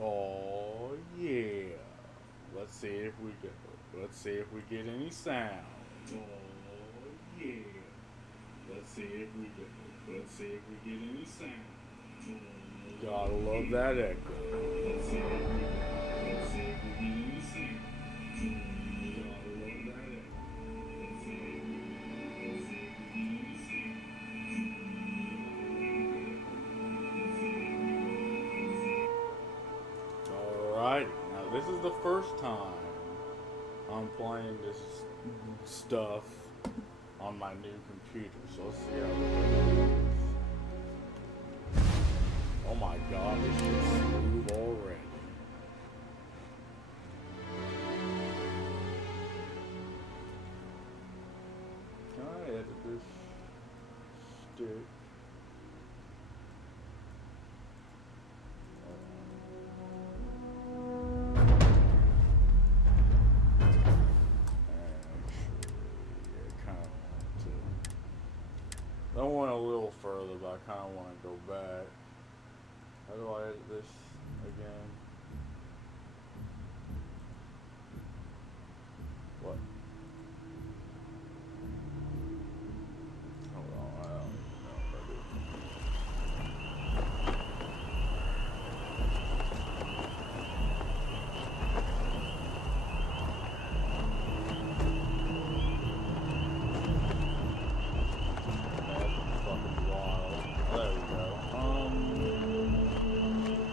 Oh yeah. Let's see if we get. Let's see if we get any sound. Oh yeah. Let's see if we get. Let's see if we get any sound. Gotta love that echo. Let's see if we get. Let's see if we get any sound. Gotta love that echo. Let's see if we. Let's see if we get any sound. Alright, now this is the first time I'm playing this stuff on my new computer, so let's see how it goes. Oh my god, this shit's smooth already. Can I edit this stick? I went a little further, but I kind of want to go back. How do I edit this again? What? Hold on, I don't even know if I do. That's fucking wild. There we go.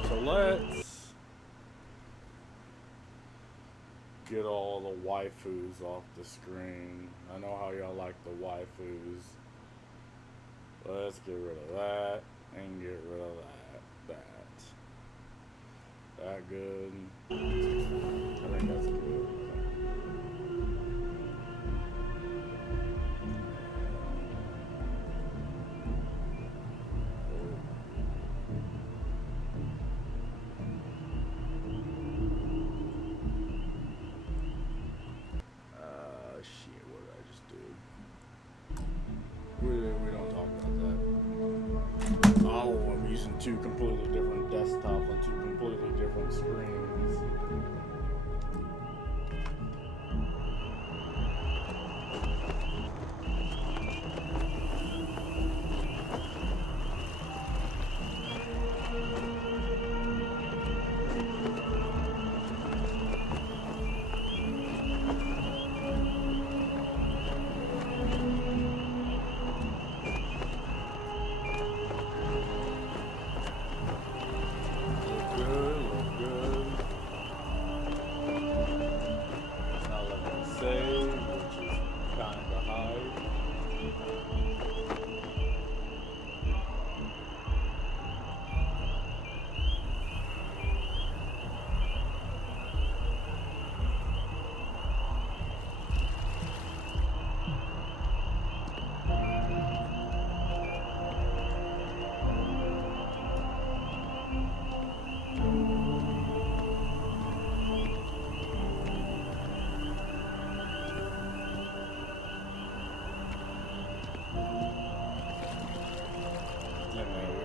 So let's get all the waifus off the screen. I know how y'all like the waifus. Let's get rid of that and get rid of that. That good. I think that's good. Shit, what did I just do? We don't talk about that. Oh, I'm using two completely different desktops on two completely different screens.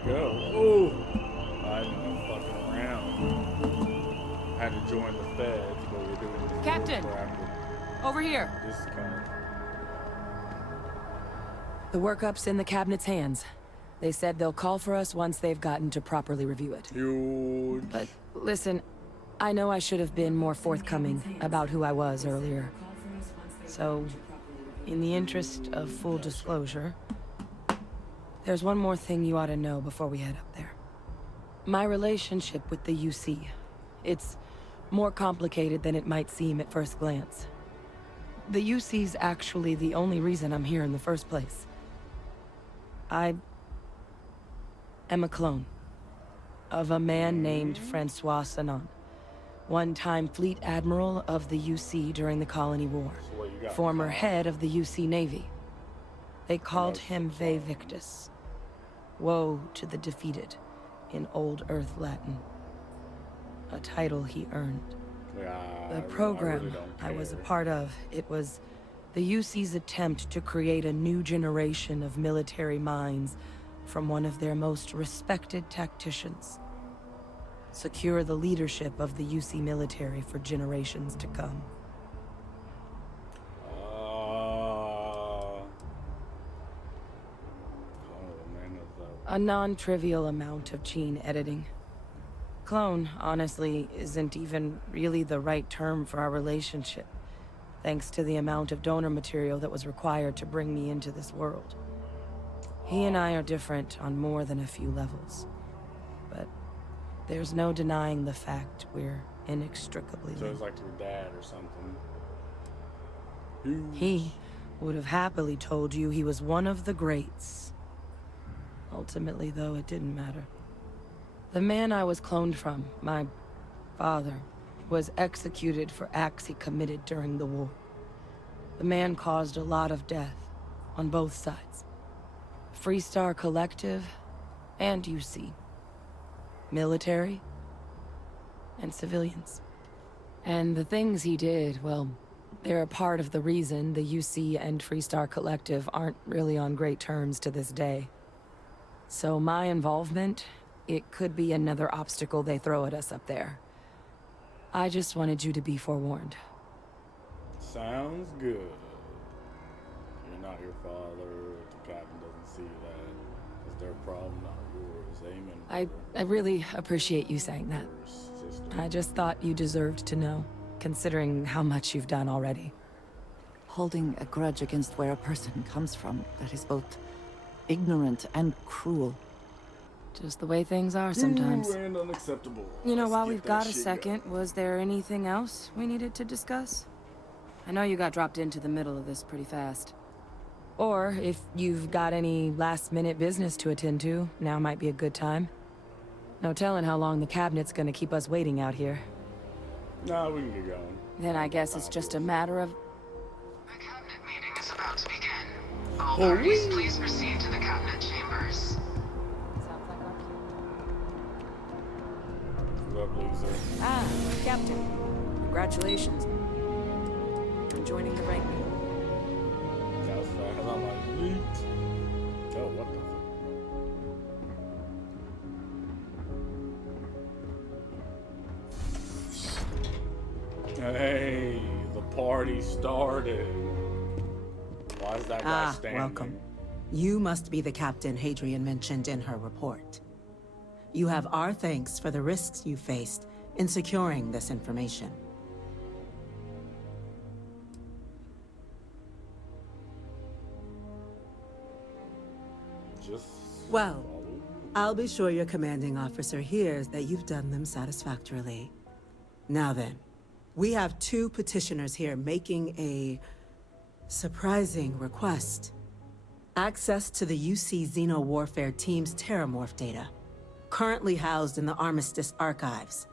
Go. Oh! I didn't fucking around. I had to join the feds, but we're doing this. Captain! Over here! This is kind of... The workup's in the cabinet's hands. They said they'll call for us once they've gotten to properly review it. Huge. But listen, I know I should have been more forthcoming about who I was earlier. So, in the interest of full disclosure, there's one more thing you ought to know before we head up there. My relationship with the UC. It's more complicated than it might seem at first glance. The UC's actually the only reason I'm here in the first place. I am a clone of a man named Francois Sanon, one-time fleet admiral of the UC during the Colony War, former head of the UC Navy. They called him Ve Victus. Woe to the defeated, in Old Earth Latin. A title he earned. The program I was a part of, it was the UC's attempt to create a new generation of military minds from one of their most respected tacticians. secure the leadership of the UC military for generations to come. A non-trivial amount of gene editing. Clone, honestly, isn't even really the right term for our relationship, thanks to the amount of donor material that was required to bring me into this world. He and I are different on more than a few levels, but there's no denying the fact we're inextricably So it's linked. like your dad or something. He would have happily told you he was one of the greats. Ultimately, though, it didn't matter. The man I was cloned from, my father, was executed for acts he committed during the war. The man caused a lot of death, on both sides. Freestar Collective, and UC. Military, and civilians. And the things he did, well, they're a part of the reason the UC and Freestar Collective aren't really on great terms to this day. So my involvement, it could be another obstacle they throw at us up there. I just wanted you to be forewarned. Sounds good. You're not your father. The captain doesn't see that. It's their problem, not yours. Amen. I really appreciate you saying that. Sister. I just thought you deserved to know, considering how much you've done already. Holding a grudge against where a person comes from, that is both ignorant and cruel. Just the way things are sometimes. And unacceptable. You know, Let's while get we've that got a shit second, going. was there anything else we needed to discuss? I know you got dropped into the middle of this pretty fast. Or, if you've got any last-minute business to attend to, now might be a good time. No telling how long the cabinet's gonna keep us waiting out here. Nah, we can get going. Then I guess it's just a matter of... The cabinet meeting is about to begin. All parties, please proceed to the cabinet chambers. What up, loser? Ah, Captain. Congratulations on joining the rank. That was fast. I'm like, yeet. Oh, what the fuck? Hey, the party started. Why is that guy standing? Welcome. You must be the captain Hadrian mentioned in her report. You have our thanks for the risks you faced in securing this information. Just Well, follow. I'll be sure your commanding officer hears that you've done them satisfactorily. Now then, we have two petitioners here making a surprising request. Access to the UC Xeno Warfare Team's Terramorph data, currently housed in the Armistice archives.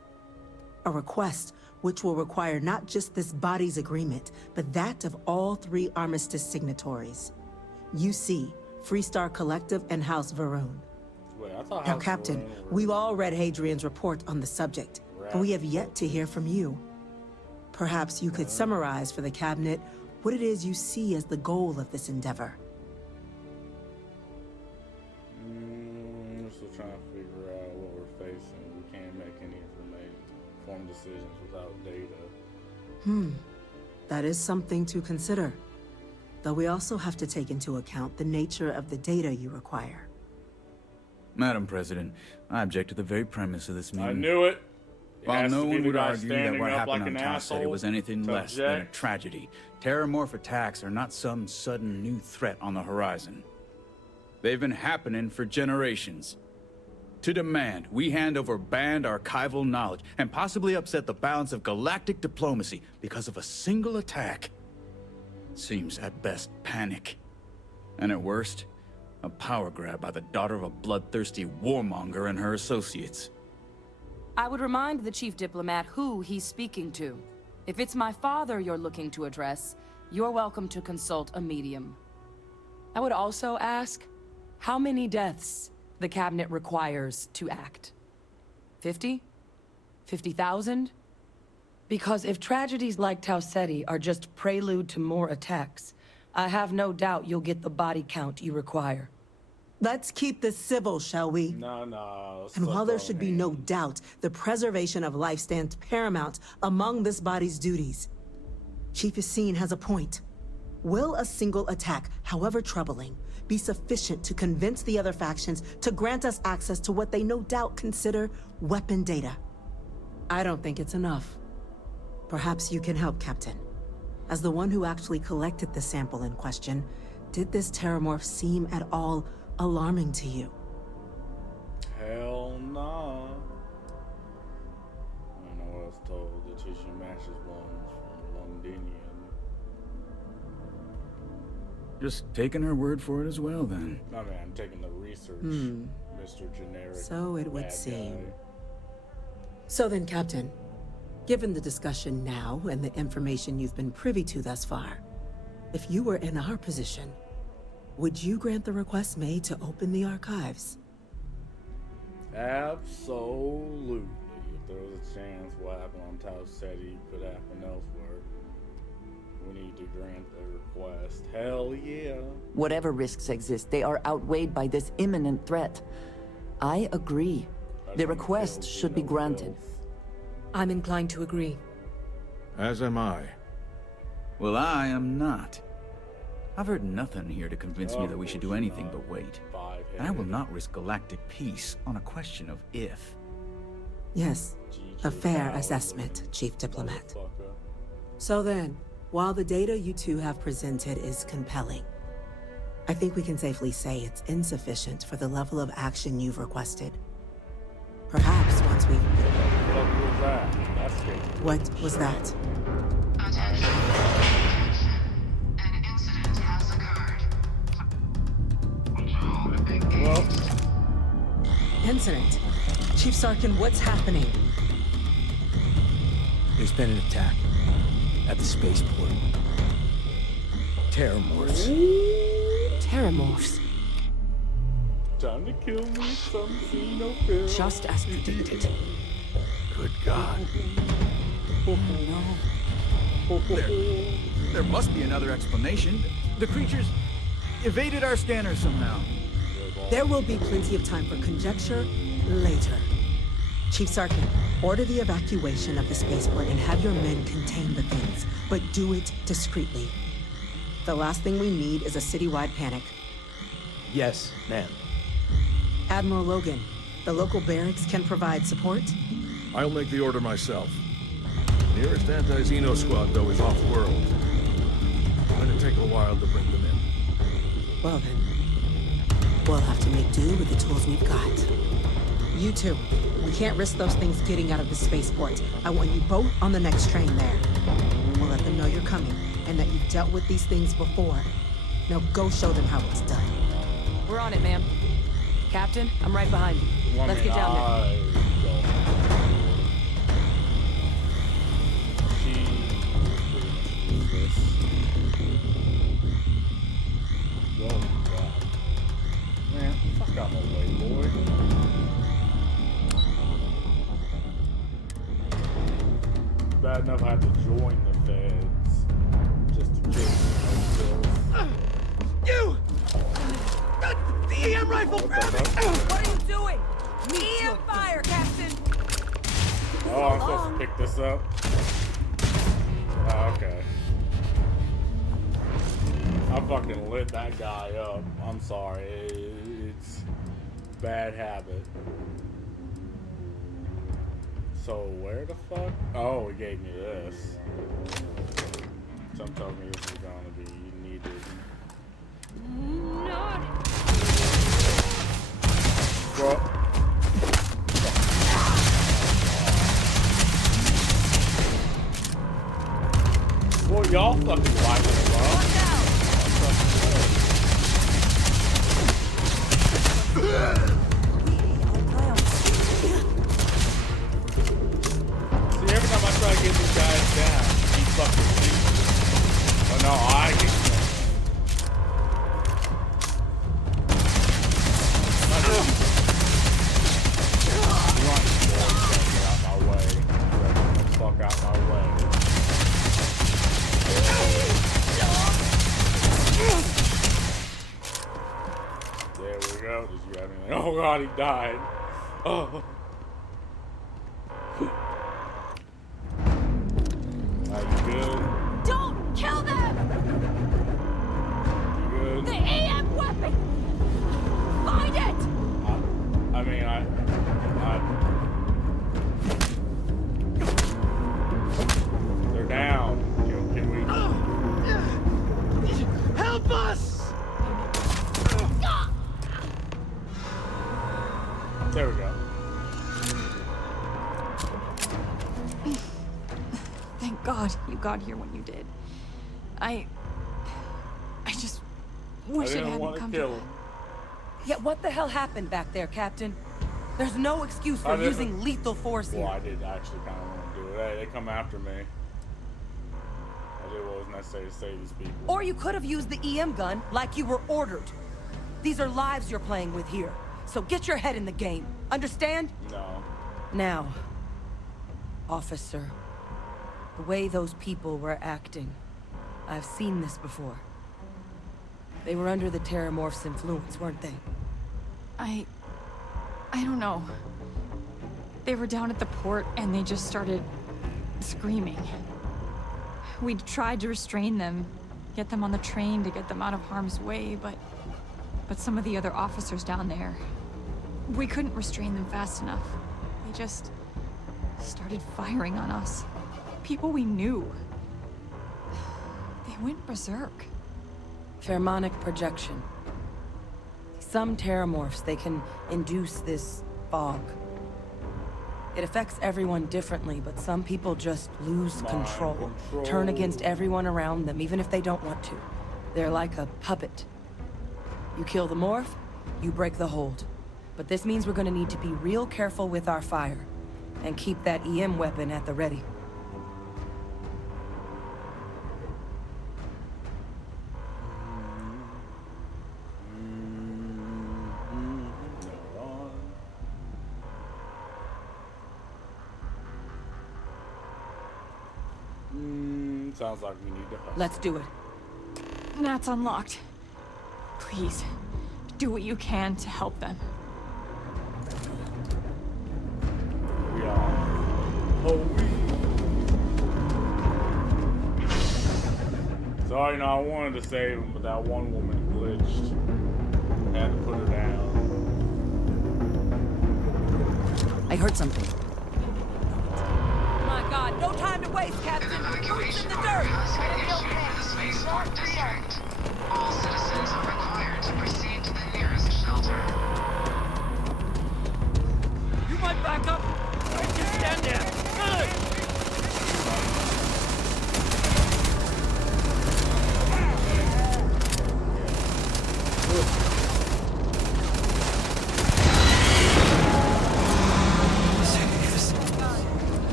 A request which will require not just this body's agreement, but that of all three Armistice signatories. UC, Freestar Collective, and House Varun. Wait, I thought Now, House Captain, Varun were- we've all read Hadrian's report on the subject, but we have yet to hear from you. Perhaps you could summarize for the Cabinet what it is you see as the goal of this endeavor. We're still trying to figure out what we're facing. We can't make any informed decisions without data. That is something to consider. Though we also have to take into account the nature of the data you require. Madam President, I object to the very premise of this meeting. I knew it. It While has no to be one the would guy argue that standing what up happened like on an Tau City asshole was anything to less than a object. tragedy, terramorph attacks are not some sudden new threat on the horizon. They've been happening for generations. To demand we hand over banned archival knowledge and possibly upset the balance of galactic diplomacy because of a single attack seems at best panic. And at worst, a power grab by the daughter of a bloodthirsty warmonger and her associates. I would remind the chief diplomat who he's speaking to. If it's my father you're looking to address, you're welcome to consult a medium. I would also ask, how many deaths the cabinet requires to act? 50? 50,000? Because if tragedies like Tau Ceti are just prelude to more attacks, I have no doubt you'll get the body count you require. Let's keep this civil, shall we? No. And while there suck should on be him. no doubt the preservation of life stands paramount among this body's duties, Chief Yassine has a point. Will a single attack, however troubling, be sufficient to convince the other factions to grant us access to what they no doubt consider weapon data? I don't think it's enough. Perhaps you can help, Captain. As the one who actually collected the sample in question, did this terramorph seem at all alarming to you? Hell nah. I know what I was told. The tissue matches ones from Londinium. Just taking her word for it as well, then. I mean, I'm taking the research, Mr. Generic. So it would bad seem. guy. So then, Captain, given the discussion now and the information you've been privy to thus far, if you were in our position, would you grant the request made to open the archives? Absolutely. If there was a chance what happened on Tau Ceti could happen elsewhere, we need to grant the request. Hell yeah. Whatever risks exist, they are outweighed by this imminent threat. I agree. The request should be granted. I'm inclined to agree. As am I. Well, I am not. I've heard nothing here to convince me that we should do anything but wait. And I will not risk galactic peace on a question of if. Yes, a fair assessment, Chief Diplomat. So then, while the data you two have presented is compelling, I think we can safely say it's insufficient for the level of action you've requested. Perhaps once we've... What was that? That's scary. What was that? Attention. Attention. An incident has occurred. Well, Incident. Chief Sarkin, what's happening? There's been an attack at the spaceport. Terramorphs. Terramorphs. time to kill me some xenophil. Just as predicted. Good God. There must be another explanation. The creatures evaded our scanner somehow. There will be plenty of time for conjecture later. Chief Sarkin, order the evacuation of the spaceport and have your men contain the things, but do it discreetly. The last thing we need is a citywide panic. Yes, ma'am. Admiral Logan, the local barracks can provide support? I'll make the order myself. Nearest anti-Xeno squad, though, is off-world. Gonna take a while to bring them in. Well then, we'll have to make do with the tools we've got. You two, we can't risk those things getting out of the spaceport. I want you both on the next train there. We'll let them know you're coming and that you've dealt with these things before. Now go show them how it's done. We're on it, ma'am. Captain, I'm right behind you. Let's get down there. Man, fuck out my way, boy. Bad enough I had to join the feds just to kill myself. You! The EM rifle! What are you doing? EM fire, Captain! Oh, I'm supposed to pick this up? Oh, okay. I fucking lit that guy up. I'm sorry. It's bad habit. So where the fuck? Oh, he gave me this. Some told me this was gonna be needed. Bro. Boy, y'all fucking like it, bro. See, every time I try to get these guys down, he fucking shoots. Oh no, I get fuck out my way. There we go. god, he died. Oh. Are you good? Don't kill them! You good? The EM weapon! Find it! I mean, they're down. Can we? Help us! There we go. Thank God you got here when you did. I just I wish it didn't hadn't want to come kill to him. Yeah, what the hell happened back there, Captain? There's no excuse for I didn't- using lethal force here. Well, I did actually kind of want to do it. Hey, they come after me. I did what was necessary to save these people. Or you could have used the EM gun like you were ordered. These are lives you're playing with here. So get your head in the game. Understand? No. Now, officer, the way those people were acting, I've seen this before. They were under the Terramorph's influence, weren't they? I don't know. They were down at the port and they just started screaming. We tried to restrain them, get them on the train to get them out of harm's way, but some of the other officers down there, we couldn't restrain them fast enough. They just started firing on us. People we knew. They went berserk. Pheromonic projection. Some Terramorphs, they can induce this fog. It affects everyone differently, but some people just lose control. Turn against everyone around them, even if they don't want to. They're like a puppet. You kill the morph, you break the hold. But this means we're gonna need to be real careful with our fire, and keep that EM weapon at the ready. Sounds like we need to hustle. Let's do it. That's unlocked. Please, do what you can to help them. We are. Oh, sorry, no, I wanted to save him, but that one woman glitched. Had to put her down. I heard something. My God, no time to waste, Captain. Roots in the dirt. Has been issued for the spaceport district. All citizens are required to proceed to the nearest shelter. You might back up. I can stand there. Good.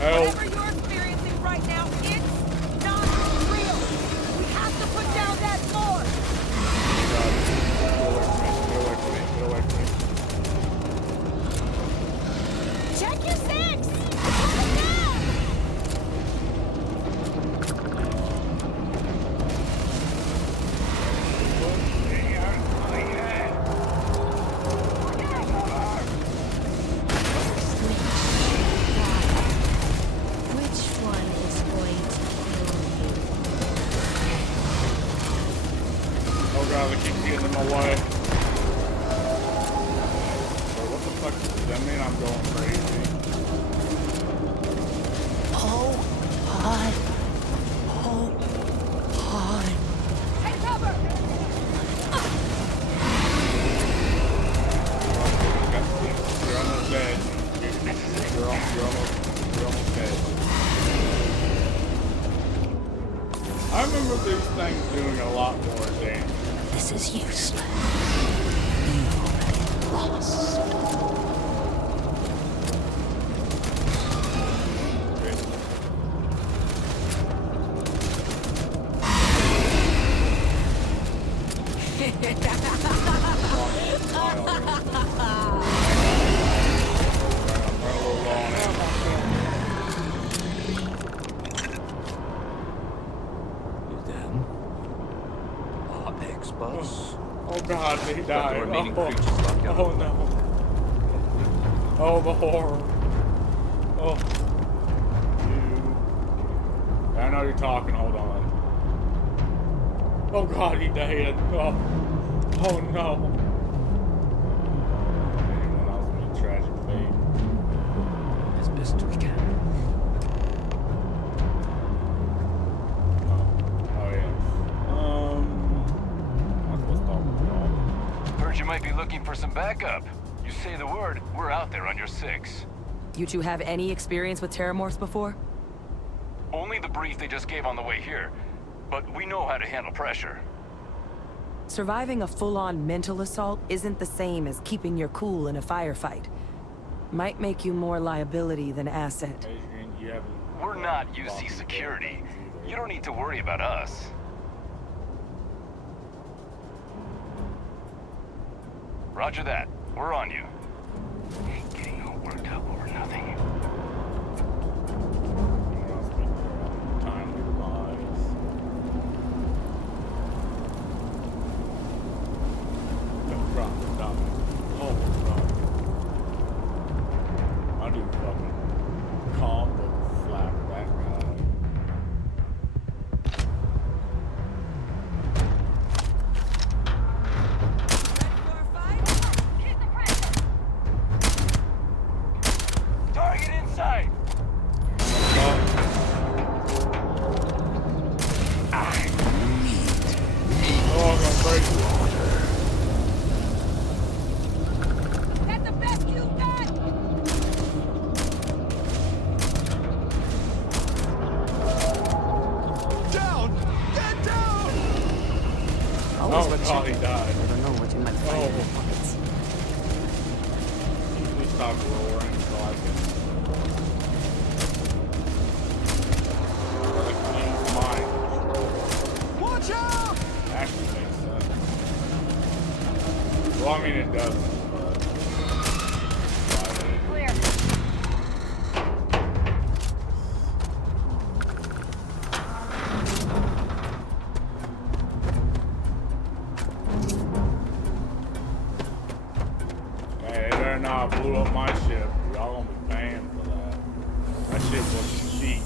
Whatever you're experiencing right now, it's not real. We have to put down that floor. Get away from me. Check your six. Right now. Which one is going to kill you? Oh god, they keep getting in my way. So what the fuck does that mean? I'm going crazy. Oh, hi. Oh, hi. Take cover. You're almost dead. You're almost dead. I remember these things doing a lot more damage. This is useless. You lost. Them? Apex died. got the remaining Oh, creatures locked down. oh no. Oh, the horror. Oh. I know you're talking, hold on. Oh god, he died. Oh, oh no. Anyone else with a tragic fate? As best we can. Oh yeah. That's what's talking about. Heard you might be looking for some backup. You say the word, we're out there on your 6. You two have any experience with terramorphs before? Only the brief they just gave on the way here, but we know how to handle pressure. Surviving a full-on mental assault isn't the same as keeping your cool in a firefight. Might make you more liability than asset. Adrian, you haven't. We're not UC security. You don't need to worry about us. Roger that. We're on you. Ain't getting all worked up over nothing. Timely demise. Don't drop it, stop it. Oh god. I do fucking calm but flap that guy. Target in sight! Oh, I'm gonna break it. That's the best you've got! Down! Get down! Always Oh worth god, he checking. died. Never know what you might find in Oh. your pockets. Please stop roaring so I can. Or the queen's mind. Watch out! Actually makes sense. Well, I mean, it doesn't, but. Clear. Hey, they better not blew up my ship. Y'all gonna be paying for that. That shit was cheap.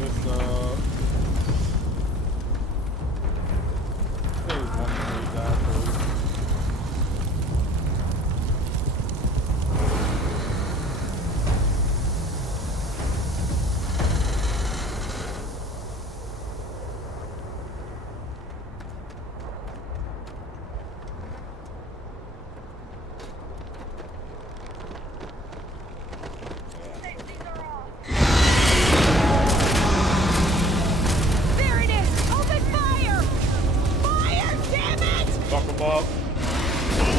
Just, there's one of these assholes. There it is! Open fire! Fire, damn it! Fuck them up.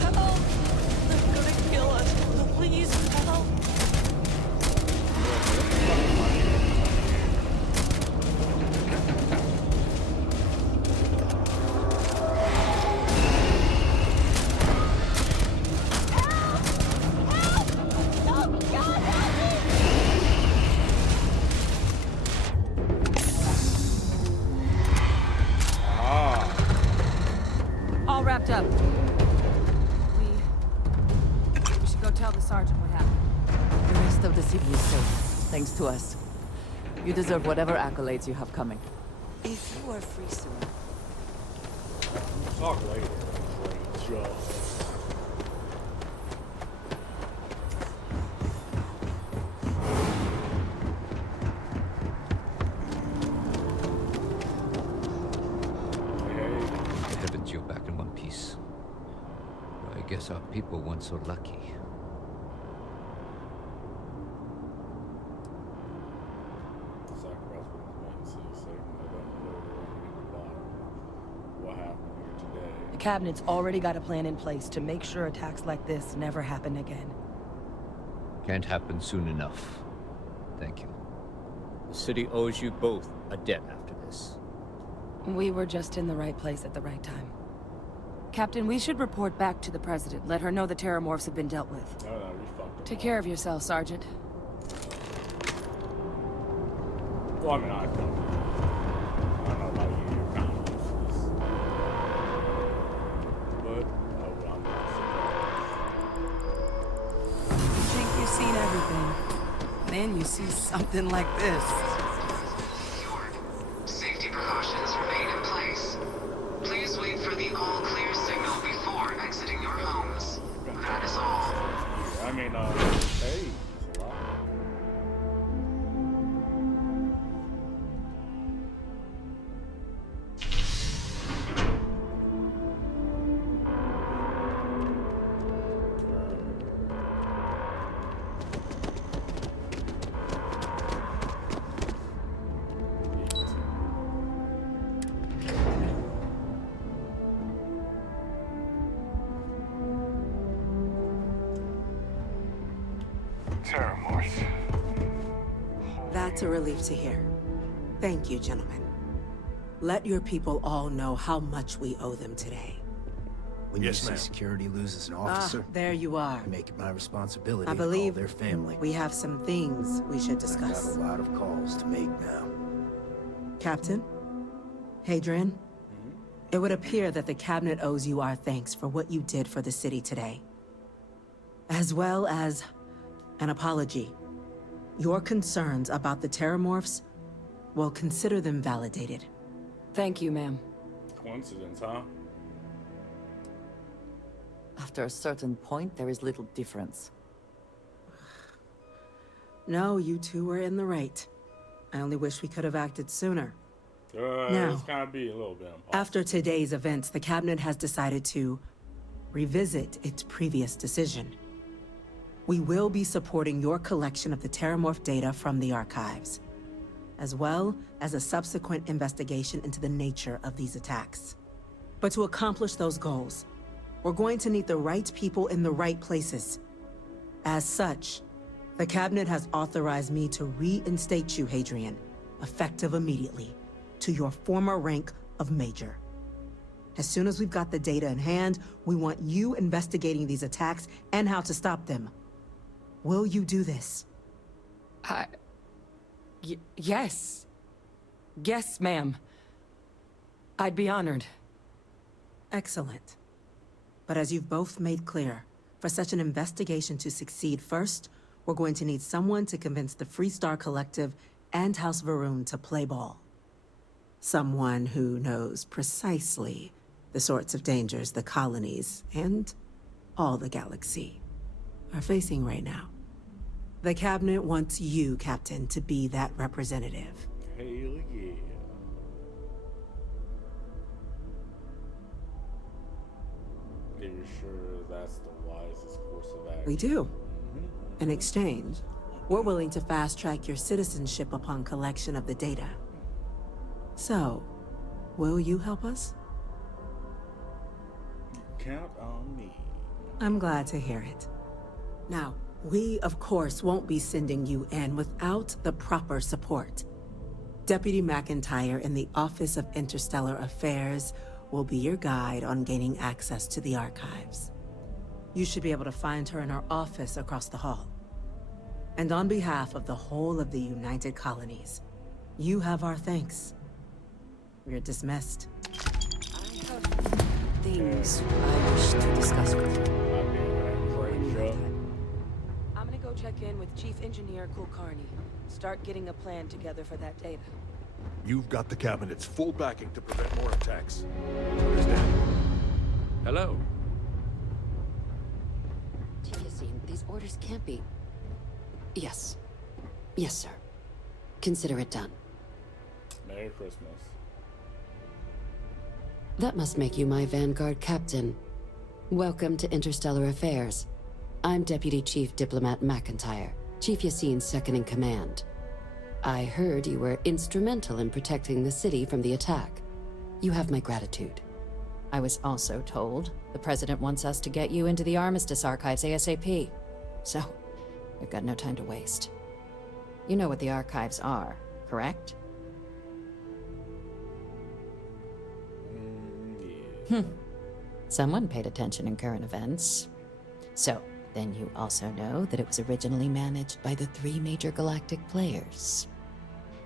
Help! They're gonna kill us. Please help. Oh, God, help me! Ah. All wrapped up. We should go tell the sergeant what happened. The rest of the city is safe, thanks to us. You deserve whatever accolades you have coming. If you are free soon. Talk later. Great job. Hey, The heavens, you're back in one piece. I guess our people weren't so lucky. sacrifice was meant to save my what happened here today. The cabinet's already got a plan in place to make sure attacks like this never happen again. Can't happen soon enough. Thank you. The city owes you both a debt after this. We were just in the right place at the right time. Captain, we should report back to the President. Let her know the Terramorphs have been dealt with. No, we fucked them Take up. care of yourself, Sergeant. Well, I mean, I don't know about you, your comments. But, oh, well, I'm not surprised. You think you've seen everything. Then you see something like this. Safety precautions remain in place. Please wait for the all clear signal before exiting your homes. That is all. I mean, hey, it's a lot. Terramorphs. That's a relief to hear. Thank you, gentlemen. Let your people all know how much we owe them today. When Yes, you ma'am. say security loses an officer, There you are. I make it my responsibility I to call believe their family. we have some things we should I got discuss. a lot of calls to make now. Captain? Hadrian? It would appear that the Cabinet owes you our thanks for what you did for the city today. As well as an apology. Your concerns about the Terramorphs, well, consider them validated. Thank you, ma'am. Coincidence, huh? After a certain point, there is little difference. No, you two were in the right. I only wish we could have acted sooner. Now, It's kind of be a little bit impossible. after today's events, the Cabinet has decided to revisit its previous decision. We will be supporting your collection of the Terramorph data from the archives, as well as a subsequent investigation into the nature of these attacks. But to accomplish those goals, we're going to need the right people in the right places. As such, the Cabinet has authorized me to reinstate you, Hadrian, effective immediately, to your former rank of Major. As soon as we've got the data in hand, we want you investigating these attacks and how to stop them. Will you do this? Yes. Yes, ma'am. I'd be honored. Excellent. But as you've both made clear, for such an investigation to succeed first, we're going to need someone to convince the Freestar Collective and House Varun to play ball. Someone who knows precisely the sorts of dangers the colonies and all the galaxy are facing right now. The Cabinet wants you, Captain, to be that representative. Hell yeah. Are you sure that's the wisest course of action? We do. In exchange, we're willing to fast-track your citizenship upon collection of the data. So, will you help us? Count on me. I'm glad to hear it. Now, we, of course, won't be sending you in without the proper support. Deputy McIntyre in the Office of Interstellar Affairs will be your guide on gaining access to the archives. You should be able to find her in her office across the hall. And on behalf of the whole of the United Colonies, you have our thanks. You're dismissed. I have things I wish to discuss with you. I'm gonna go check in with Chief Engineer Kulkarni. Start getting a plan together for that data. You've got the Cabinet's full backing to prevent more attacks. Understand? Hello. Chief Yassine, these orders can't be... Yes. Yes, sir. Consider it done. Merry Christmas. That must make you my Vanguard captain. Welcome to Interstellar Affairs. I'm Deputy Chief Diplomat McIntyre, Chief Yassine's second-in-command. I heard you were instrumental in protecting the city from the attack. You have my gratitude. I was also told the President wants us to get you into the Armistice archives ASAP. So, we've got no time to waste. You know what the archives are, correct? Someone paid attention in current events. So, then you also know that it was originally managed by the 3 major galactic players.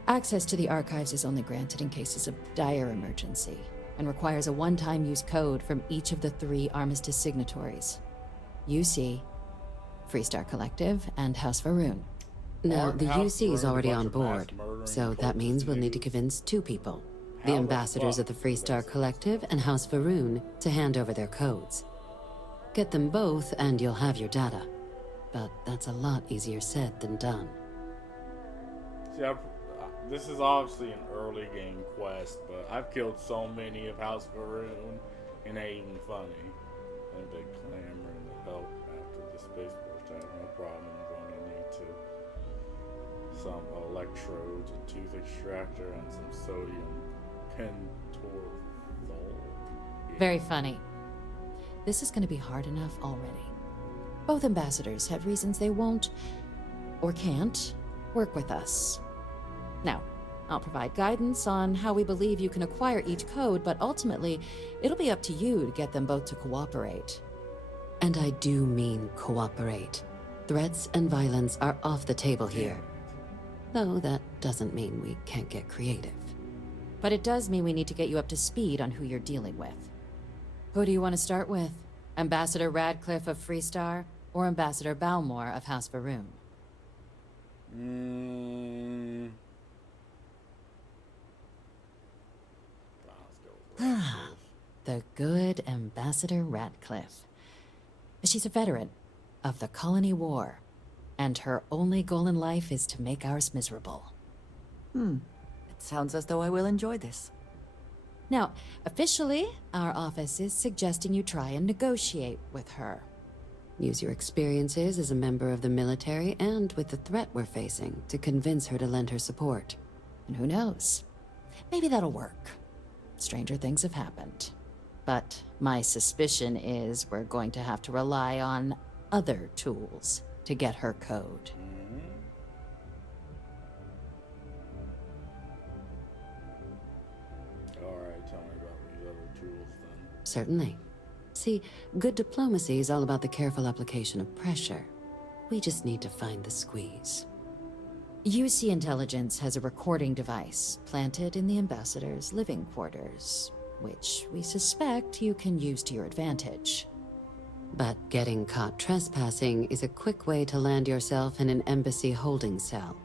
Access to the archives is only granted in cases of dire emergency, and requires a one-time use code from each of the 3 Armistice signatories. UC, Freestar Collective, and House Varun. Now, the UC is already on board, so that means we'll need to convince 2 people. The ambassadors of the Freestar Collective and House Varun to hand over their codes. Get them both and you'll have your data. But that's a lot easier said than done. See, this is obviously an early game quest, but I've killed so many of House Varun, and it ain't even funny. And they clamoring to help after the spaceport attack. No problem, I'm going to need some electrodes, a tooth extractor, and some sodium pentothal. Yeah. Very funny. This is going to be hard enough already. Both ambassadors have reasons they won't, or can't, work with us. Now, I'll provide guidance on how we believe you can acquire each code, but ultimately, it'll be up to you to get them both to cooperate. And I do mean cooperate. Threats and violence are off the table here. Though that doesn't mean we can't get creative. But it does mean we need to get you up to speed on who you're dealing with. Who do you want to start with? Ambassador Radcliffe of Freestar, or Ambassador Balmore of House Varun? The good Ambassador Radcliffe. She's a veteran of the Colony War, and her only goal in life is to make ours miserable. It sounds as though I will enjoy this. Now, officially, our office is suggesting you try and negotiate with her. Use your experiences as a member of the military and with the threat we're facing to convince her to lend her support. And who knows? Maybe that'll work. Stranger things have happened. But my suspicion is we're going to have to rely on other tools to get her code. Alright, tell me about these other tools then. Certainly. See, good diplomacy is all about the careful application of pressure. We just need to find the squeeze. UC Intelligence has a recording device planted in the ambassador's living quarters, which we suspect you can use to your advantage. But getting caught trespassing is a quick way to land yourself in an embassy holding cell.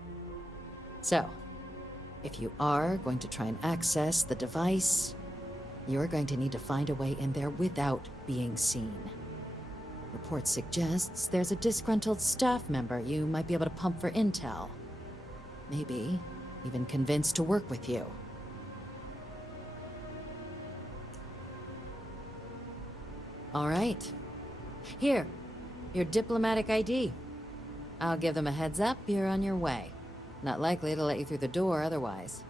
So, if you are going to try and access the device, you're going to need to find a way in there without being seen. Report suggests there's a disgruntled staff member you might be able to pump for intel. Maybe even convince to work with you. All right. Here, your diplomatic ID. I'll give them a heads up, you're on your way. Not likely to let you through the door otherwise.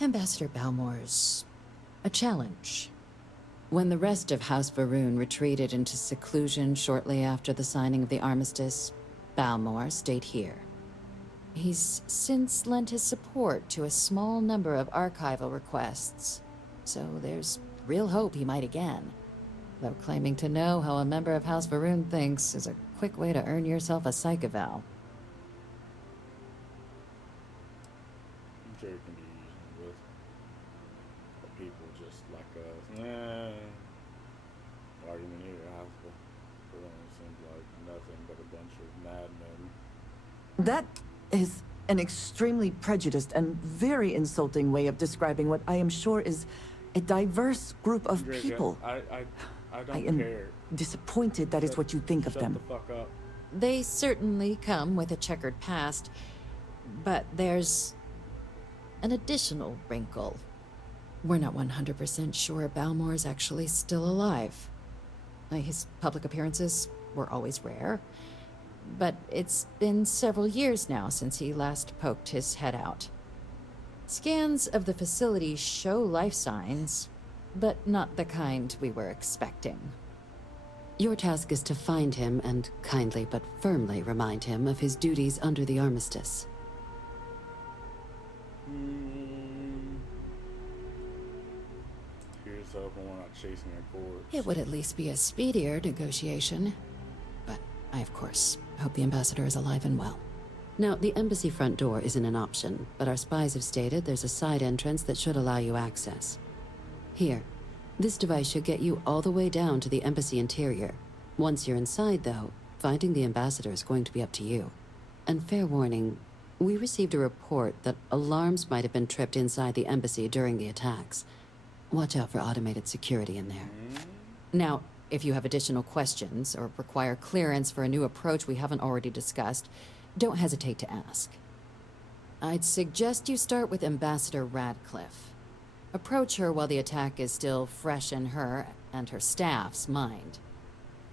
Ambassador Balmore's a challenge. When the rest of House Varun retreated into seclusion shortly after the signing of the armistice, Balmore stayed here. He's since lent his support to a small number of archival requests, so there's real hope he might again. Though claiming to know how a member of House Varun thinks is a quick way to earn yourself a psych eval. I'm sure it can be used with people just like us. Why even here, House Varun seems like nothing but a bunch of madmen. That is an extremely prejudiced and very insulting way of describing what I am sure is a diverse group of people. I don't I am care. disappointed that is what you think of them. Shut the fuck up. They certainly come with a checkered past, but there's an additional wrinkle. We're not 100% sure Balmore is actually still alive. His public appearances were always rare, but it's been several years now since he last poked his head out. Scans of the facility show life signs, but not the kind we were expecting. Your task is to find him and kindly but firmly remind him of his duties under the armistice. so hoping we're not chasing a corpse. It would at least be a speedier negotiation. But I, of course, hope the ambassador is alive and well. Now, the embassy front door isn't an option, but our spies have stated there's a side entrance that should allow you access. Here, this device should get you all the way down to the embassy interior. Once you're inside, though, finding the ambassador is going to be up to you. And fair warning, we received a report that alarms might have been tripped inside the embassy during the attacks. Watch out for automated security in there. Now, if you have additional questions or require clearance for a new approach we haven't already discussed, don't hesitate to ask. I'd suggest you start with Ambassador Radcliffe. Approach her while the attack is still fresh in her and her staff's mind.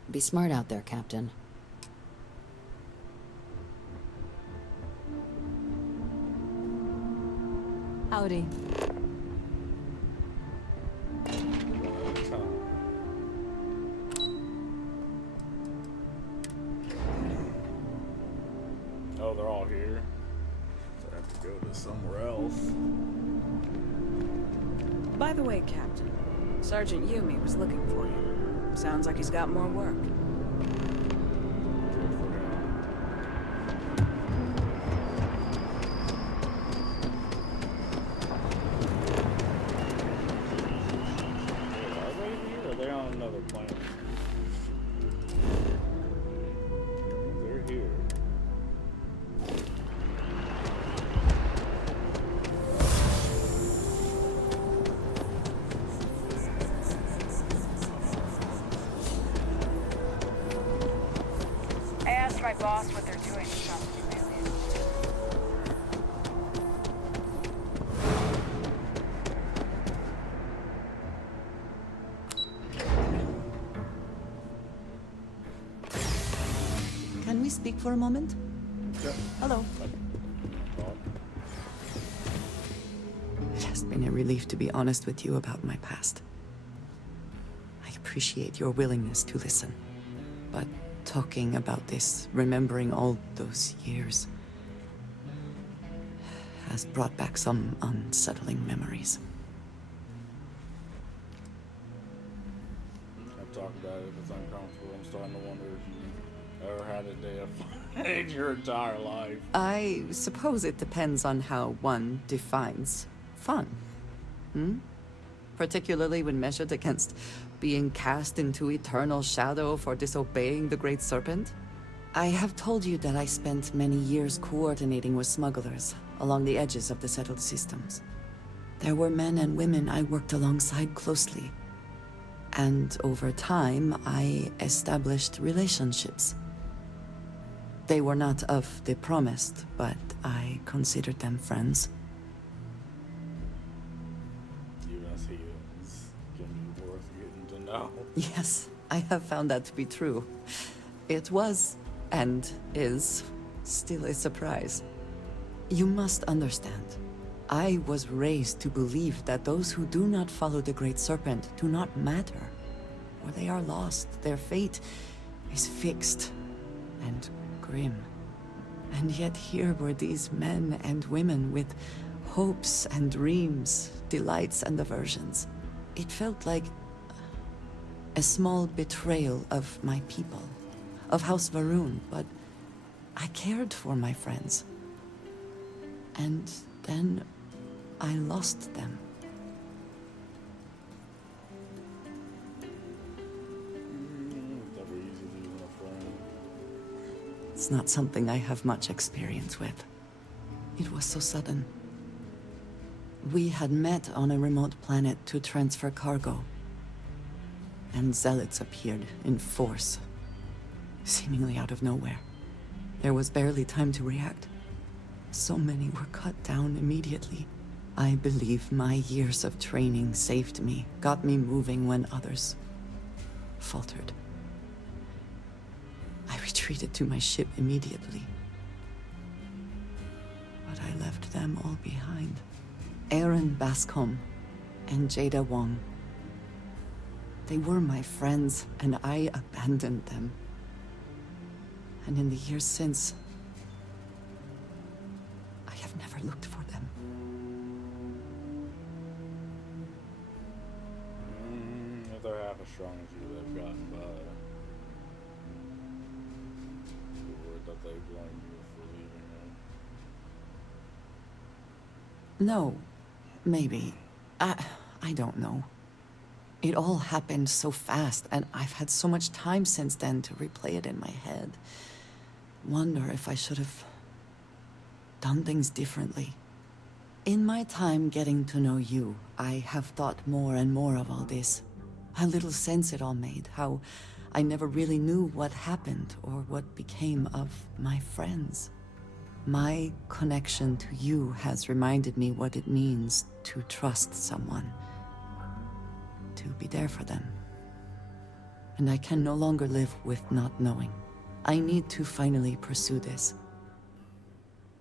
Be smart out there, Captain. Howdy. Oh, they're all here. So I have to go to somewhere else. By the way, Captain, Sergeant Yumi was looking for you. Sounds like he's got more work. Are they here or are they on another planet? They're here. I asked my boss what they're doing to stop the aliens. Can we speak for a moment? Yep. Hello. It has been a relief to be honest with you about my past. I appreciate your willingness to listen. But talking about this, remembering all those years, has brought back some unsettling memories. I've talked about it. If it's uncomfortable, I'm starting to wonder if you ever had a day of fun in your entire life. I suppose it depends on how one defines fun. Particularly when measured against being cast into eternal shadow for disobeying the Great Serpent. I have told you that I spent many years coordinating with smugglers along the edges of the settled systems. There were men and women I worked alongside closely. And over time, I established relationships. They were not of the promised, but I considered them friends. Yes, I have found that to be true. It was, and is, still a surprise. You must understand, I was raised to believe that those who do not follow the Great Serpent do not matter, or they are lost. Their fate is fixed and grim. And yet here were these men and women with hopes and dreams, delights and aversions. It felt like a small betrayal of my people, of House Varun, but I cared for my friends. And then I lost them. It's not something I have much experience with. It was so sudden. We had met on a remote planet to transfer cargo. And zealots appeared in force, seemingly out of nowhere. There was barely time to react. So many were cut down immediately. I believe my years of training saved me, got me moving when others faltered. I retreated to my ship immediately. But I left them all behind. Aaron Bascom and Jada Wong. They were my friends, and I abandoned them. And in the years since, I have never looked for them. how strong as you have gotten by. The word that they blame you for leaving them. No, maybe. I don't know. It all happened so fast, and I've had so much time since then to replay it in my head. Wonder if I should have done things differently. In my time getting to know you, I have thought more and more of all this. How little sense it all made, how I never really knew what happened or what became of my friends. My connection to you has reminded me what it means to trust someone, to be there for them. And I can no longer live with not knowing. I need to finally pursue this.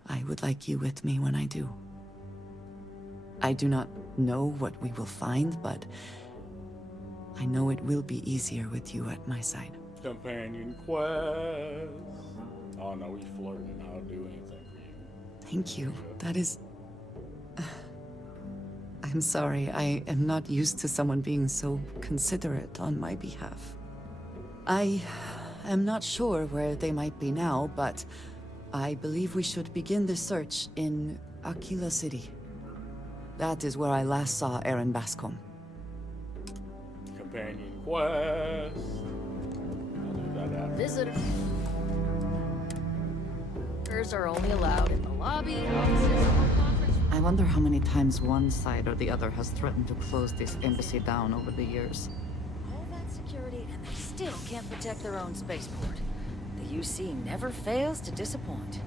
I would like you with me when I do. I do not know what we will find, but I know it will be easier with you at my side. Companion quest. Oh no, we flirting. I'll do anything for you. Thank you. That is... I'm sorry, I am not used to someone being so considerate on my behalf. I am not sure where they might be now, but I believe we should begin the search in Aquila City. That is where I last saw Aaron Bascom. Companion quest. I'll do that after. Visitors are only allowed in the lobby, offices, or conference. I wonder how many times one side or the other has threatened to close this embassy down over the years. All that security, and they still can't protect their own spaceport. The UC never fails to disappoint.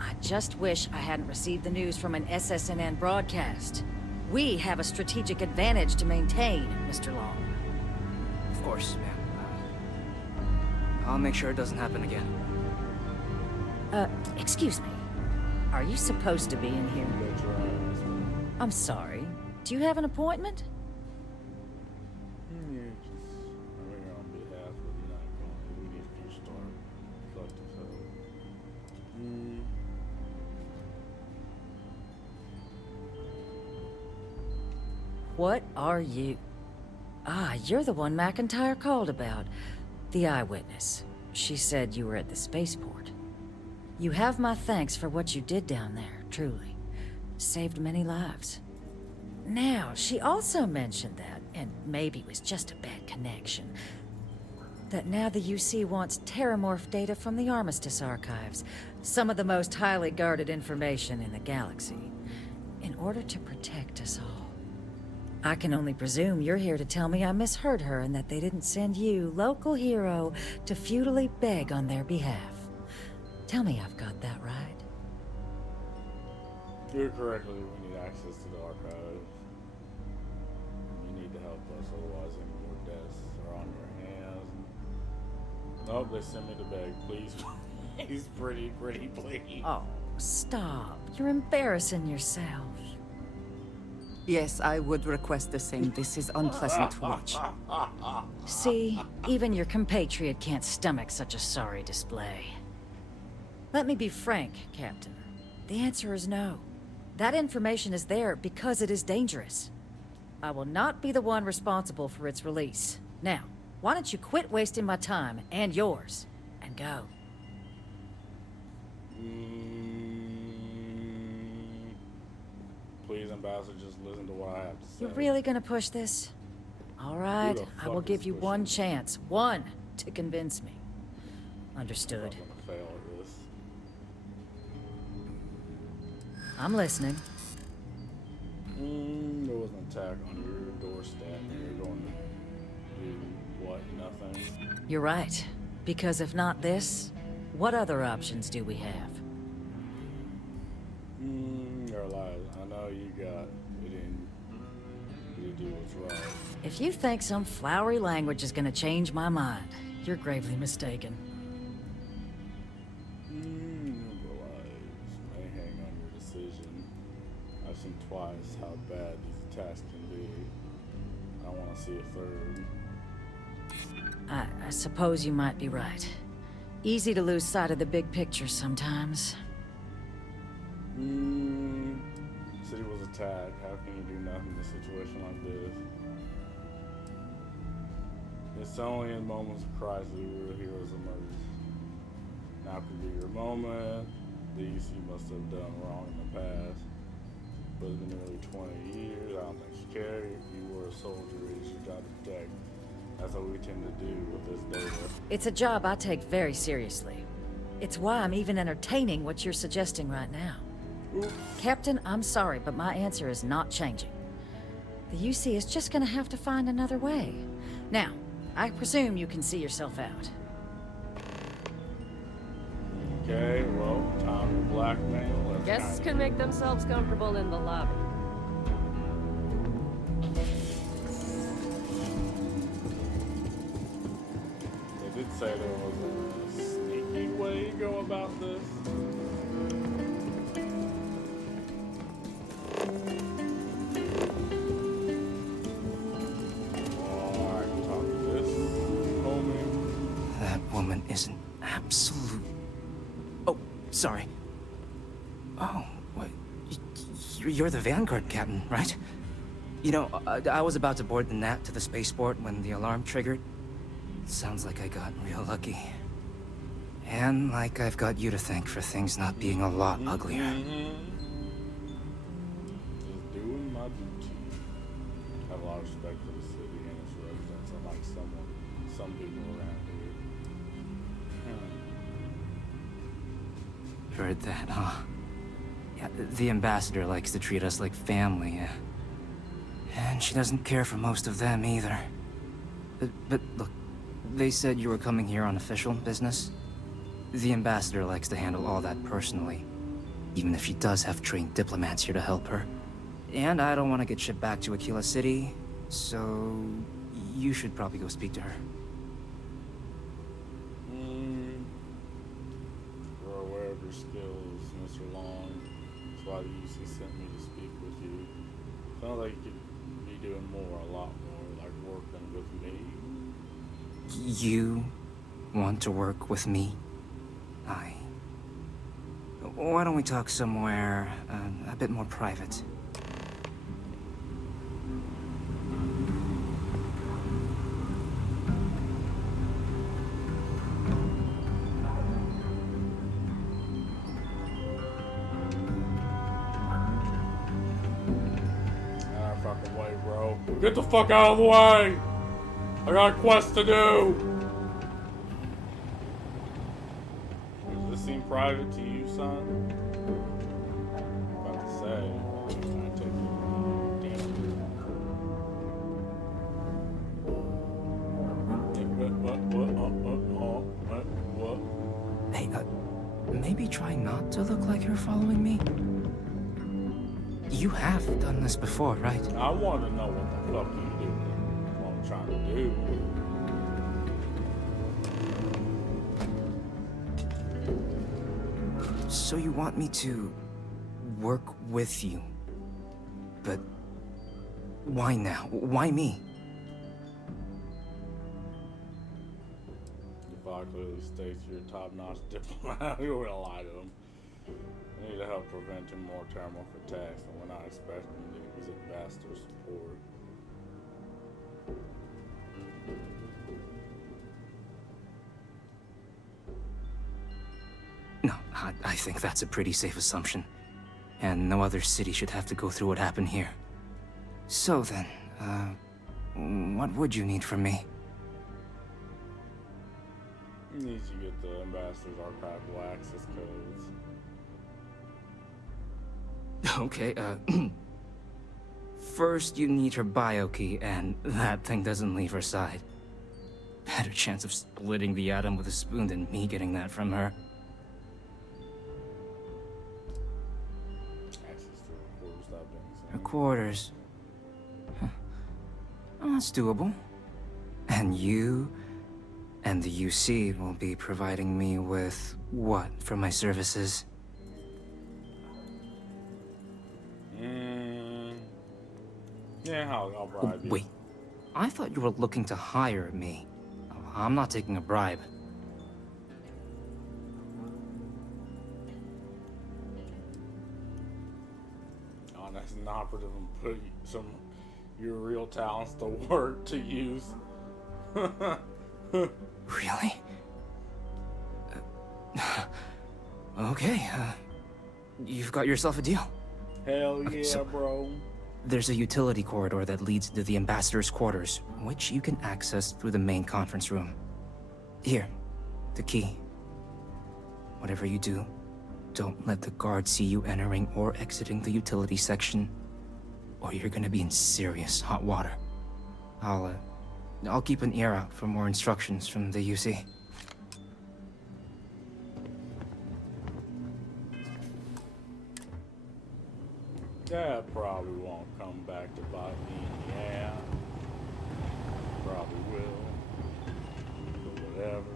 I just wish I hadn't received the news from an SSNN broadcast. We have a strategic advantage to maintain, Mr. Long. Of course, ma'am. I'll make sure it doesn't happen again. Excuse me. Are you supposed to be in here? I'm sorry. Do you have an appointment? Yeah, just I'm here on behalf of the night. We need to start collective help. What are you? Ah, you're the one McIntyre called about. The eyewitness. She said you were at the spaceport. You have my thanks for what you did down there, truly. Saved many lives. Now, she also mentioned that, and maybe it was just a bad connection, that now the UC wants terramorph data from the Armistice archives, some of the most highly guarded information in the galaxy, in order to protect us all. I can only presume you're here to tell me I misheard her and that they didn't send you, local hero, to futilely beg on their behalf. Tell me I've got that right. You're correctly. We need access to the archives. You need to help us, otherwise any more deaths are on your hands. Nope, they sent me to beg. Please, please, pretty, please. Oh, stop. You're embarrassing yourself. Yes, I would request the same. This is unpleasant to watch. See, even your compatriot can't stomach such a sorry display. Let me be frank, Captain. The answer is no. That information is there because it is dangerous. I will not be the one responsible for its release. Now, why don't you quit wasting my time and yours, and go? Please, Ambassador, just listen to what I have to say. You're really gonna push this? All right, I will give you one chance. One to convince me. Understood. I'm gonna fail at this. I'm listening. There was an attack on your doorstep and you're going to do what? Nothing? You're right. Because if not this, what other options do we have? You're alive. I know you got it in you to do what's right. If you think some flowery language is gonna change my mind, you're gravely mistaken. May hang on your decision. I've seen twice how bad these attacks can be. I want to see a third. I suppose you might be right. Easy to lose sight of the big picture sometimes. City was attacked. How can you do nothing in a situation like this? It's only in moments of crisis that real heroes emerge. Now could be your moment. These you must have done wrong in the past. But it's been nearly 20 years. I don't think you care. If you were a soldier, it's your job to protect. That's what we tend to do with this data. It's a job I take very seriously. It's why I'm even entertaining what you're suggesting right now. Oops. Captain, I'm sorry, but my answer is not changing. The UC is just gonna have to find another way. Now, I presume you can see yourself out. Okay, well, time to blackmail. Guests can make themselves comfortable in the lobby. They did say there was a sneaky way to go about this. That woman is an absolute... Oh, sorry. Oh, what? You're the Vanguard captain, right? You know, I was about to board the Nat to the spaceport when the alarm triggered. Sounds like I got real lucky. And like I've got you to thank for things not being a lot uglier. Just doing my duty. I have a lot of respect for the city and its residents, unlike some people around here. Heard that, huh? Yeah, the ambassador likes to treat us like family, yeah. And she doesn't care for most of them either. But look, they said you were coming here on official business. The ambassador likes to handle all that personally, even if she does have trained diplomats here to help her. And I don't want to get shipped back to Aquila City, so you should probably go speak to her. You're aware of your skills, Mr. Long. That's why the UC sent me to speak with you. Sounds like you could be doing more, a lot more, like working with me. You want to work with me? Why don't we talk somewhere a bit more private? Fucking way, bro. Get the fuck out of the way! I got a quest to do! Does this seem private to you, son? About to say, I take you. What? Hey, maybe try not to look like you're following me? You have done this before, right? I want to know what the fuck you do. What I'm trying to do. So you want me to work with you? But why now? Why me? If I clearly states you're a top-notch diplomat, you would lie to them. I need to help prevent more terminal attacks, and we're not expecting to use ambassador support. No, I think that's a pretty safe assumption. And no other city should have to go through what happened here. So then, what would you need from me? You need to get the ambassador's archival access codes. Okay, first you need her bio key, and that thing doesn't leave her side. Better chance of splitting the atom with a spoon than me getting that from her. Access to her quarters without being seen. Her quarters. Huh. Oh, that's doable. And you and the UC will be providing me with what for my services? Yeah, I'll bribe you. Wait, I thought you were looking to hire me. I'm not taking a bribe. On as an operative and put your real talents to work to use. Really? Okay, you've got yourself a deal. Hell yeah, So, bro. there's a utility corridor that leads to the ambassador's quarters, which you can access through the main conference room. Here, the key. Whatever you do, don't let the guards see you entering or exiting the utility section, or you're gonna be in serious hot water. I'll keep an ear out for more instructions from the UC. That probably won't come back to bite me in the ass. Probably will. But whatever.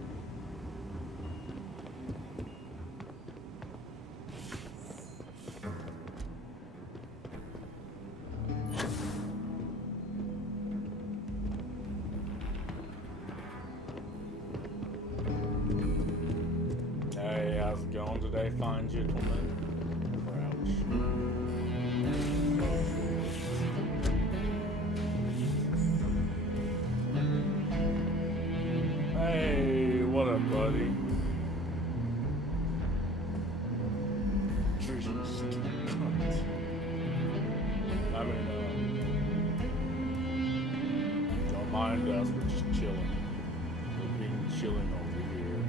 Hey, how's it going today, fine gentlemen? Hey, what up, buddy? I mean, don't mind us, we're just chilling. We're being chilling over here.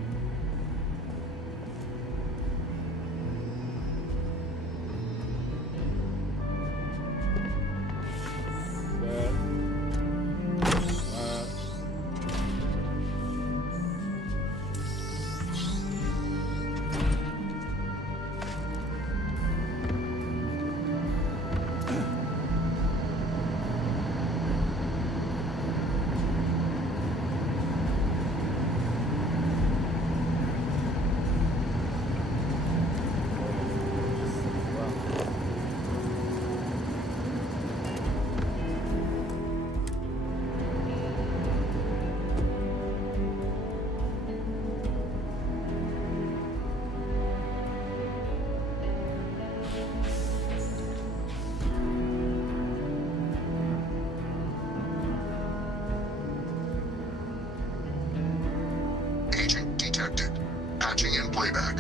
Patching in playback.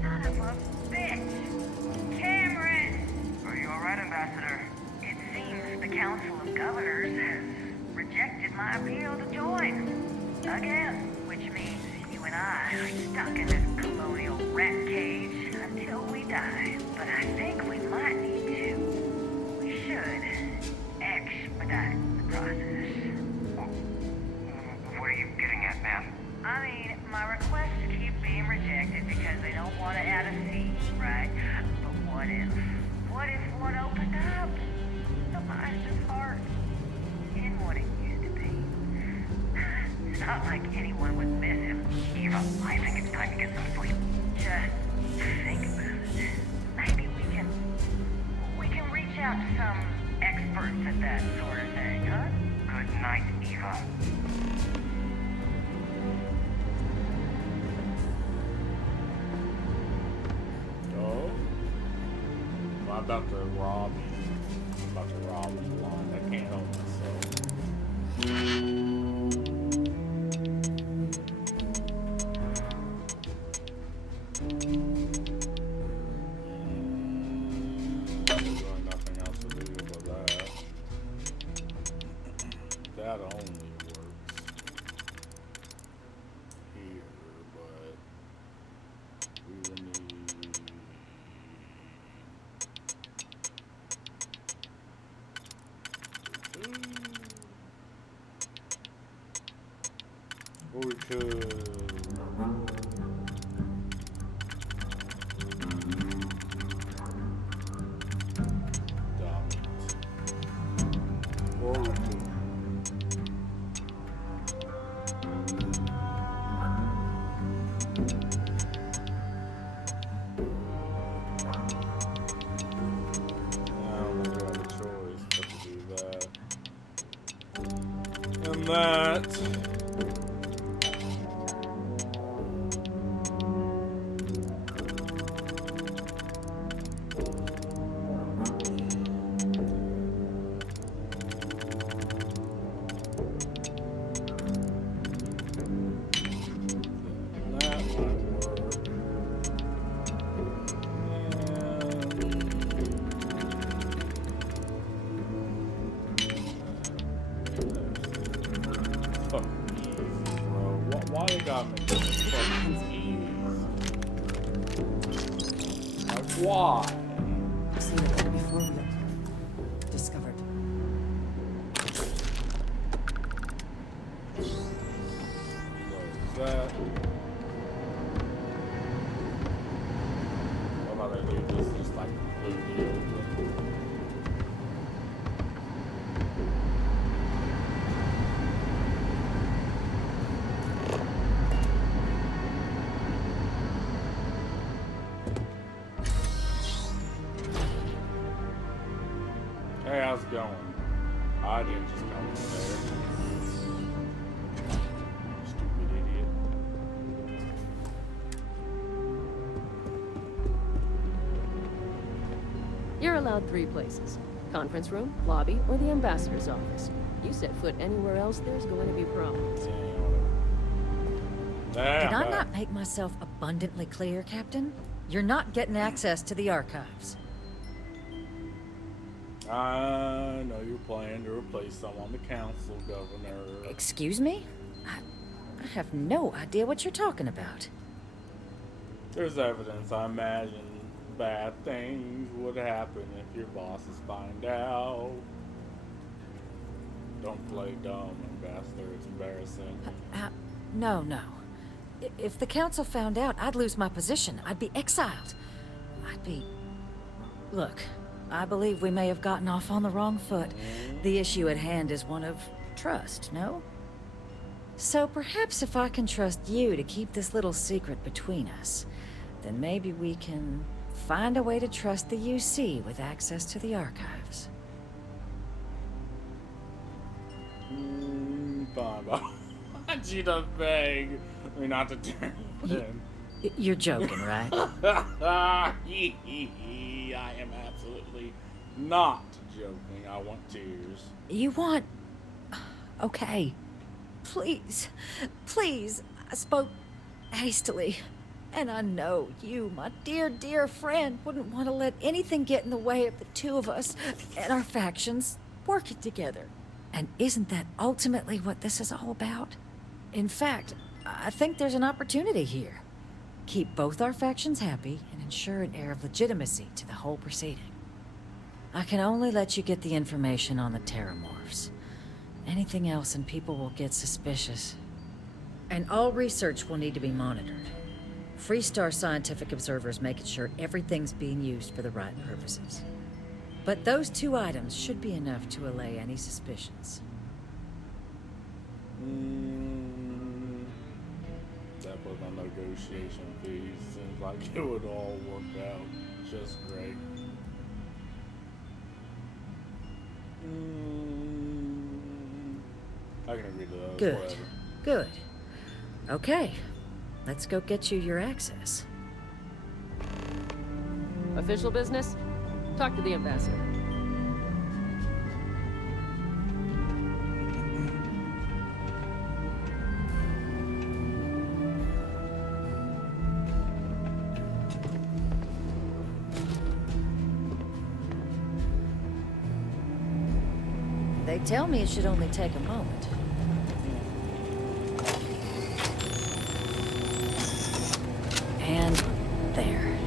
Son of a bitch! Cameron! Are you alright, Ambassador? It seems the Council of Governors has rejected my appeal to join. Again, which means you and I are stuck in this colonial rat cage until we die. But I think we might need to. We should expedite the process. What are you getting at, ma'am? I mean, my requests keep being rejected because they don't want to add a scene, right? But what if one opened up? The Meister's heart in what it used to be. It's not like anyone would miss him. Eva, I think it's time to get some sleep. Just think about it. Maybe we can reach out to some experts at that sort of thing, huh? Good night, Eva. I'm about to rob you. I'm about to rob you blind. I can't help myself. There's really nothing else to do but that. That only works here, but we will need. Or we could. Or we could. I don't think we have a choice but to do that. And that. fucking easy, bro. Why you gotta make this fucking easy? Like, why? I've seen it all before we are discovered. Close that. What am I gonna do? This just like completely open. Hey, how's it going? I didn't just come from there. Stupid idiot. You're allowed 3 places. Conference room, lobby, or the ambassador's office. You set foot anywhere else, there's going to be problems. Did I not make myself abundantly clear, Captain? You're not getting access to the archives. I know you're planning to replace someone on the council, Governor. Excuse me? I have no idea what you're talking about. There's evidence. I imagine bad things would happen if your bosses find out. Don't play dumb, Ambassador. It's embarrassing. No. If the council found out, I'd lose my position. I'd be exiled. Look, I believe we may have gotten off on the wrong foot. The issue at hand is one of trust, no? So perhaps if I can trust you to keep this little secret between us, then maybe we can find a way to trust the UC with access to the archives. Fine, but she does beg me not to turn in. You're joking, right? I am absolutely not joking. I want tears. You want... Okay. Please. I spoke hastily. And I know you, my dear friend, wouldn't want to let anything get in the way of the two of us and our factions working together. And isn't that ultimately what this is all about? In fact, I think there's an opportunity here. Keep both our factions happy and ensure an air of legitimacy to the whole proceeding. I can only let you get the information on the Terramorphs. Anything else and people will get suspicious. And all research will need to be monitored. Freestar scientific observers making sure everything's being used for the right purposes. But those 2 items should be enough to allay any suspicions. That was my negotiation fees. Seems like it would all work out just great. I can agree to those. Good. Okay. Let's go get you your access. Official business? Talk to the ambassador. They tell me it should only take a moment. And there.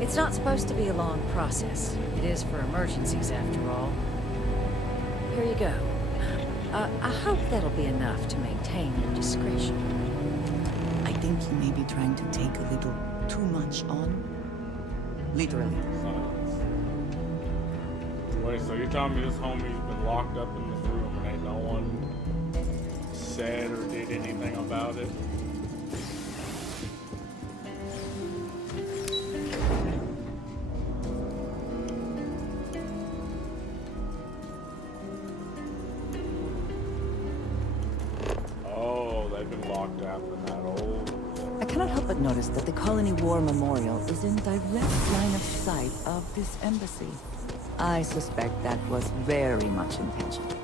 It's not supposed to be a long process. It is for emergencies, after all. Here you go. I hope that'll be enough to maintain your discretion. I think you may be trying to take a little too much on. Literally. Wait, so you're telling me this homie's been locked up in this room and ain't no one said or did anything about it? Oh, they've been locked up in that old... I cannot help but notice that the Colony War Memorial is in direct line of sight of this embassy. I suspect that was very much intentional.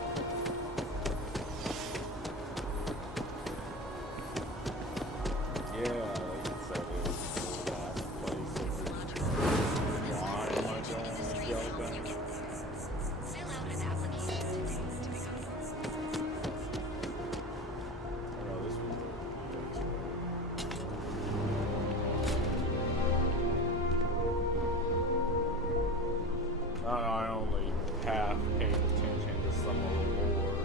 I only half paid attention to some of the lore.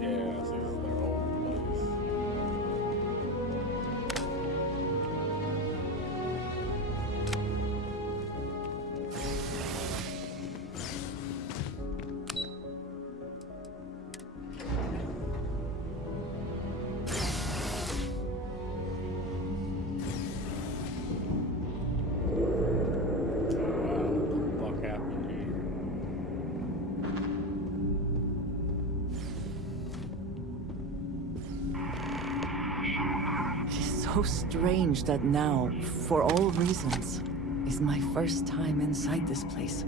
Yeah, this is their old place. It's so strange that now, for all reasons, is my first time inside this place.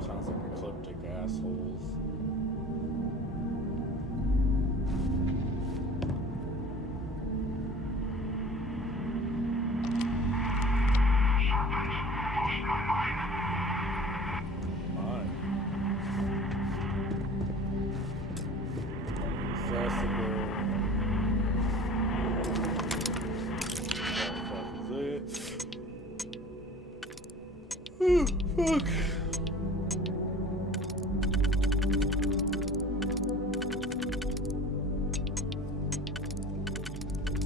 Sounds like ecliptic assholes. Fuck.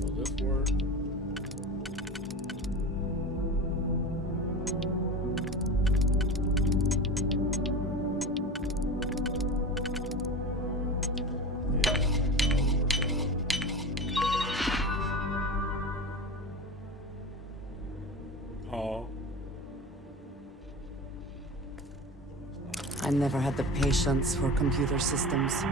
Will this work? I never had the patience for computer systems.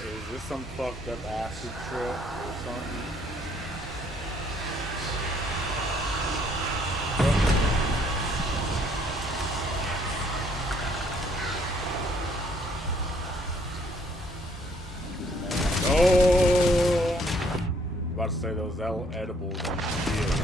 Is this some fucked up acid trip or something? Oh! I'm about to say those edibles and shit.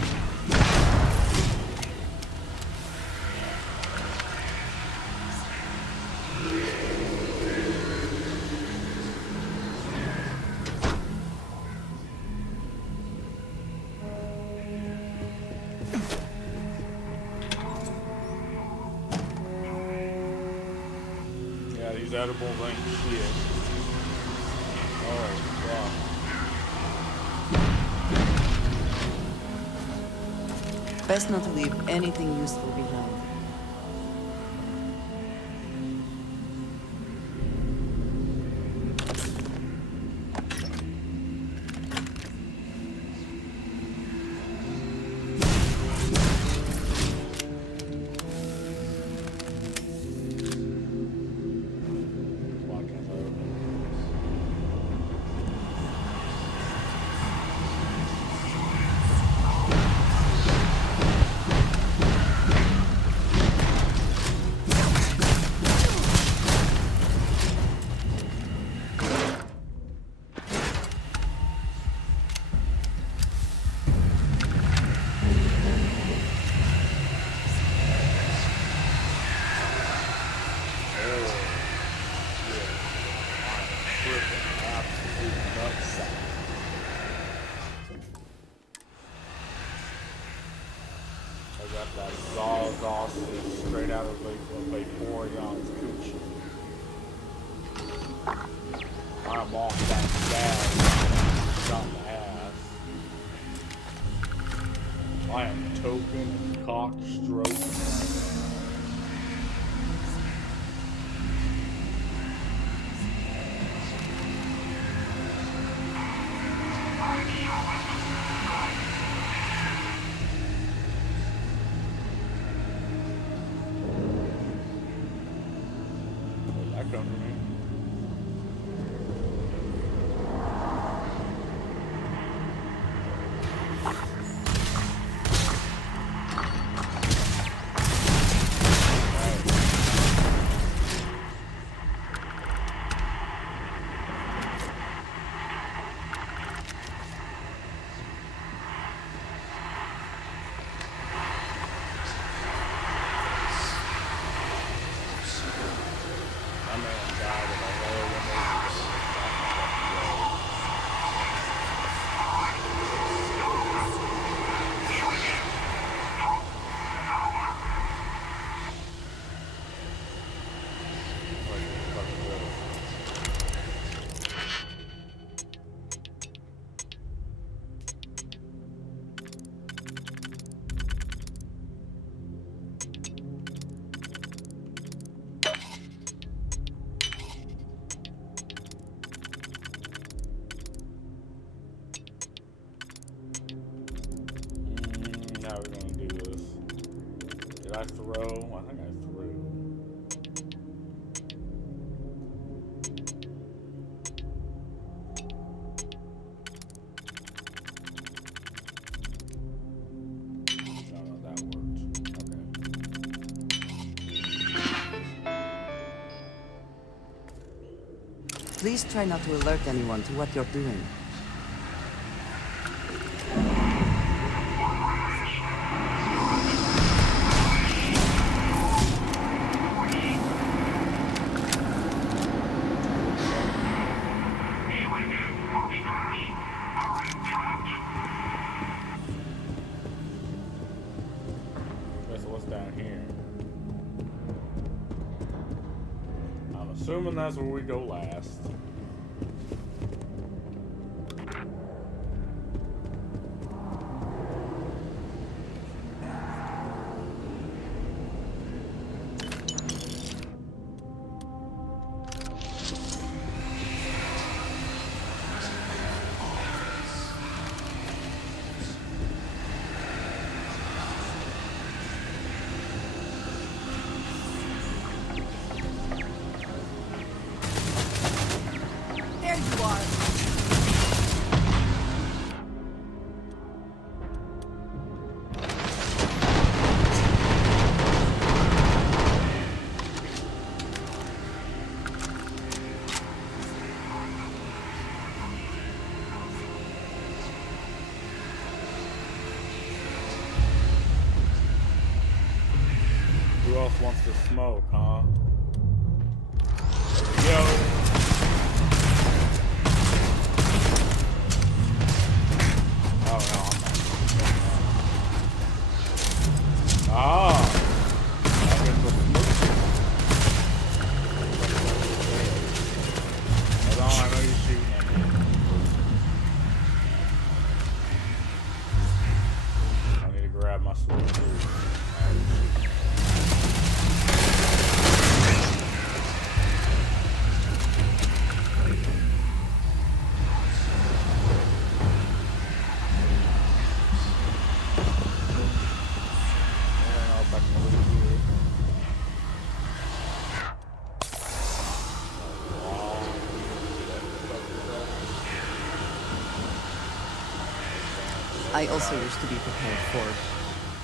These edibles ain't shit. Oh, fuck. Best not to leave anything useful behind. exhausted straight out of Vaporeon's coochie. I'm off that stab. Shot in the ass. I am token and cock stroking. That come from me. How are we gonna do this? Did I throw? I think I threw. No, that worked. Okay. Please try not to alert anyone to what you're doing. Assuming that's where we go last. Who else wants to smoke, huh? Yo. Oh no, I'm not. Ah. I'm gonna go smoke. Hold on, I know you're shooting at me. I need to grab my sword too. I also wish to be prepared for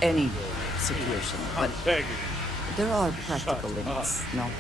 any situation, but there are practical limits, no?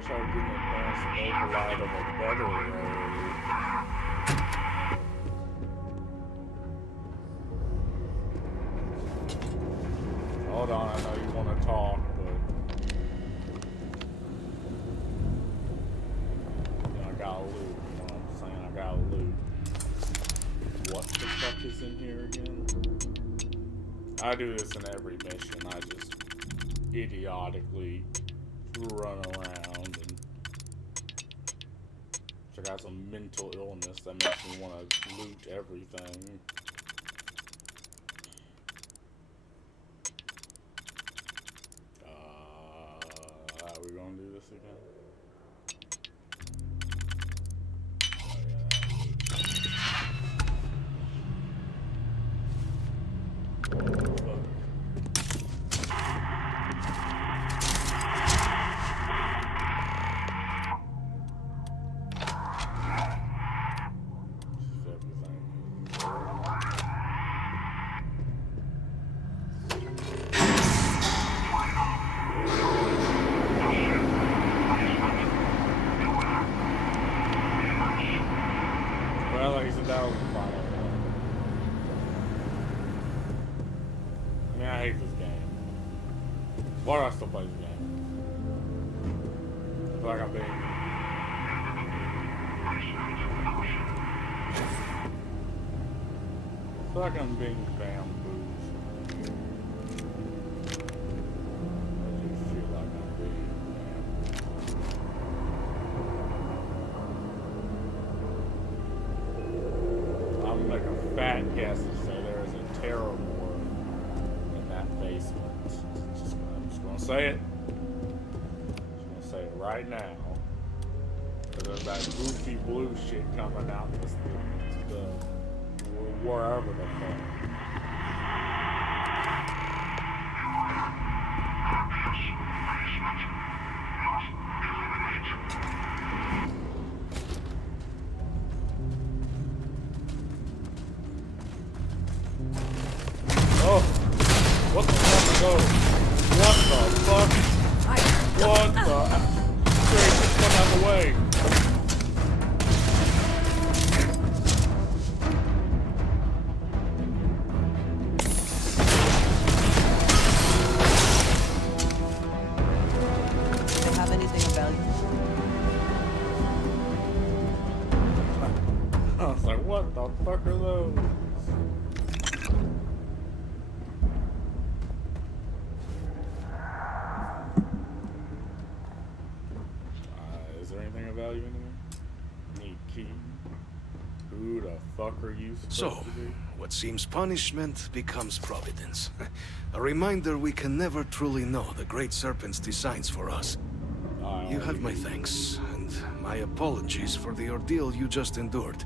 wish I was getting advanced override of a better rarity. Hold on, I know you want to talk, but you know, I gotta loot. You know what I'm saying? I gotta loot. What the fuck is in here again? I do this in every mission. I just idiotically run around and I got some mental illness that makes me want to loot everything. Are we gonna do this again? Well, like I said, that was the final one. I mean, I hate this game. Why do I still play this game? I feel like I'm being... I feel like I'm being bamboozled. I do feel like I'm being bamboozled. I'm like a fat guess to say there is a terror morph in that basement. I'm just gonna say it. I'm just gonna say it right now. Because there's that goofy blue shit coming out the wherever the fuck. Oh, what the fuck? Go. What the fuck? What the? Straight, just one out of the way. Do they have anything of value? I was like, what the fuck are those? Is there anything of value in here? Need key. Who the fuck are you supposed to be? What seems punishment becomes providence. A reminder we can never truly know the Great Serpent's designs for us. You have my thanks, and my apologies for the ordeal you just endured.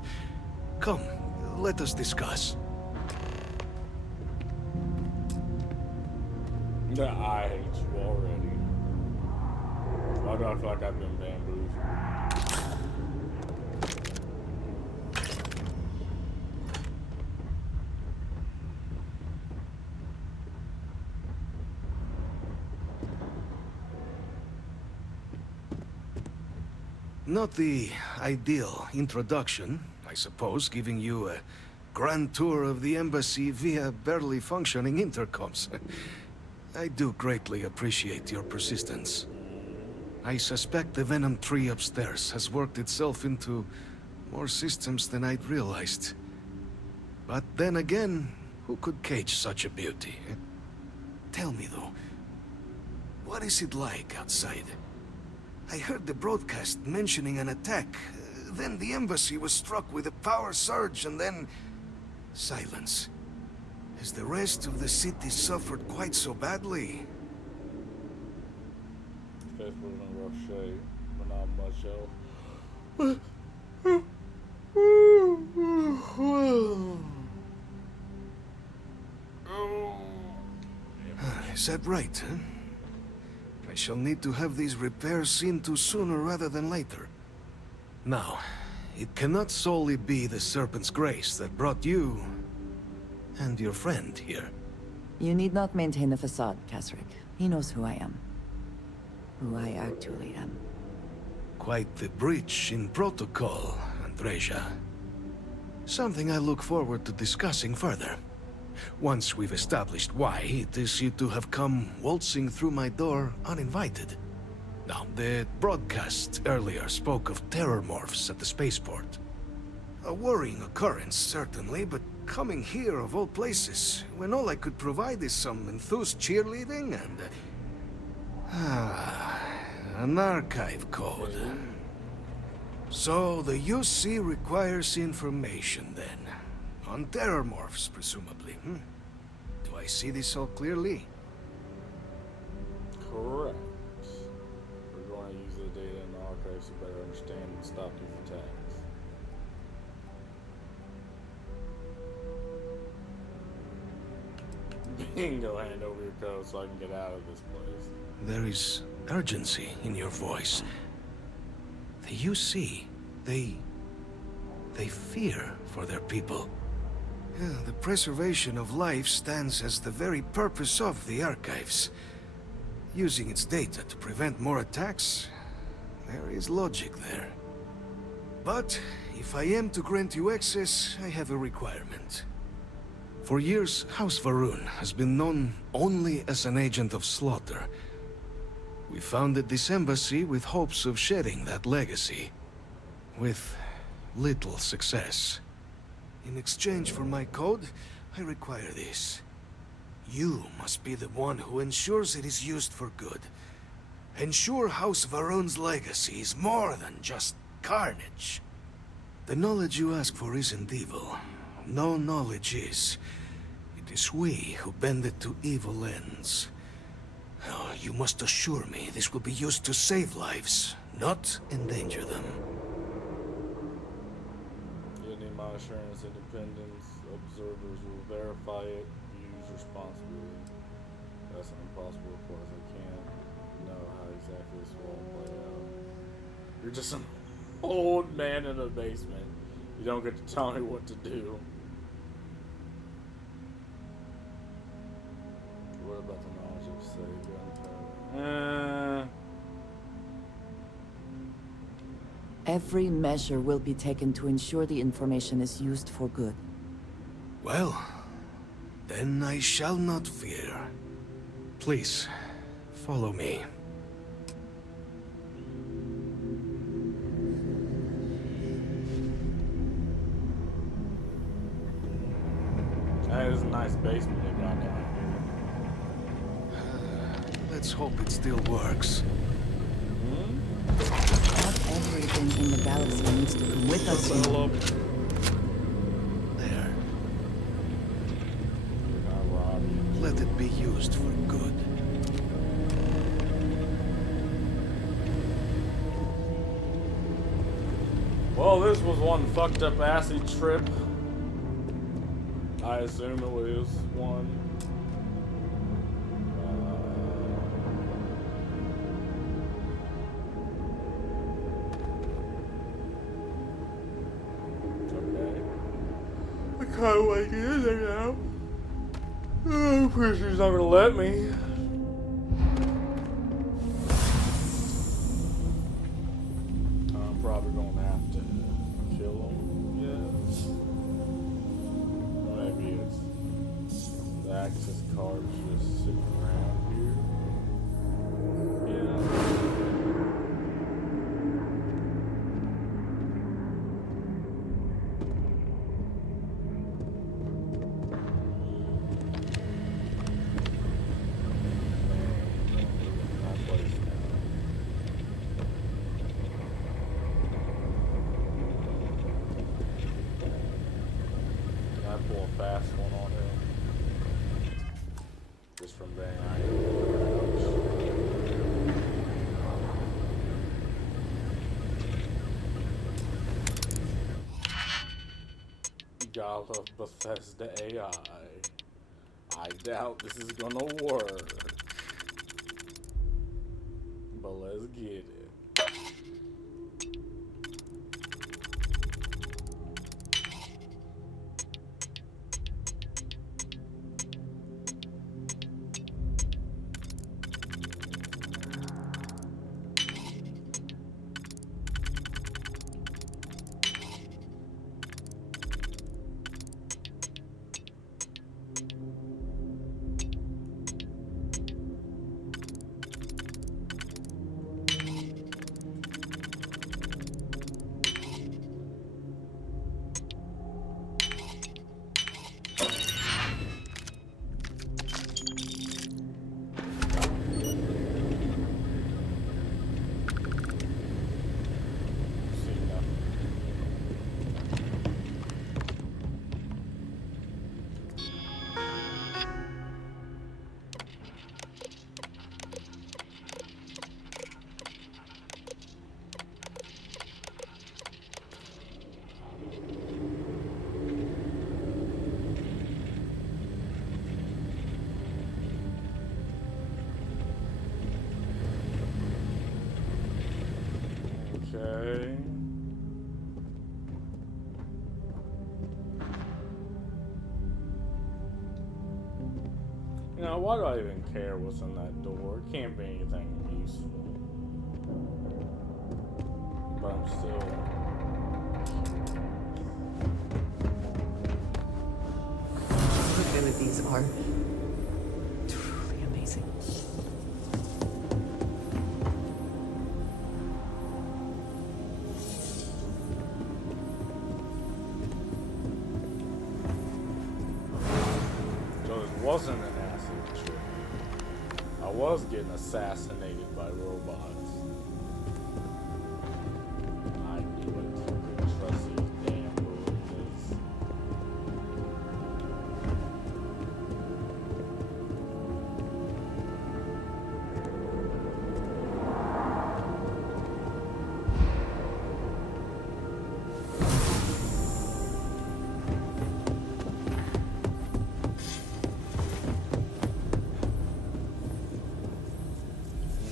Come, let us discuss. I hate you already. Why do I feel like I've been bamboozled? Not the ideal introduction, I suppose, giving you a grand tour of the embassy via barely functioning intercoms. I do greatly appreciate your persistence. I suspect the Venom tree upstairs has worked itself into more systems than I'd realized. But then again, who could cage such a beauty? Tell me though, what is it like outside? I heard the broadcast mentioning an attack. Then the embassy was struck with a power surge and then... silence. Has the rest of the city suffered quite so badly? This was in rough shape, but not much else. Is that right, huh? I shall need to have these repairs seen to sooner rather than later. Now, it cannot solely be the Serpent's grace that brought you... and your friend here. You need not maintain a facade, Kasric. He knows who I am. Who I actually am. Quite the breach in protocol, Andreja. Something I look forward to discussing further. Once we've established why it is you to have come waltzing through my door uninvited. Now, the broadcast earlier spoke of terror morphs at the spaceport. A worrying occurrence, certainly, but coming here of all places, when all I could provide is some enthused cheerleading and... an archive code. So the UC requires information, then. On terror morphs, presumably, hmm? Do I see this all clearly? Correct. We're going to use the data in the archives to better understand and stop these attacks. Bingo, hand over your code so I can get out of this place. There is urgency in your voice. The UC, they fear for their people. Yeah, the preservation of life stands as the very purpose of the archives. Using its data to prevent more attacks, there is logic there. But if I am to grant you access, I have a requirement. For years, House Varun has been known only as an agent of slaughter. We founded this embassy with hopes of shedding that legacy. With little success. In exchange for my code, I require this. You must be the one who ensures it is used for good. Ensure House Varun's legacy is more than just carnage. The knowledge you ask for isn't evil. No knowledge is. It is we who bend it to evil ends. Oh, you must assure me this will be used to save lives, not endanger them. You need my assurance, independence. Observers will verify it. Use responsibly. That's an impossible request. I can't know how exactly this will all play out. You're just an old man in a basement. You don't get to tell me what to do. What about the knowledge of, say, gunpowder? Every measure will be taken to ensure the information is used for good. Well, then I shall not fear. Please, follow me. That is a nice basement they got down here. Let's hope it still works. Not everything in the galaxy needs to come with us, you know. There. Let it be used for good. Well, this was one fucked up acid trip. I assume it was one. Okay. I can't wait to get in there now. Oh, pretty sure he's not gonna let me. I'm probably gonna have to kill him, yes. Maybe it's the access card is just sitting around here. Pull a fast one on him. Just from being God of Bethesda AI. I doubt this is gonna work. But let's get it. Okay. You know, why do I even care what's in that door? It can't be anything useful. But I'm still... Abilities are truly amazing. So it wasn't an acid trip. I was getting assassinated by robots. I knew it. Couldn't trust these damn robots.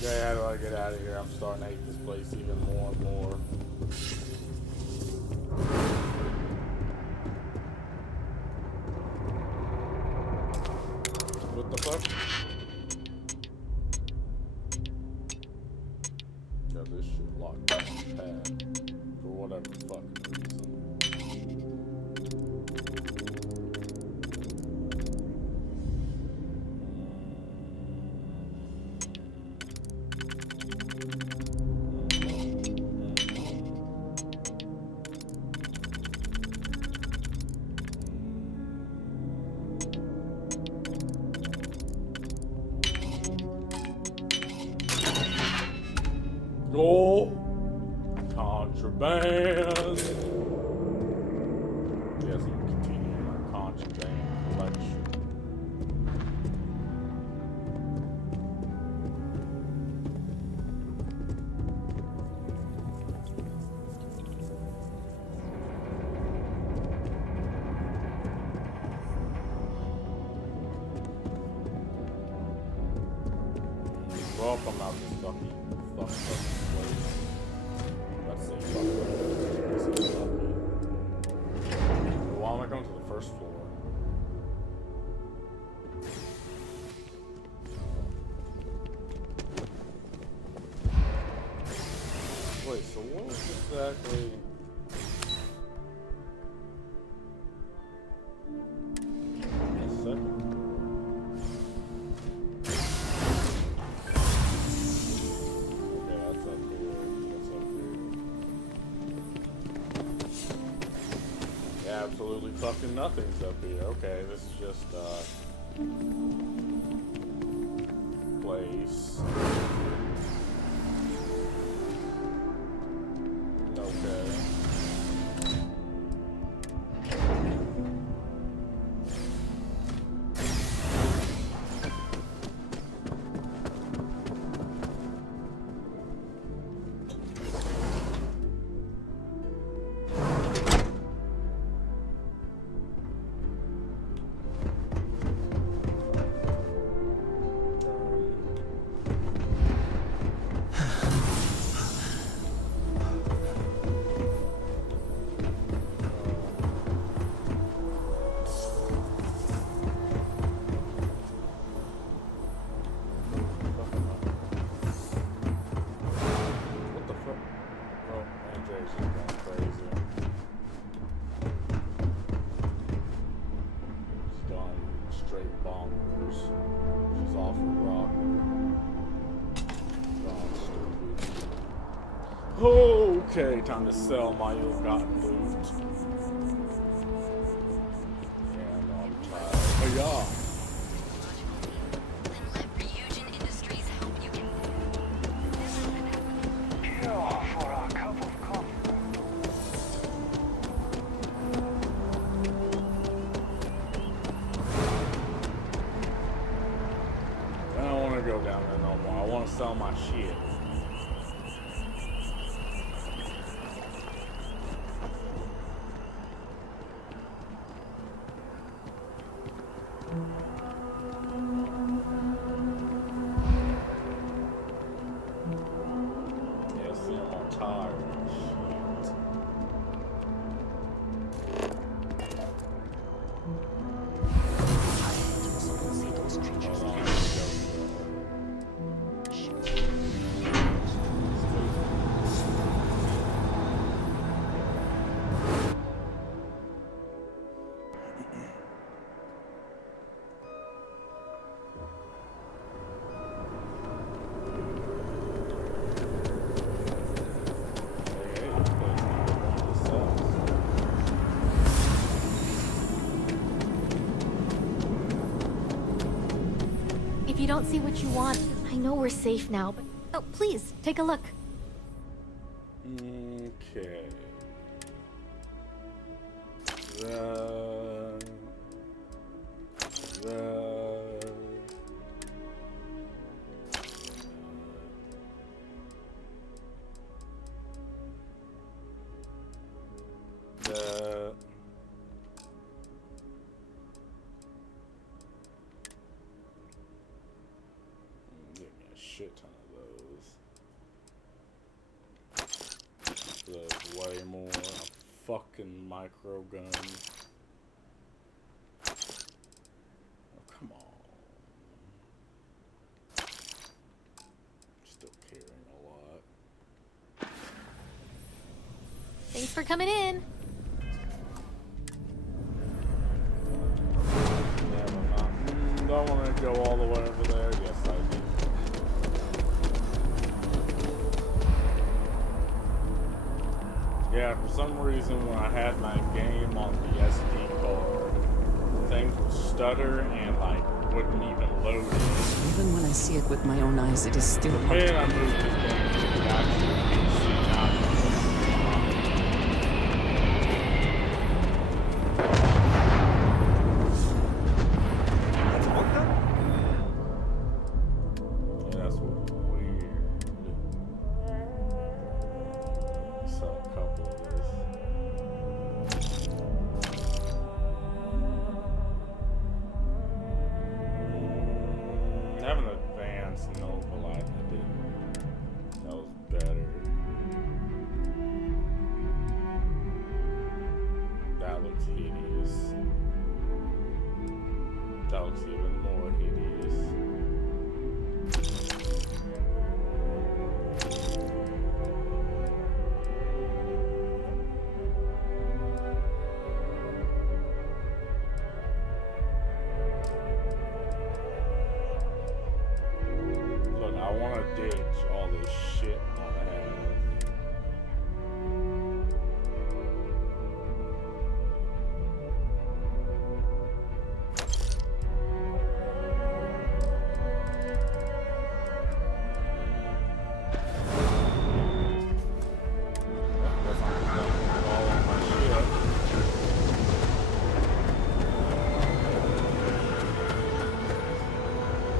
Okay, how do I get out of here? I'm starting to hate this place even more and more. What the fuck? Got this shit locked down pad for whatever fucking reason. Oh, contraband. Yes, I'm continuing my contraband collection. Welcome out this fucking place. Let's say fuck. This is lucky. Why am I going to the first floor? Wait, so what was exactly... A second. Absolutely fucking nothing's up here. Okay, this is just place. Okay. Okay, time to sell my ill-gotten loot. And I'm tired. Oh, yeah. I don't want to go down there no more. I want to sell my shit. don't see what you want. I know we're safe now, but... Oh, please, take a look. Okay. Give me a shit ton of those. There's way more. A fucking micro gun. Oh, come on. Still carrying a lot. Thanks for coming in. Don't want to go all the way over there. Yes, I do. Yeah, for some reason when I had my game on the SD card, things would stutter and like wouldn't even load it. Even when I see it with my own eyes, it is still hard. Man, I moved this game to the actual PC, not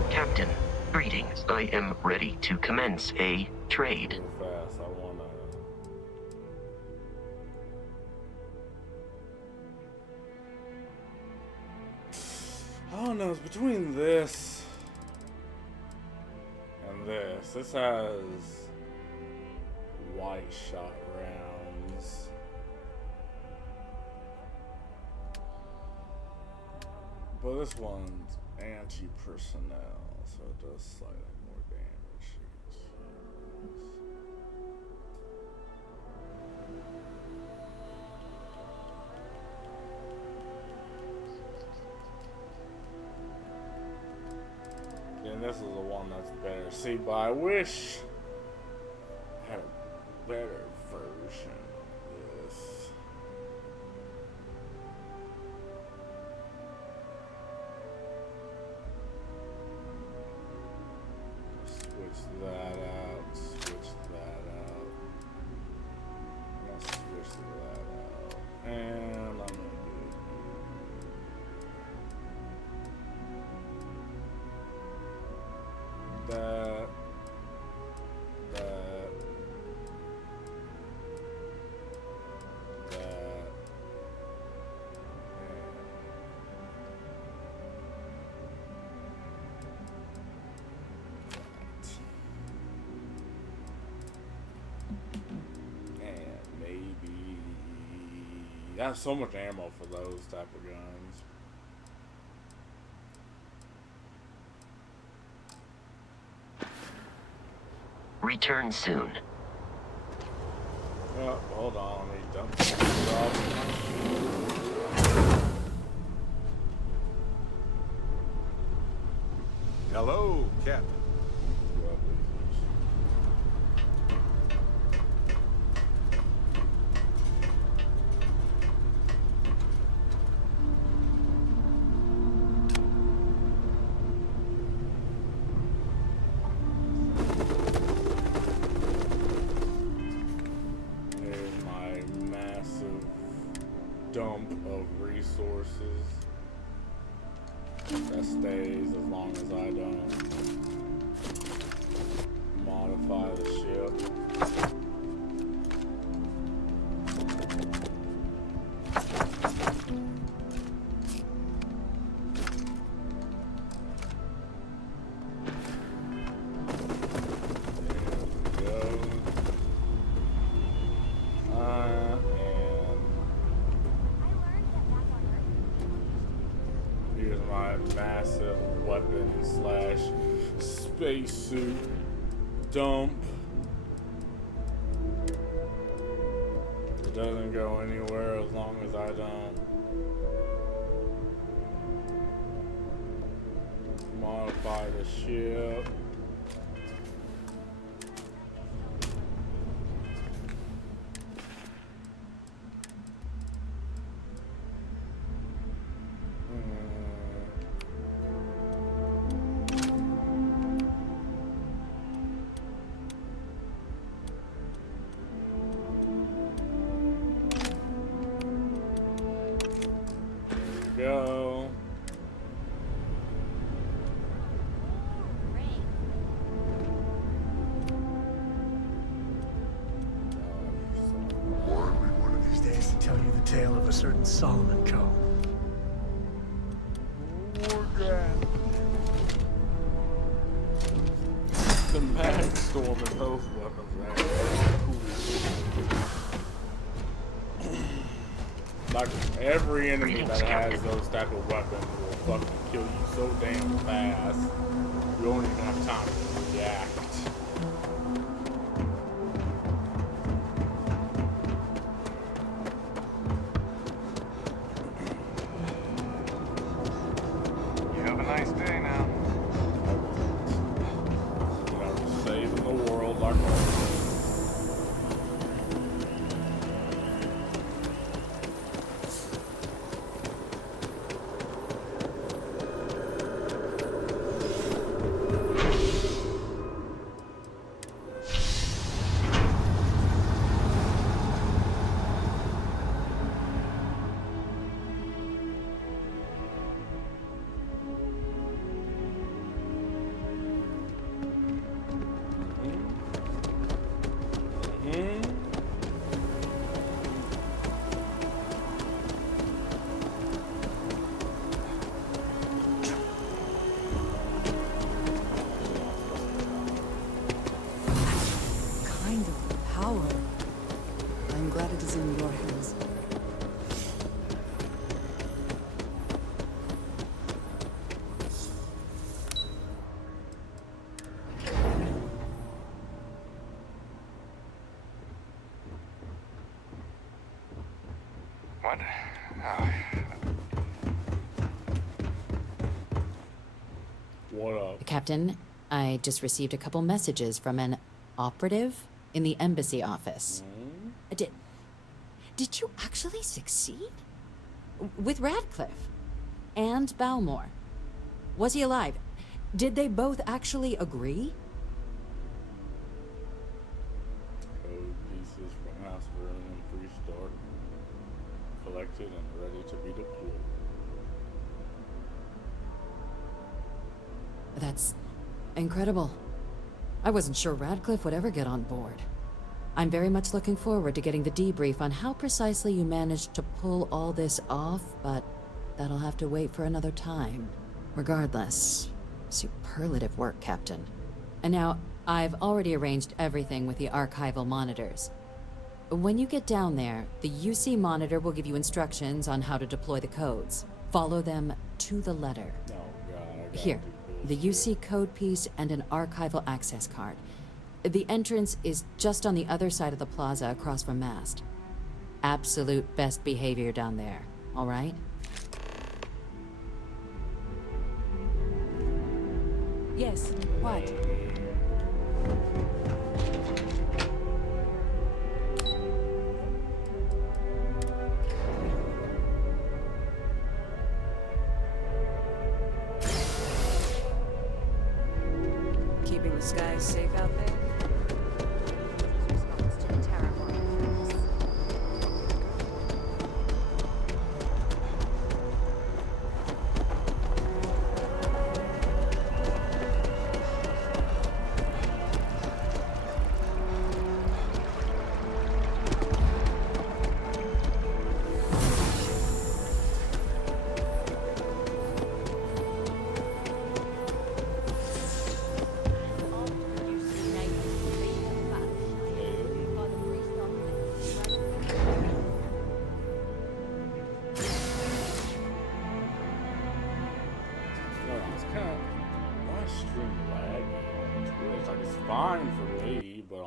Captain, greetings. I am ready to commence a trade. Fast, I wanna... I don't know, it's between this and this. This has white shot rounds. But this one's anti-personnel, so it does slightly more damage. And this is the one that's better. See, but I wish I had a better version of this. Switch that out, switch that out. I'm gonna switch that out. And I'm gonna do that, that, that, and maybe I have so much ammo for those type of guns. Return soon. Oh, hold on, let me dump this off. Hello, Captain. dump of resources that stays as long as I don't modify the ship. Massive weapon slash spacesuit dump. It doesn't go anywhere as long as I don't modify the ship. Go. One of these days to tell you the tale of a certain Solomon comb. The mag storm and those weapons, man. Cool. Like every enemy that has those type of weapons will fucking kill you so damn fast. You don't even have time to react. You have a nice day now. You know, saving the world like always. Kind of power. I'm glad it is in your hands. What? What up? Captain, I just received a couple messages from an operative in the embassy office. Did you actually succeed? With Radcliffe and Balmore. Was he alive? Did they both actually agree? Code pieces from house room and free start. Collected and ready to be deployed. That's incredible. I wasn't sure Radcliffe would ever get on board. I'm very much looking forward to getting the debrief on how precisely you managed to pull all this off, but that'll have to wait for another time. Regardless, superlative work, Captain. And now, I've already arranged everything with the archival monitors. When you get down there, the UC monitor will give you instructions on how to deploy the codes. Follow them to the letter. Oh god, Here, the UC code piece and an archival access card. The entrance is just on the other side of the plaza across from Mast. Absolute best behavior down there, all right? Yes, what? Keeping the skies safe out there?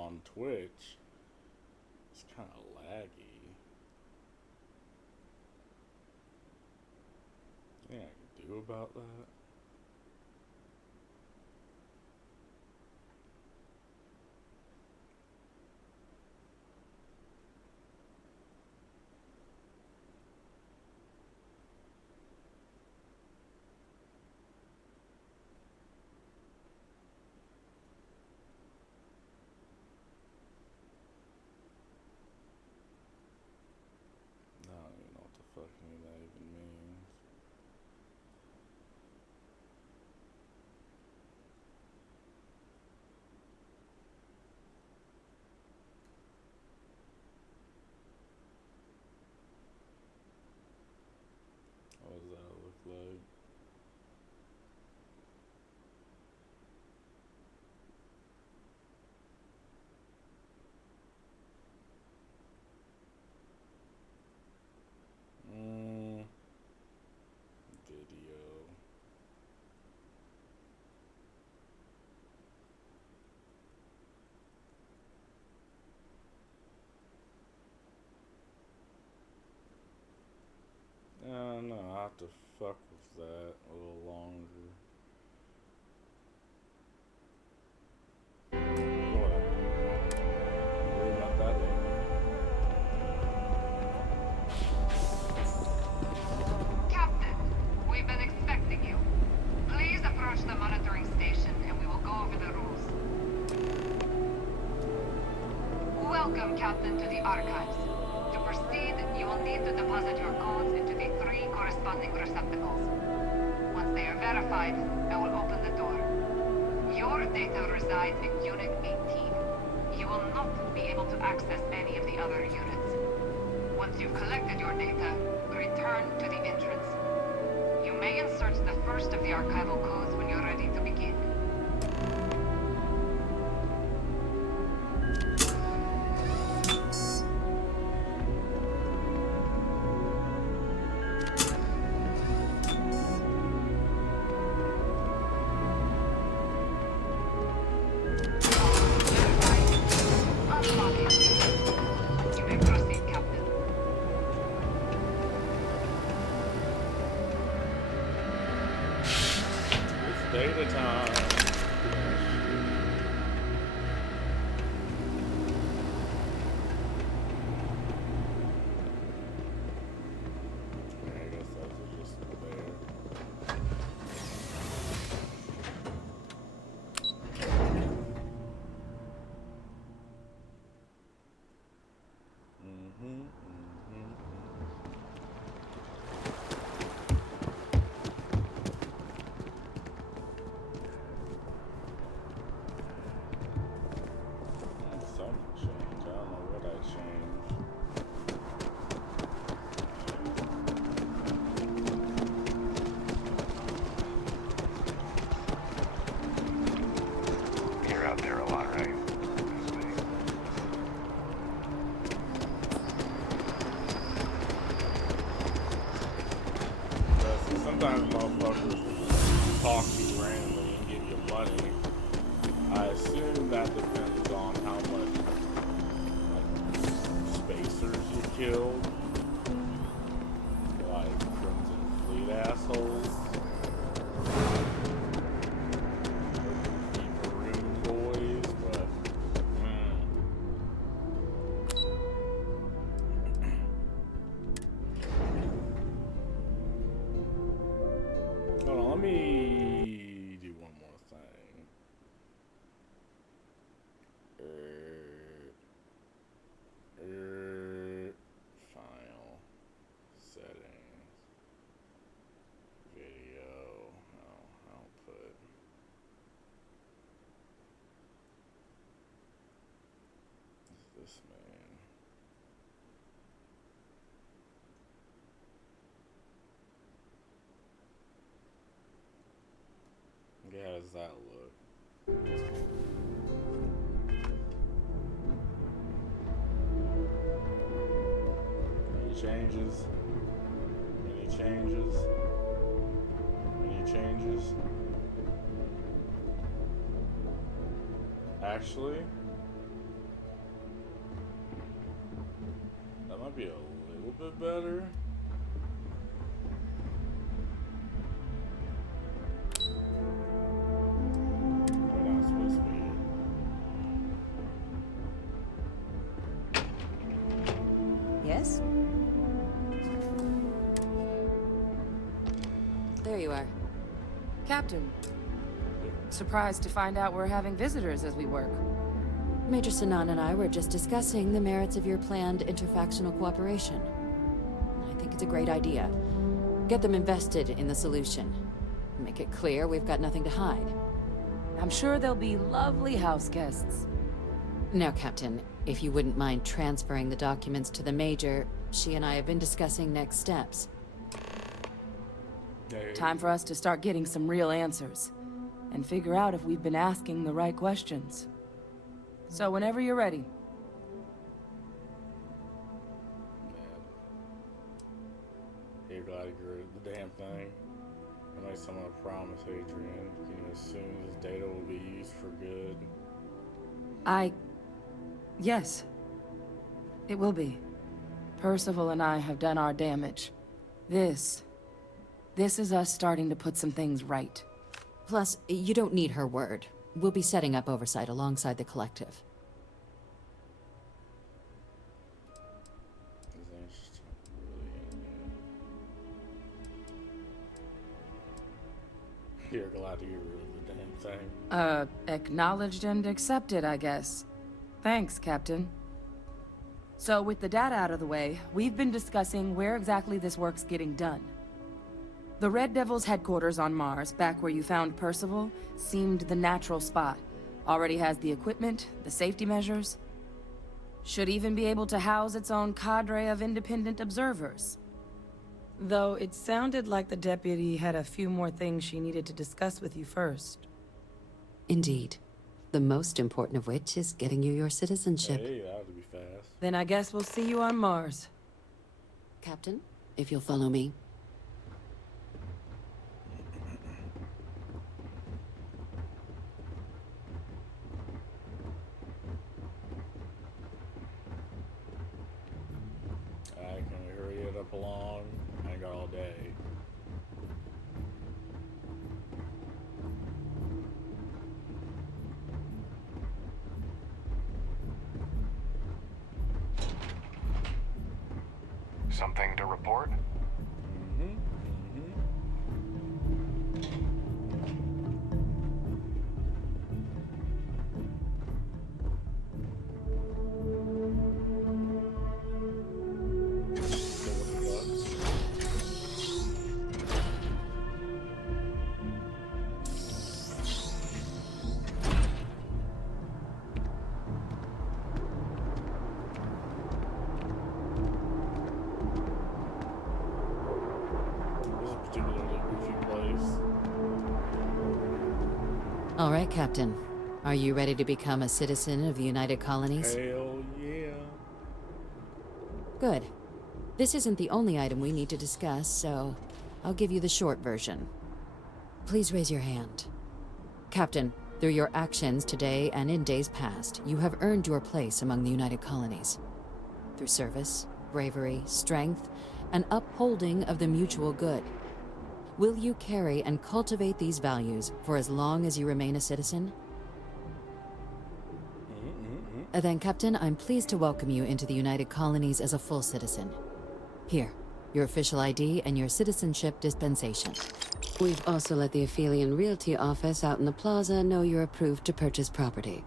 on Twitch. It's kind of laggy. Yeah, I can do about that. I don't even know what the fuck any of that even means. What does that look like? Video. No, I have to fuck with that a little longer. Worry about that later. Captain, we've been expecting you. Please approach the monitoring station and we will go over the rules. Welcome, Captain, to the archives. To proceed, you will need to deposit your codes into the 3 corresponding receptacles. Once they are verified, I will open the door. Your data resides in Unit 18. You will not be able to access any of the other units. Once you've collected your data, return to the entrance. You may insert the first of the archival codes when you're ready to begin. You may proceed, Captain. It's data time. I guess those are just there. Some change. I don't know what I changed. You're out there a lot, right? Sometimes motherfuckers talk to you randomly and give you money. I assume that depends on how much like spacers you killed. Like Crimson Fleet assholes. Fever boys, but hold on, let me do one more thing. File settings, video, output. This man. Yeah, how does that look? Any changes? Any changes? Any changes? Actually, might be a little bit better. We're not supposed to be. Yes? There you are. Captain. Surprised to find out we're having visitors as we work. Major Sinan and I were just discussing the merits of your planned interfactional cooperation. I think it's a great idea. Get them invested in the solution. Make it clear we've got nothing to hide. I'm sure they'll be lovely house guests. Now, Captain, if you wouldn't mind transferring the documents to the Major, she and I have been discussing next steps. Time for us to start getting some real answers, and figure out if we've been asking the right questions. So whenever you're ready. You're glad to agree with the damn thing. I made someone a promise, Adrian. As soon as this data will be used for good. Yes. It will be. Percival and I have done our damage. This is us starting to put some things right. Plus, you don't need her word. We'll be setting up oversight alongside the collective. You're glad to get rid of the damn thing. Acknowledged and accepted, I guess. Thanks, Captain. So, with the data out of the way, we've been discussing where exactly this work's getting done. The Red Devil's headquarters on Mars, back where you found Percival, seemed the natural spot. Already has the equipment, the safety measures. Should even be able to house its own cadre of independent observers. Though it sounded like the deputy had a few more things she needed to discuss with you first. Indeed. The most important of which is getting you your citizenship. Hey, that would be fast. Then I guess we'll see you on Mars. Captain, if you'll follow me. Alright, can we hurry it up along? I ain't got all day. Something to report? All right, Captain. Are you ready to become a citizen of the United Colonies? Hell yeah. Good. This isn't the only item we need to discuss, so I'll give you the short version. Please raise your hand. Captain, through your actions today and in days past, you have earned your place among the United Colonies. Through service, bravery, strength, and upholding of the mutual good. Will you carry and cultivate these values for as long as you remain a citizen? Then, Captain, I'm pleased to welcome you into the United Colonies as a full citizen. Here, your official ID and your citizenship dispensation. We've also let the Aphelion Realty office out in the plaza know you're approved to purchase property.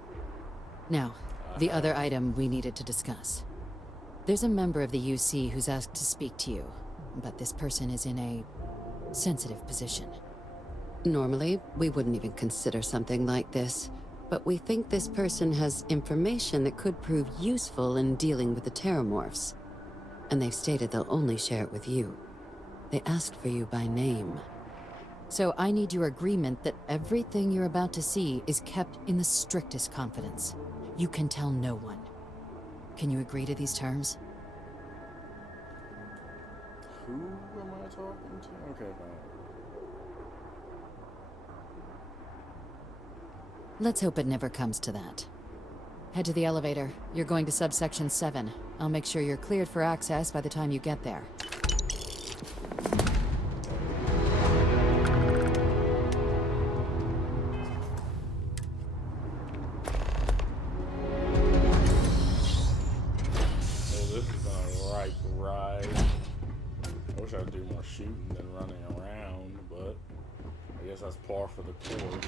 Now, the other item we needed to discuss. There's a member of the UC who's asked to speak to you, but this person is in a sensitive position. Normally, we wouldn't even consider something like this, but we think this person has information that could prove useful in dealing with the Terramorphs. And they've stated they'll only share it with you. They asked for you by name. So I need your agreement that everything you're about to see is kept in the strictest confidence. You can tell no one. Can you agree to these terms? Who am I talking to? Okay, fine. Let's hope it never comes to that. Head to the elevator. You're going to subsection 7. I'll make sure you're cleared for access by the time you get there. This is gonna right ride. I wish I'd do more shooting than running around, but I guess that's par for the course.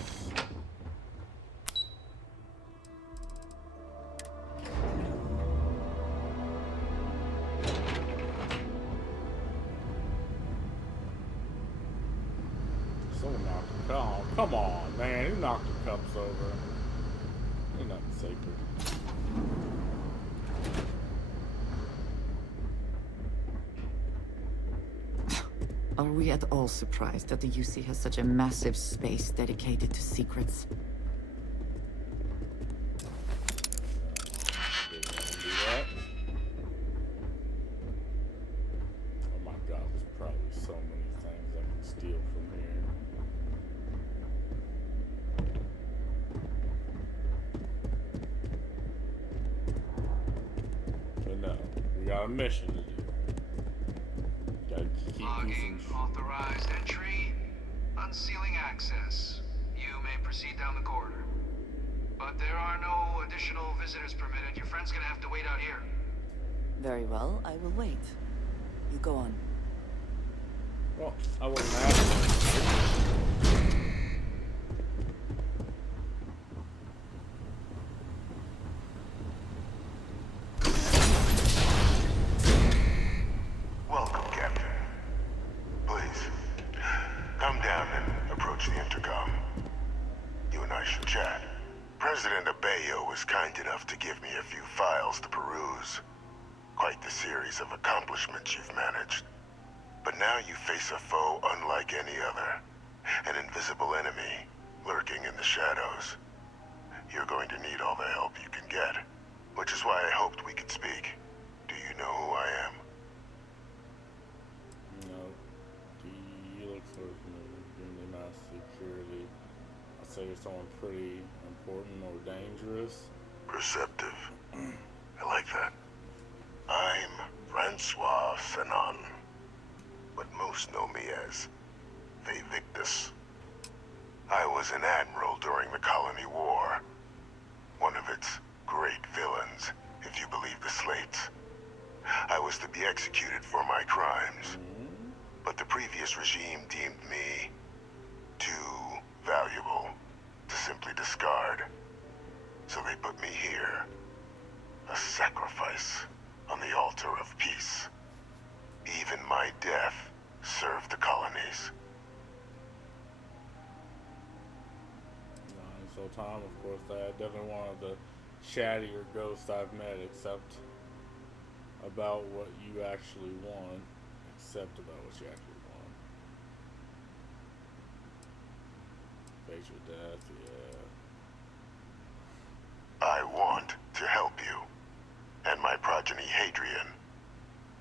Someone knocked the cup. Oh, come on, man. Who knocked the cups over? Ain't nothing sacred. Are we at all surprised that the UC has such a massive space dedicated to secrets? Oh my god, there's probably so many things I can steal from here. But no, we got a mission to do. Gotta keep Logging authorized entry, unsealing access. You may proceed down the corridor. But there are no additional visitors permitted. Your friend's gonna have to wait out here. Very well, I will wait. You go on. Well, I wasn't asking. Welcome, Captain. Please, come down and approach the intercom. You and I should chat. President Abeyo was kind enough to give me a few files to peruse. Quite the series of accomplishments you've managed. But now you face a foe unlike any other. An invisible enemy, lurking in the shadows. You're going to need all the help you can get. Which is why I hoped we could speak. Do you know who I am? No. You look for really nice security. I'd say you're someone pretty important or dangerous. Perceptive. I like that. I'm Francois Sanon, but most know me as Victus. I was an admiral during the Colony War. One of its great villains, if you believe the slates. I was to be executed for my crimes, but the previous regime deemed me too valuable to simply discard. So they put me here, a sacrifice on the altar of peace. Even my death served the colonies. So Tom, of course, definitely one of the chattier ghosts I've met, except about what you actually want. Except about what you actually want. Face your death, yeah. I want to help you, and my progeny Hadrian,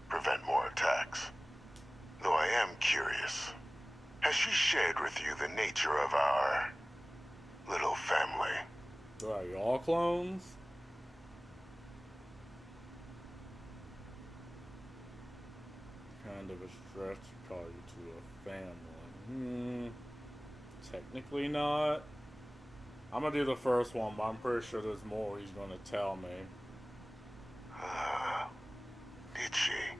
prevent more attacks. Though I am curious, has she shared with you the nature of our little family? Are you all clones? Kind of a stretch to call you to a family. Technically not. I'm gonna do the first one, but I'm pretty sure there's more he's gonna tell me. Did she?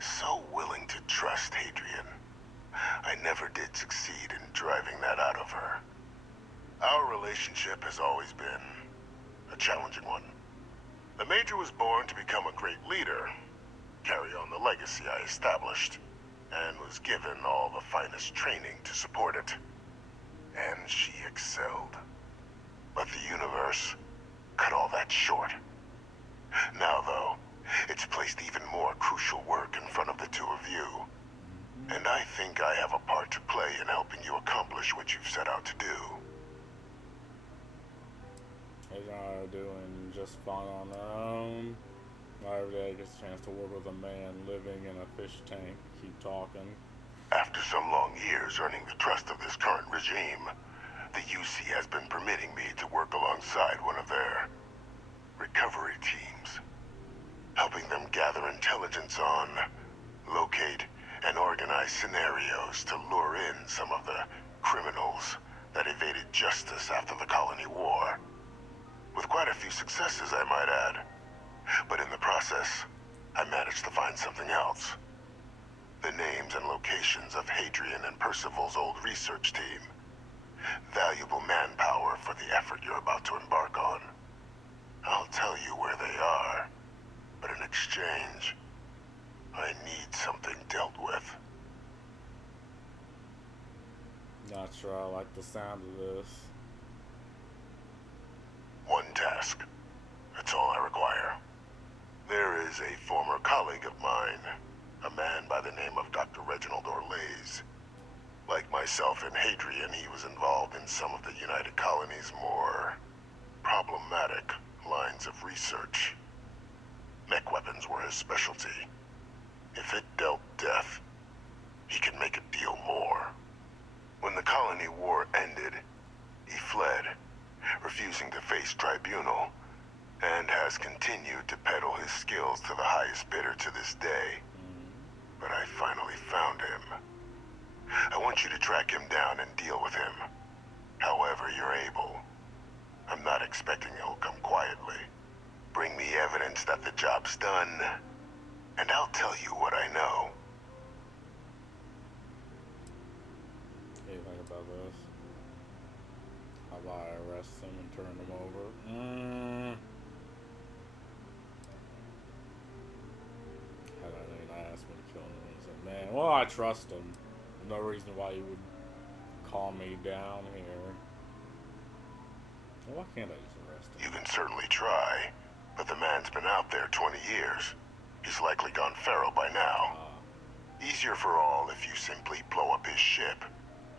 So willing to trust Hadrian. I never did succeed in driving that out of her. Our relationship has always been a challenging one. The Major was born to become a great leader, carry on the legacy I established, and was given all the finest training to support it. And she excelled. But the universe cut all that short. Now, though, it's placed even more crucial work in front of the two of you. And I think I have a part to play in helping you accomplish what you've set out to do. They're not doing just fine on their own. Not every day gets a chance to work with a man living in a fish tank. Keep talking. After some long years earning the trust of this current regime, the UC has been permitting me to work alongside one of their recovery teams, helping them gather intelligence on, locate, and organize scenarios to lure in some of the criminals that evaded justice after the Colony War. With quite a few successes, I might add. But in the process, I managed to find something else. The names and locations of Hadrian and Percival's old research team. Valuable manpower for the effort you're about to embark on. I'll tell you where they are, but in exchange, I need something dealt with. Not sure I like the sound of this. One task. That's all I require. There is a former colleague of mine, a man by the name of Dr. Reginald Orlaise. Like myself and Hadrian, he was involved in some of the United Colony's more problematic lines of research. Mech weapons were his specialty. If it dealt death, he could make a deal more. When the Colony War ended, he fled, refusing to face tribunal, and has continued to peddle his skills to the highest bidder to this day. But I finally found him. I want you to track him down and deal with him, however you're able. I'm not expecting he'll come quietly. Bring me evidence that the job's done, and I'll tell you what I know. Anything about this? How about I arrest him and turn him over? Had I didn't ask me to kill him, he said, man, well, I trust him. No reason why he would call me down here. Well, why can't I just arrest him? You can certainly try, but the man's been out there 20 years. He's likely gone feral by now. Easier for all if you simply blow up his ship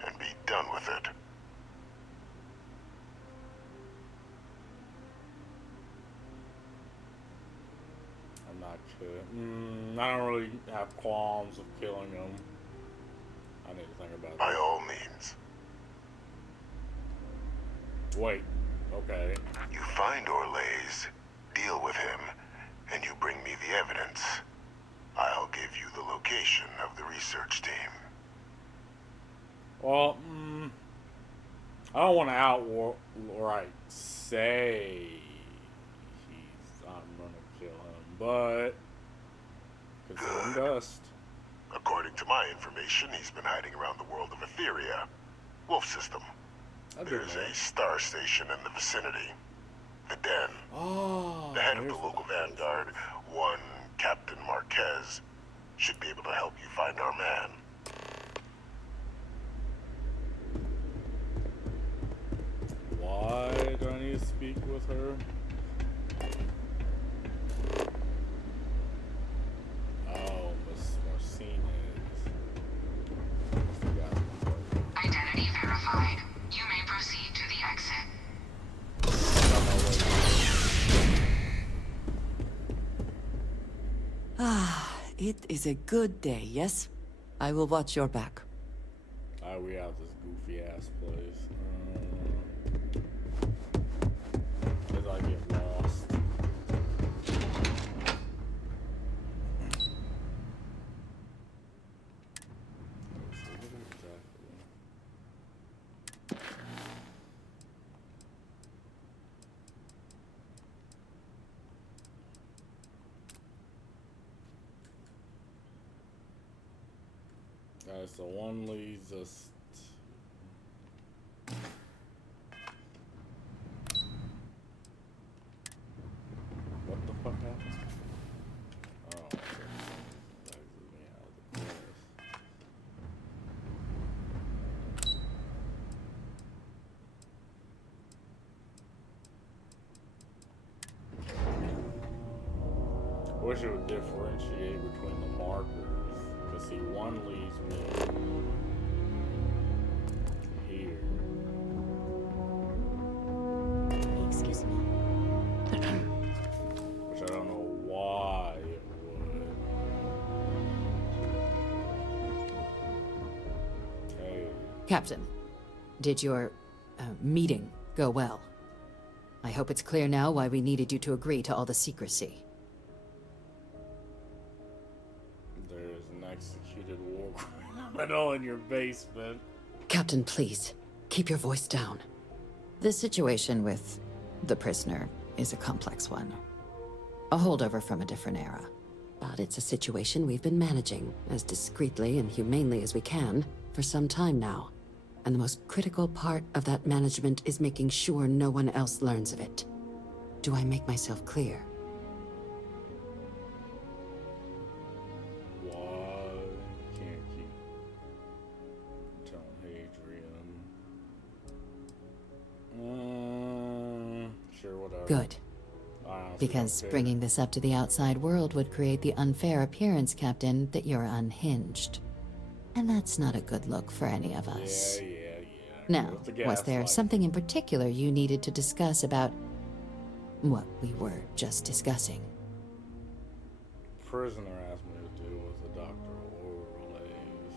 and be done with it. I'm not kidding. I don't really have qualms of killing him. I need to think about that. By all means. Wait. Okay. You find Orlaise, deal with him, and you bring me the evidence. I'll give you the location of the research team. Well, I don't want to outright say I'm gonna kill him, but consider him dust. According to my information, he's been hiding around the world of Etheria. Wolf system. There's a star station in the vicinity. The Den. Oh, the head of the local vanguard, one Captain Marquez, should be able to help you find our man. Why do I need to speak with her? Oh, Miss Marcinez. Identity verified. You may proceed to the exit. Ah, it is a good day, yes? I will watch your back. We have this goofy ass place. As I get lost. So one leads us. What the fuck happened? Oh, okay. That exits me out of the place. I wish it would differentiate between the markers. See, one leads me here. Excuse me. Which I don't know why it would. Hey. Captain, did your meeting go well? I hope it's clear now why we needed you to agree to all the secrecy. There's an executed war criminal in your basement. Captain, please, keep your voice down. The situation with the prisoner is a complex one. A holdover from a different era. But it's a situation we've been managing as discreetly and humanely as we can for some time now. And the most critical part of that management is making sure no one else learns of it. Do I make myself clear? Why can't keep telling Hadrian? Sure, whatever. Good. Because bringing this up to the outside world would create the unfair appearance, Captain, that you're unhinged. And that's not a good look for any of us. Yeah. Now, was there something in particular you needed to discuss about what we were just discussing? Prisoner asked me to do with the Dr. Orleans.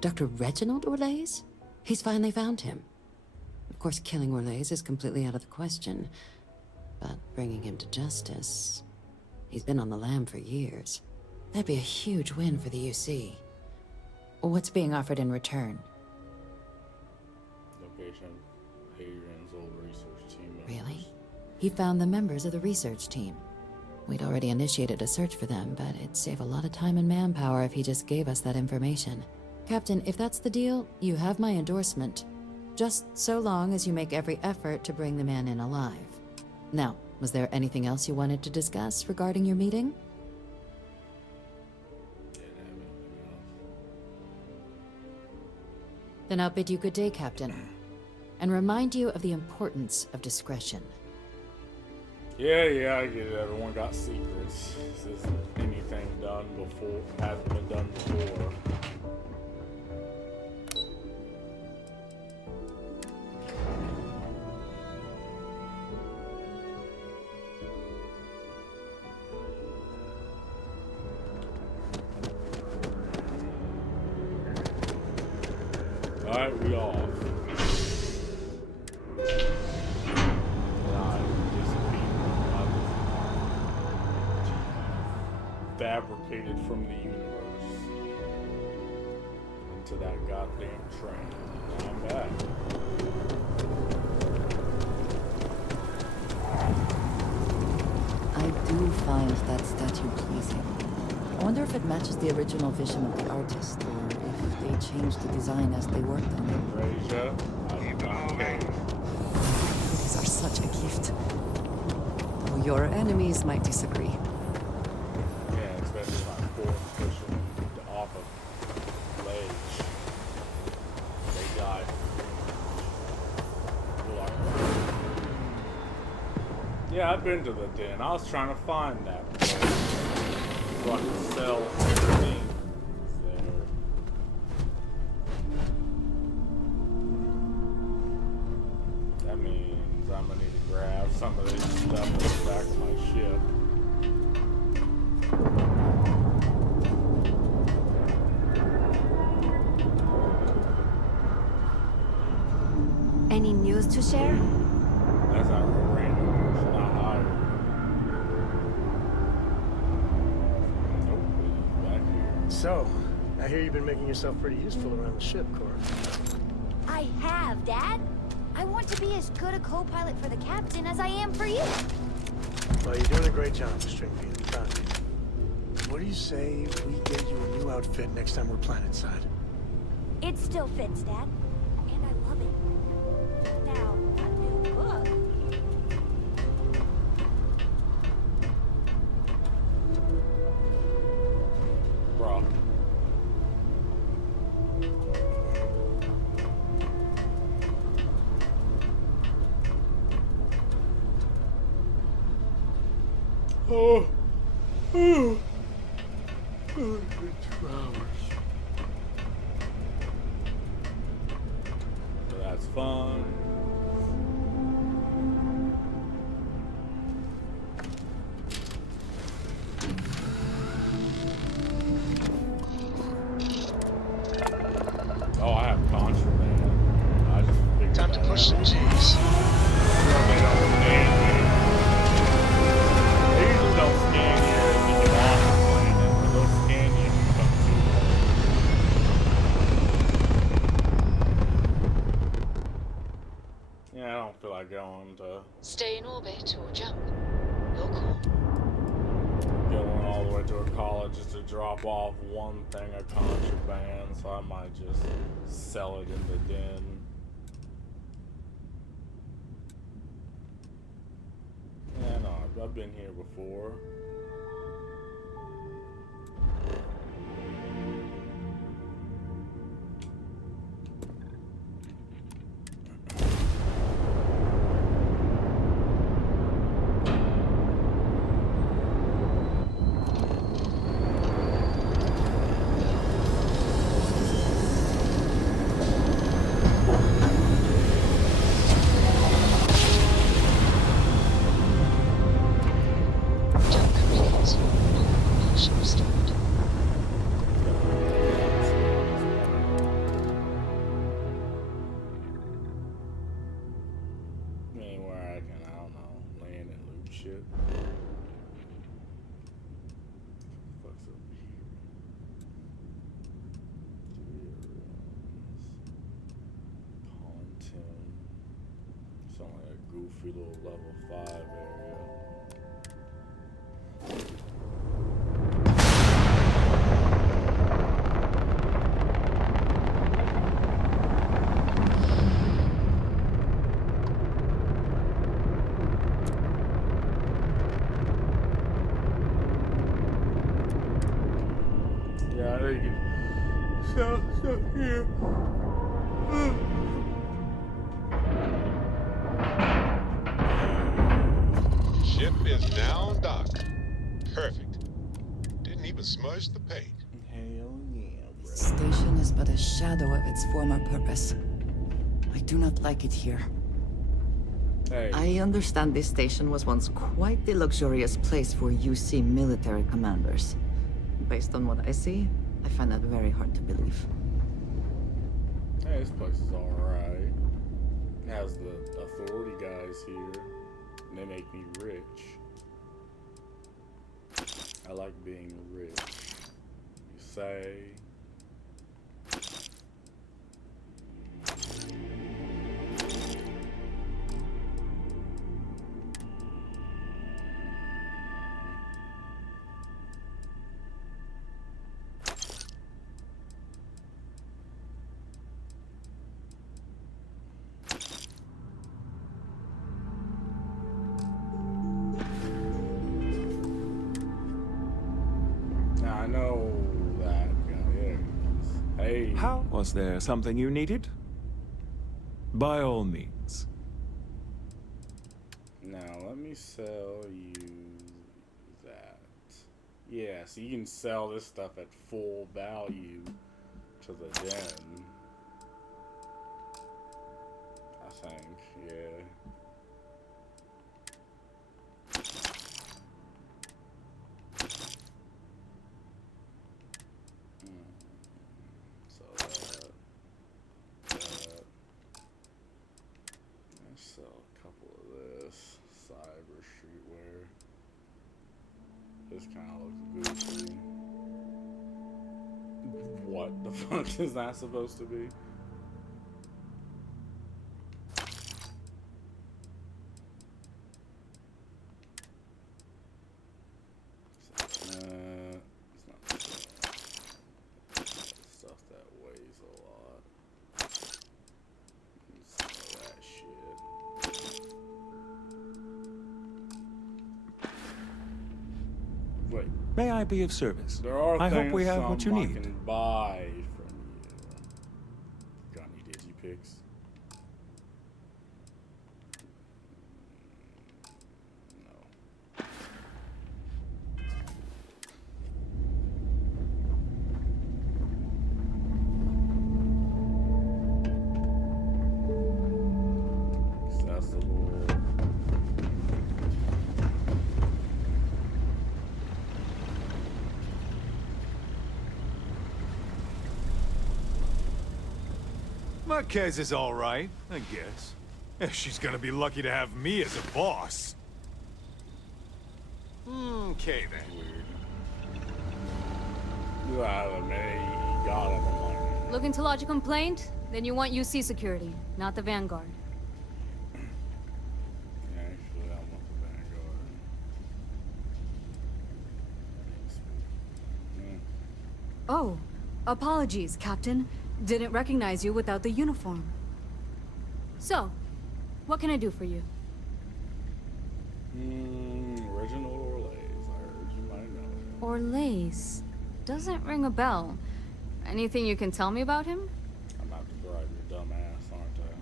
Dr. Reginald Orleans? He's finally found him. Of course, killing Orleans is completely out of the question. But bringing him to justice... He's been on the lam for years. That'd be a huge win for the UC. What's being offered in return? Location of Hadrian's old research team members. Really? He found the members of the research team. We'd already initiated a search for them, but it'd save a lot of time and manpower if he just gave us that information. Captain, if that's the deal, you have my endorsement. Just so long as you make every effort to bring the man in alive. Now, was there anything else you wanted to discuss regarding your meeting? Then I'll bid you good day, Captain. And remind you of the importance of discretion. Yeah, I get it. Everyone got secrets. This isn't anything done before, hasn't been done before. Alright, we off. Fabricated from the universe into that goddamn train. Now I'm back. I do find that statue pleasing. I wonder if it matches the original vision of the artist, or if they changed the design as they worked on it. These are such a gift. Though your enemies might disagree. Yeah, especially my poor pushing off of ledge. They died. Yeah, I've been to the den. I was trying to find that place so I could sell things there. That means I'm gonna need to grab some of this stuff in the back of my ship. Any news to share? That's not a random person I hired. Nope, he's back here. So, I hear you've been making yourself pretty useful around the ship, Cora. I have, Dad. I want to be as good a co-pilot for the captain as I am for you. Well, you're doing a great job, Stringfield. Proud of you. What do you say we get you a new outfit next time we're planetside? It still fits, Dad. And I love it. Now, a new book. Bro. Oh. Oh. Oh, 2 hours. So that's fun. Oh, I have contraband. I don't feel like going to Stay in orbit or jump. Your call. going all the way to a college just to drop off one thing of contraband, so I might just sell it in the den. Yeah, no, I've been here before. Anywhere I can, I don't know, land and loot shit. Fuck's up here. Pontoon. Sound like a goofy little level 5 area. Yeah, I know you can sell stuff here. Ship is now docked. Perfect. Didn't even smudge the paint. Hell yeah, bro. This station is but a shadow of its former purpose. I do not like it here. Hey. I understand this station was once quite the luxurious place for UC military commanders. Based on what I see, I find that very hard to believe. Hey, this place is alright. It has the authority guys here. And they make me rich. I like being rich. You say. Now I know that guy is. Hey. How? Was there something you needed? By all means. Now let me sell you that. Yeah, so you can sell this stuff at full value to the den. I think, yeah. So let's sell a couple of this cyber streetwear. This kind of looks goofy. What the fuck is that supposed to be? It's not stuff that weighs a lot. Sell that shit. Wait. May I be of service? There are I things hope we have what you I need. can buy from you. Got any digipicks? No. Accessible. Marquez is all right, I guess. She's gonna be lucky to have me as a boss. Okay then. You have a minute, you got it. I'm like, Looking to lodge a complaint? Then you want UC security, not the Vanguard. Oh, apologies, Captain. Didn't recognize you without the uniform. So, what can I do for you? Reginald Orlays. I heard you might know him. Orlays. Doesn't ring a bell. Anything you can tell me about him? I'm about to drive your dumb ass, aren't I?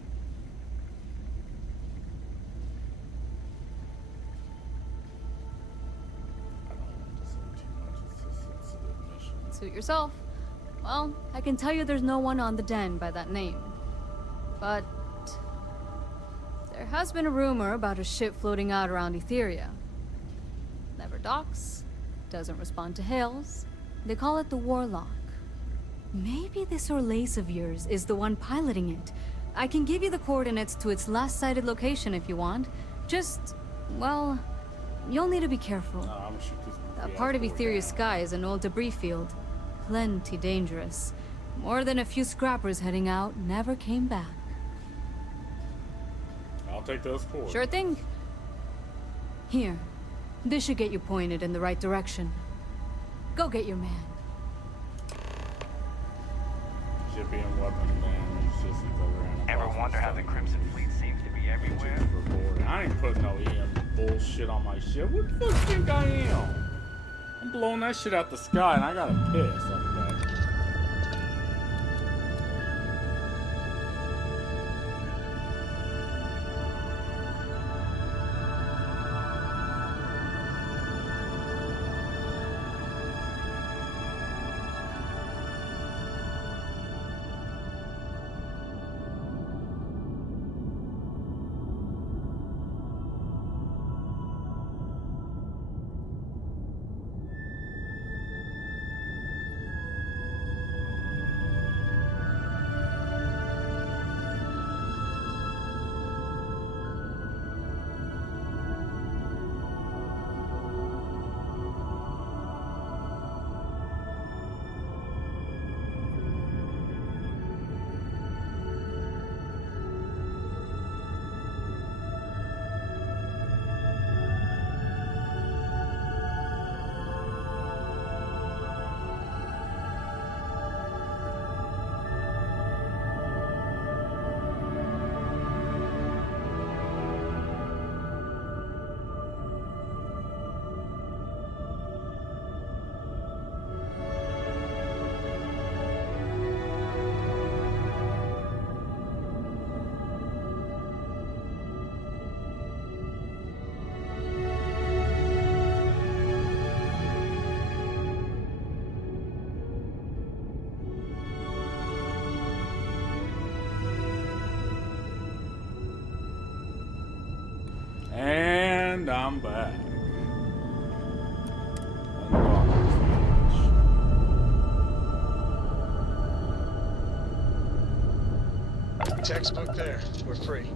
I don't want to say too much. It's a sensitive mission. Suit yourself. Well, I can tell you there's no one on the den by that name. But there has been a rumor about a ship floating out around Etheria. Never docks, doesn't respond to hails. They call it the Warlock. Maybe this Orlace of yours is the one piloting it. I can give you the coordinates to its last sighted location if you want. Just, well, you'll need to be careful. No, I'm gonna shoot this That part of Etheria's sky is an old debris field. Plenty dangerous. More than a few scrappers heading out never came back. I'll take those coordinates. Sure thing. Here. This should get you pointed in the right direction. Go get your man. Shipping weapon damage systems around. Ever wonder how the Crimson Fleet seems to be everywhere? I ain't putting no EM bullshit on my ship. What the fuck you think I am? I'm blowing that shit out the sky and I gotta piss every day. And I'm back. Textbook there. We're free.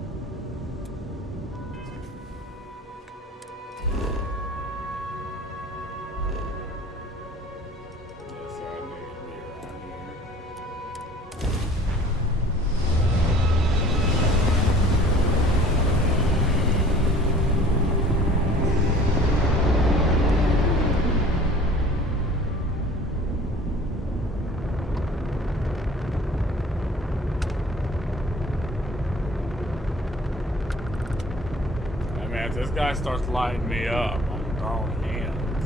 If this guy starts lighting me up, I'm throwing hands.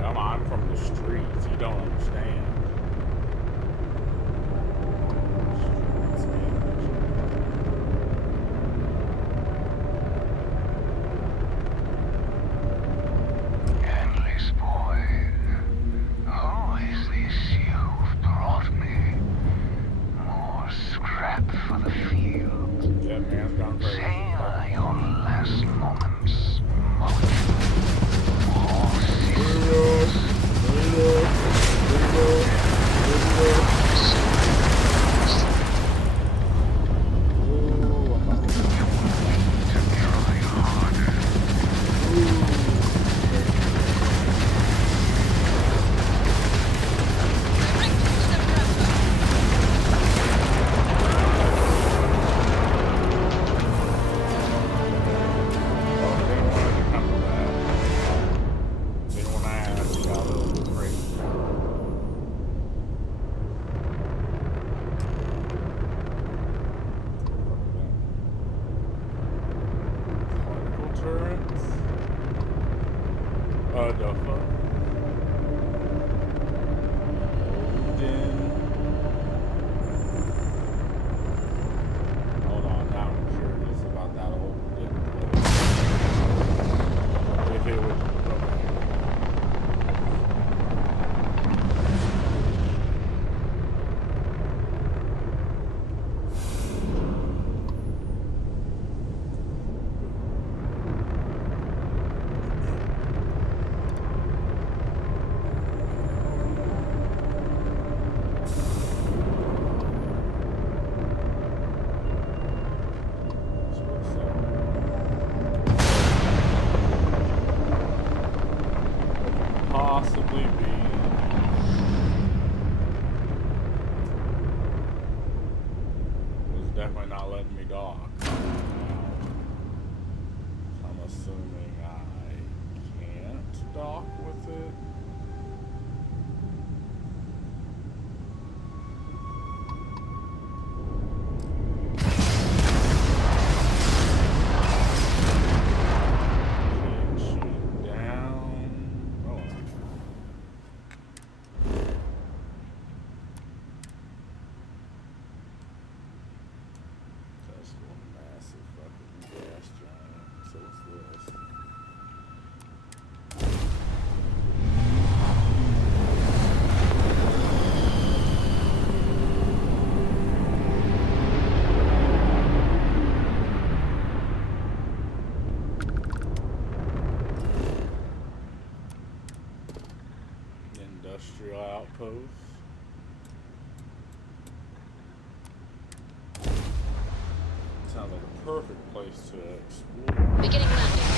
I'm from the streets. You don't understand. Endless boy, who is this you've brought me? More scrap for the field. Yeah, man's gone crazy. Savor your last moments. More dock. I'm assuming I can't dock with it. Industrial outpost. Sounds like a perfect place to explore. Beginning landing.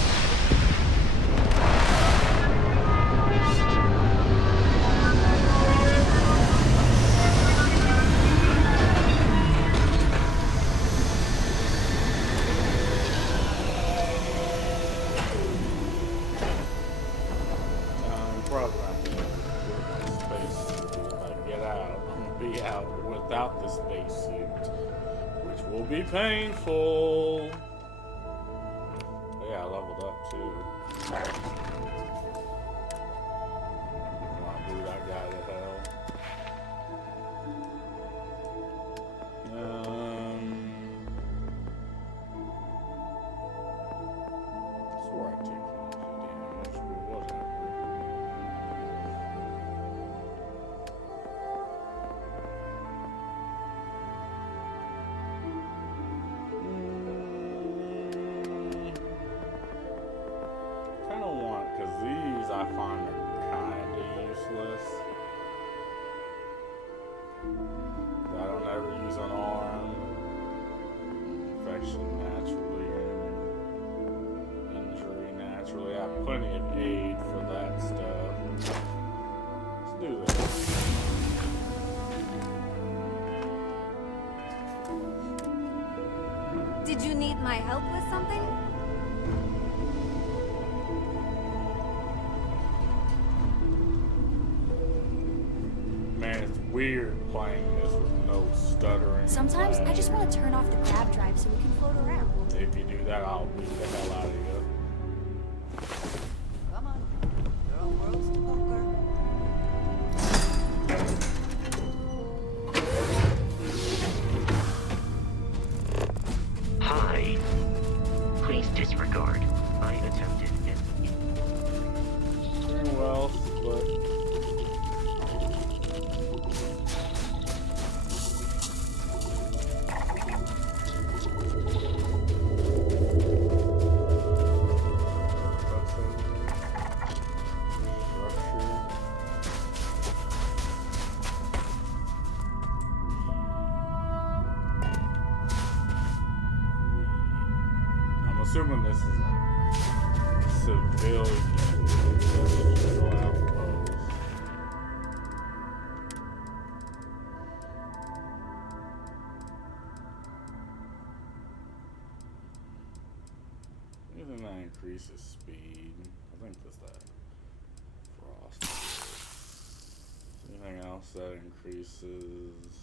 Probably not gonna get my space suit. If I get out, I'm gonna be out without the spacesuit, which will be painful. Yeah, I leveled up too. Wanna boot that guy to hell. Swore I took damage, but whatever. Kind of want, because these I find are kind of useless. I don't ever use an arm. Infection naturally and injury naturally. I have plenty of aid for that stuff. Let's do this. Did you need my help with something? Man, it's weird playing this with no stuttering. Sometimes I just want to turn off the grab drive so we can float around. If you do that, I'll beat the hell out of you. Come on. Girl world's poker. Hi. Please disregard. I attempted it. Doing well, but I'm assuming this is a civilian industrial outpost. Anything that increases speed. I think that's that frost. Anything else that increases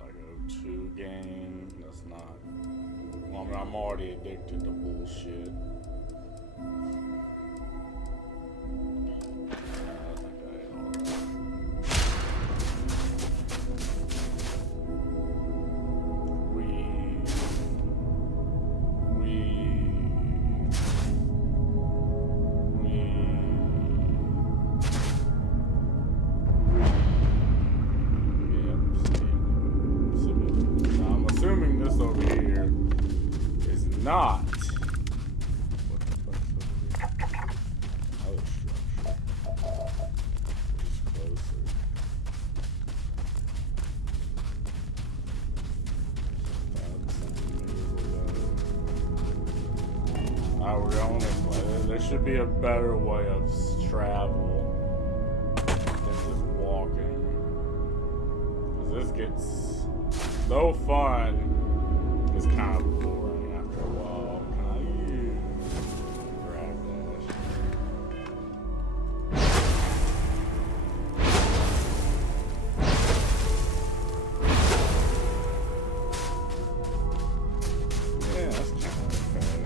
like O2 gain? That's not. Well, I mean, I'm already addicted to bullshit. Not. What the fuck's over here? Other structure. Which is closer. Alright, we're going this way. There should be a better way of travel than just walking. 'Cause this gets, though fun, it's kind of boring after a while. Grab that. Yeah, that's kind of okay.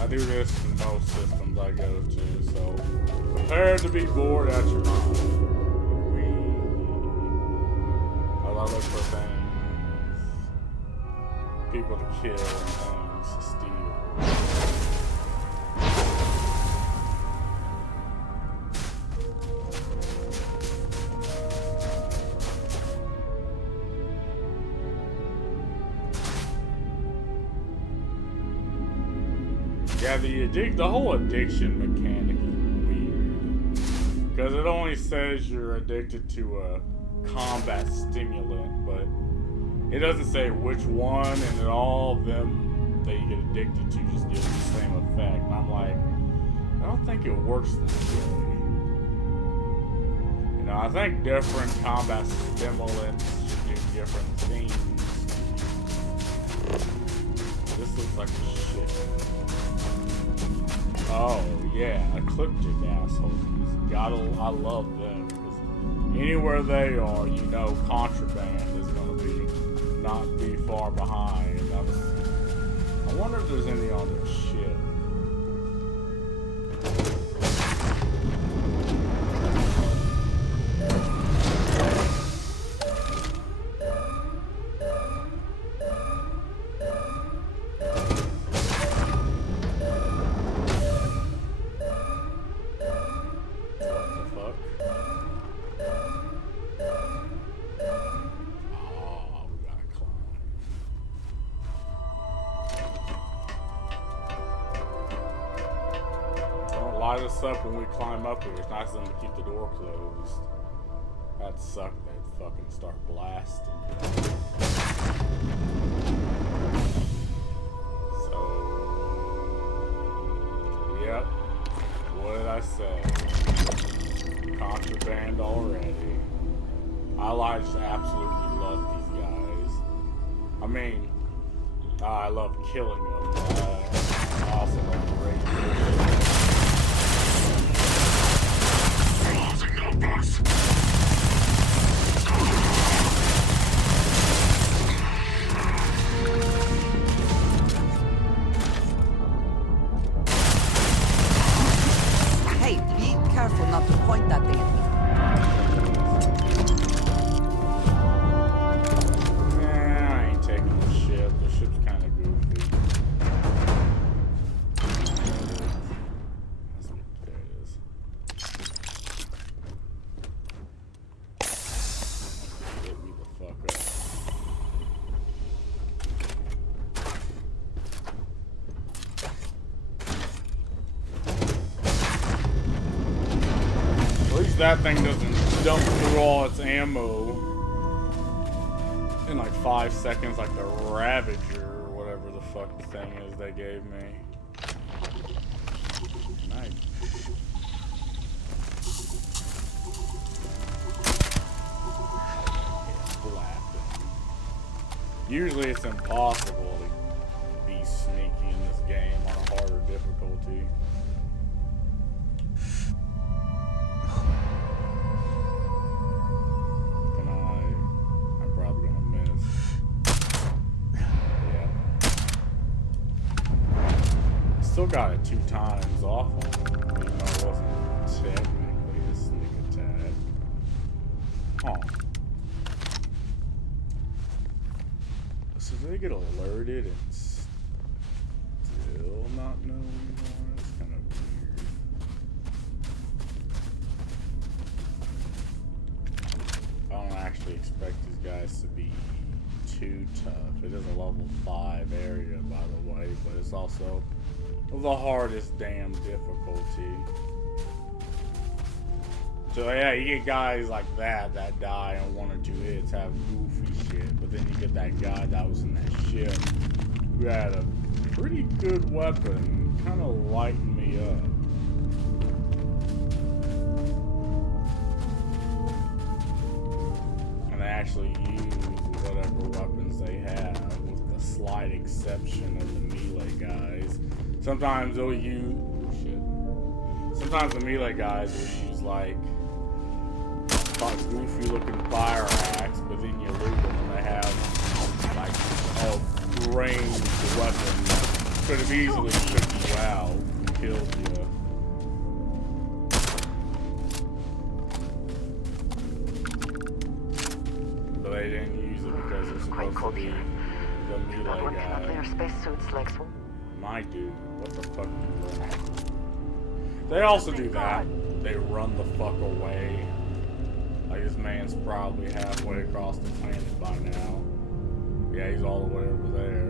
I do this in most systems I go to, so prepare to be bored at your mind. I look for things, people to kill, and things to steal. Yeah, the whole addiction mechanic is weird. Because it only says you're addicted to a combat stimulant, but it doesn't say which one, and all of them that you get addicted to just give the same effect. And I'm like, I don't think it works this way. You know, I think different combat stimulants should do different things. This looks like shit. Oh, yeah, ecliptic assholes. I love them. Because anywhere they are, you know contraband is going to not be far behind. I wonder if there's any on their ship. Light us up when we climb up here. It's nice of them to keep the door closed. That'd suck. They'd fucking start blasting. So, yep. What did I say? Contraband already. I just absolutely love these guys. I mean, I love killing them. I also love raiding. Hey, be careful not to point that thing at me. I ain't taking the ship. The ship's kind of goofy. There it is. Hit me the fuck up. At least that thing doesn't dump through all its ammo in like 5 seconds like the Ravager or whatever the fuck the thing is they gave me. Nice. Usually it's impossible to be sneaky in this game on a harder difficulty. I'm probably gonna miss. Yeah. I still got it 2 times off on it, even though it wasn't technically a sneak attack. Huh. So they get alerted and still not know anymore? That's kind of weird. I don't actually expect these guys to be too tough. It is a level 5 area, by the way, but it's also the hardest damn difficulty. So yeah, you get guys like that die on 1 or 2 hits, have goofy shit, but then you get that guy that was in that ship who had a pretty good weapon. Kind of lighten me up. And they actually use whatever weapons they have, with the slight exception of the melee guys. Sometimes they'll use... shit. Sometimes the melee guys will use, like, a goofy looking fire axe, but then you loot them and they have, like, a ranged weapon that could have easily took you out and killed you. But they didn't use it because it's supposed to be the melee guy. My dude, what the fuck is that? They also do that. They run the fuck away. Like, this man's probably halfway across the planet by now. Yeah, he's all the way over there.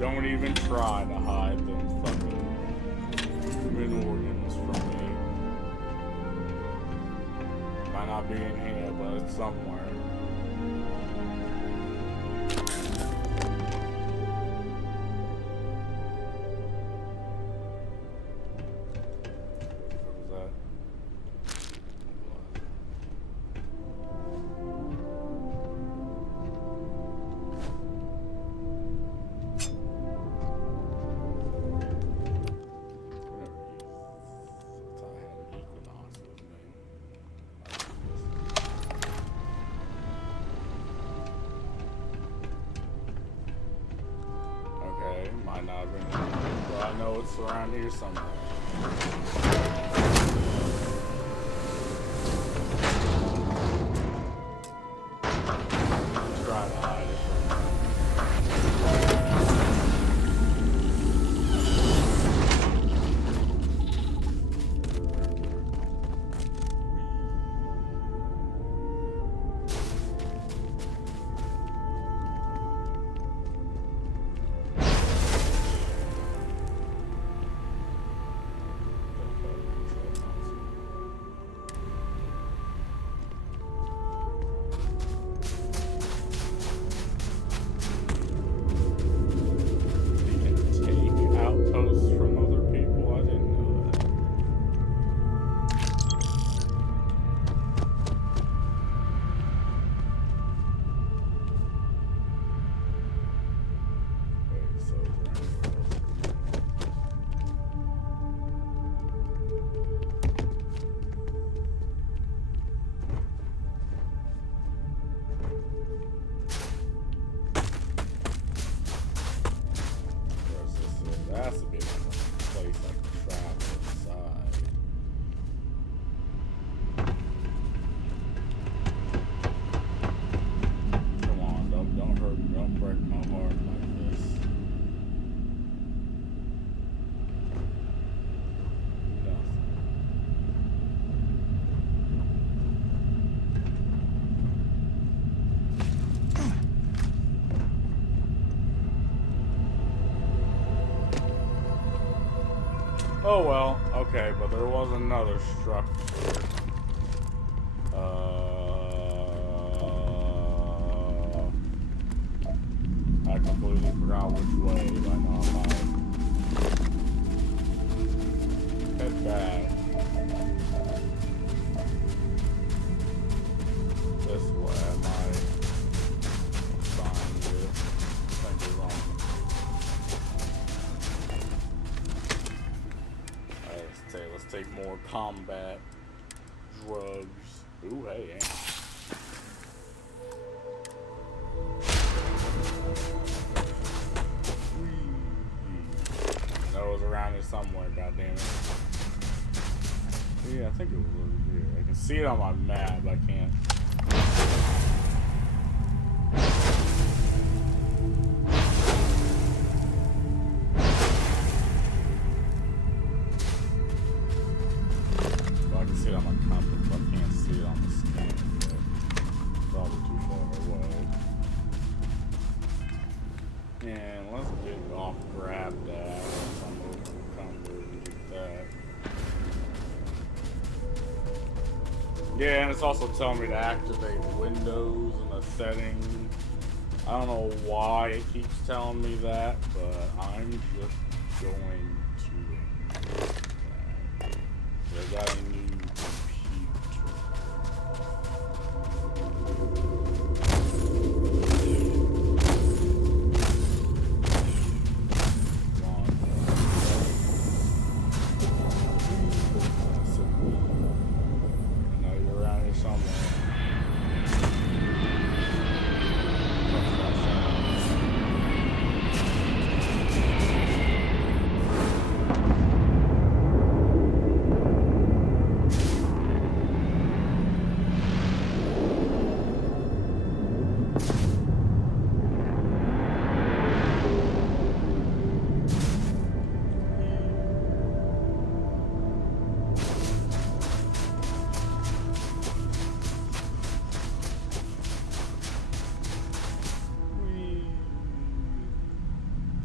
Don't even try to hide them fucking human organs from me. Might not be in here, but it's somewhere. Might not have been, but I know it's around here somewhere. Try to hide it from That's a bit of a place I can travel inside. Come on, don't hurt me, don't break my heart like this. Nothing. Oh well, okay, but there was another structure. I completely forgot which way, but I know I might head back this way. I might find it. Thank you, wrong. Let's take more combat drugs. Ooh, hey, yeah. We here somewhere, goddammit. Yeah, I think it was over here. I can see it on my map, I can't. Well, I can see it on my compass, but I can't see it on the scan. Probably too far away. And let's get off grab that. Yeah, and it's also telling me to activate Windows in the settings. I don't know why it keeps telling me that, but I'm just going to ignore that. I got a new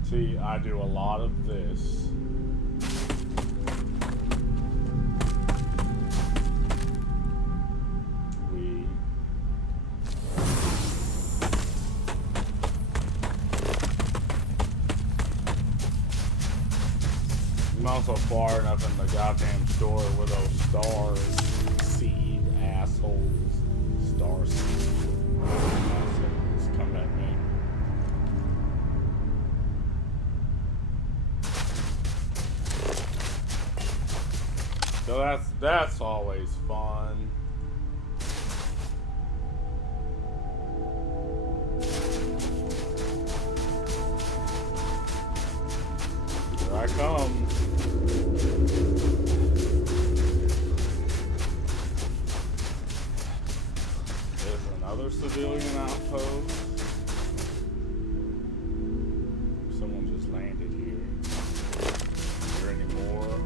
See, I do a lot of this. I'm also far enough in the goddamn store where those stars seed assholes, star seed assholes come at me. So that's always fun. Here I come. There's another civilian outpost. Someone just landed here. Is there any more?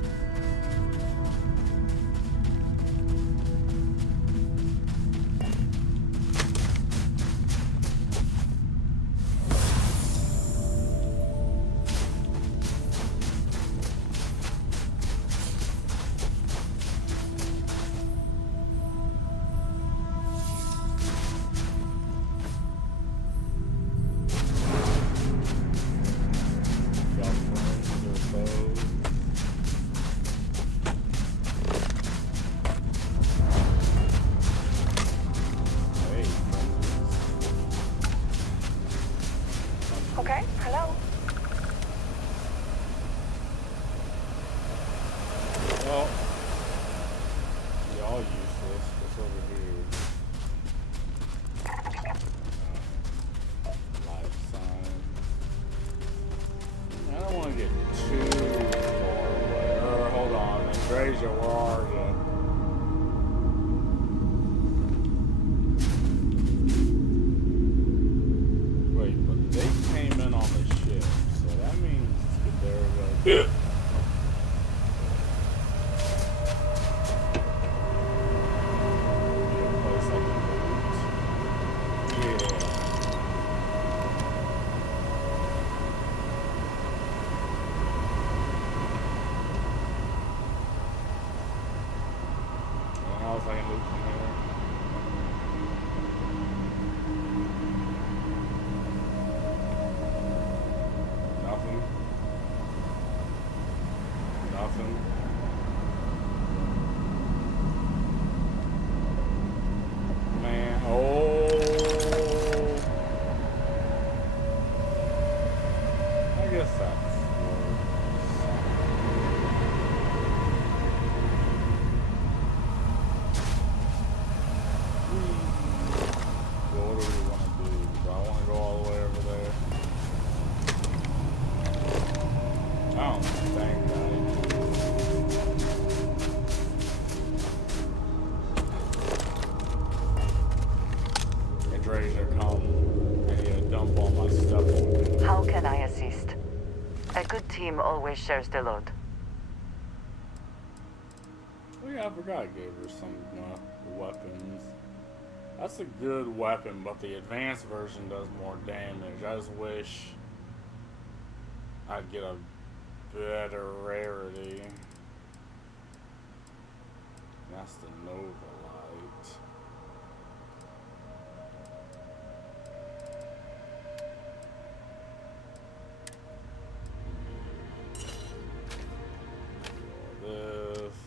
Okay, hello. Well, y'all useless. What's over here? Life sign. I don't want to get too far away. Hold on. Andresia, where are you? Wait, but they came in on the ship, so that means they're I don't think I good team always shares the load. Oh yeah, I forgot I gave her some weapons. That's a good weapon, but the advanced version does more damage. I just wish I'd get a better rarity. That's the Nova Light. This.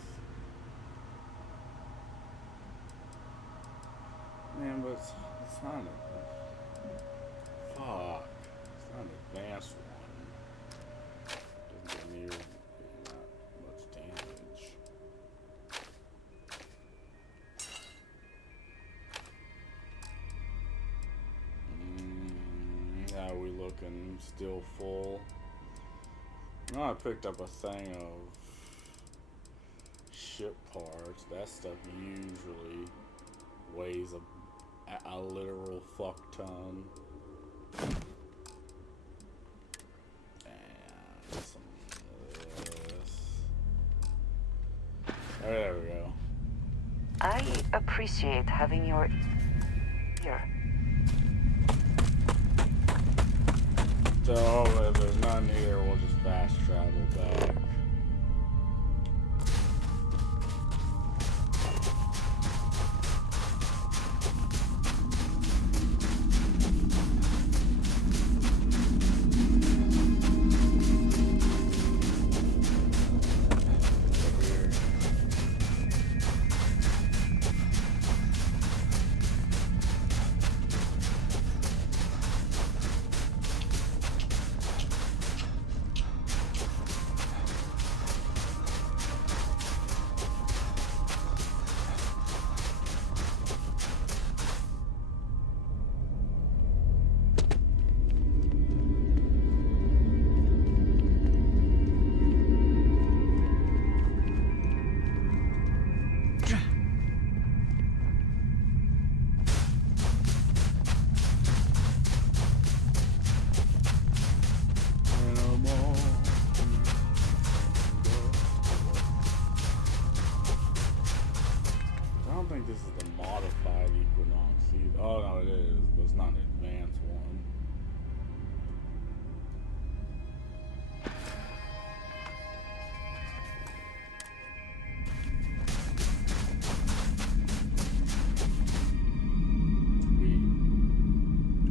Man, but it's not a... Fuck. It's not an advanced one. Doesn't get near that much damage. How we looking? Still full. No, I picked up a thing of ship parts. That stuff usually weighs a literal fuck ton. And some of this. There we go. I appreciate having your ear. So if there's none here, we'll just fast travel back.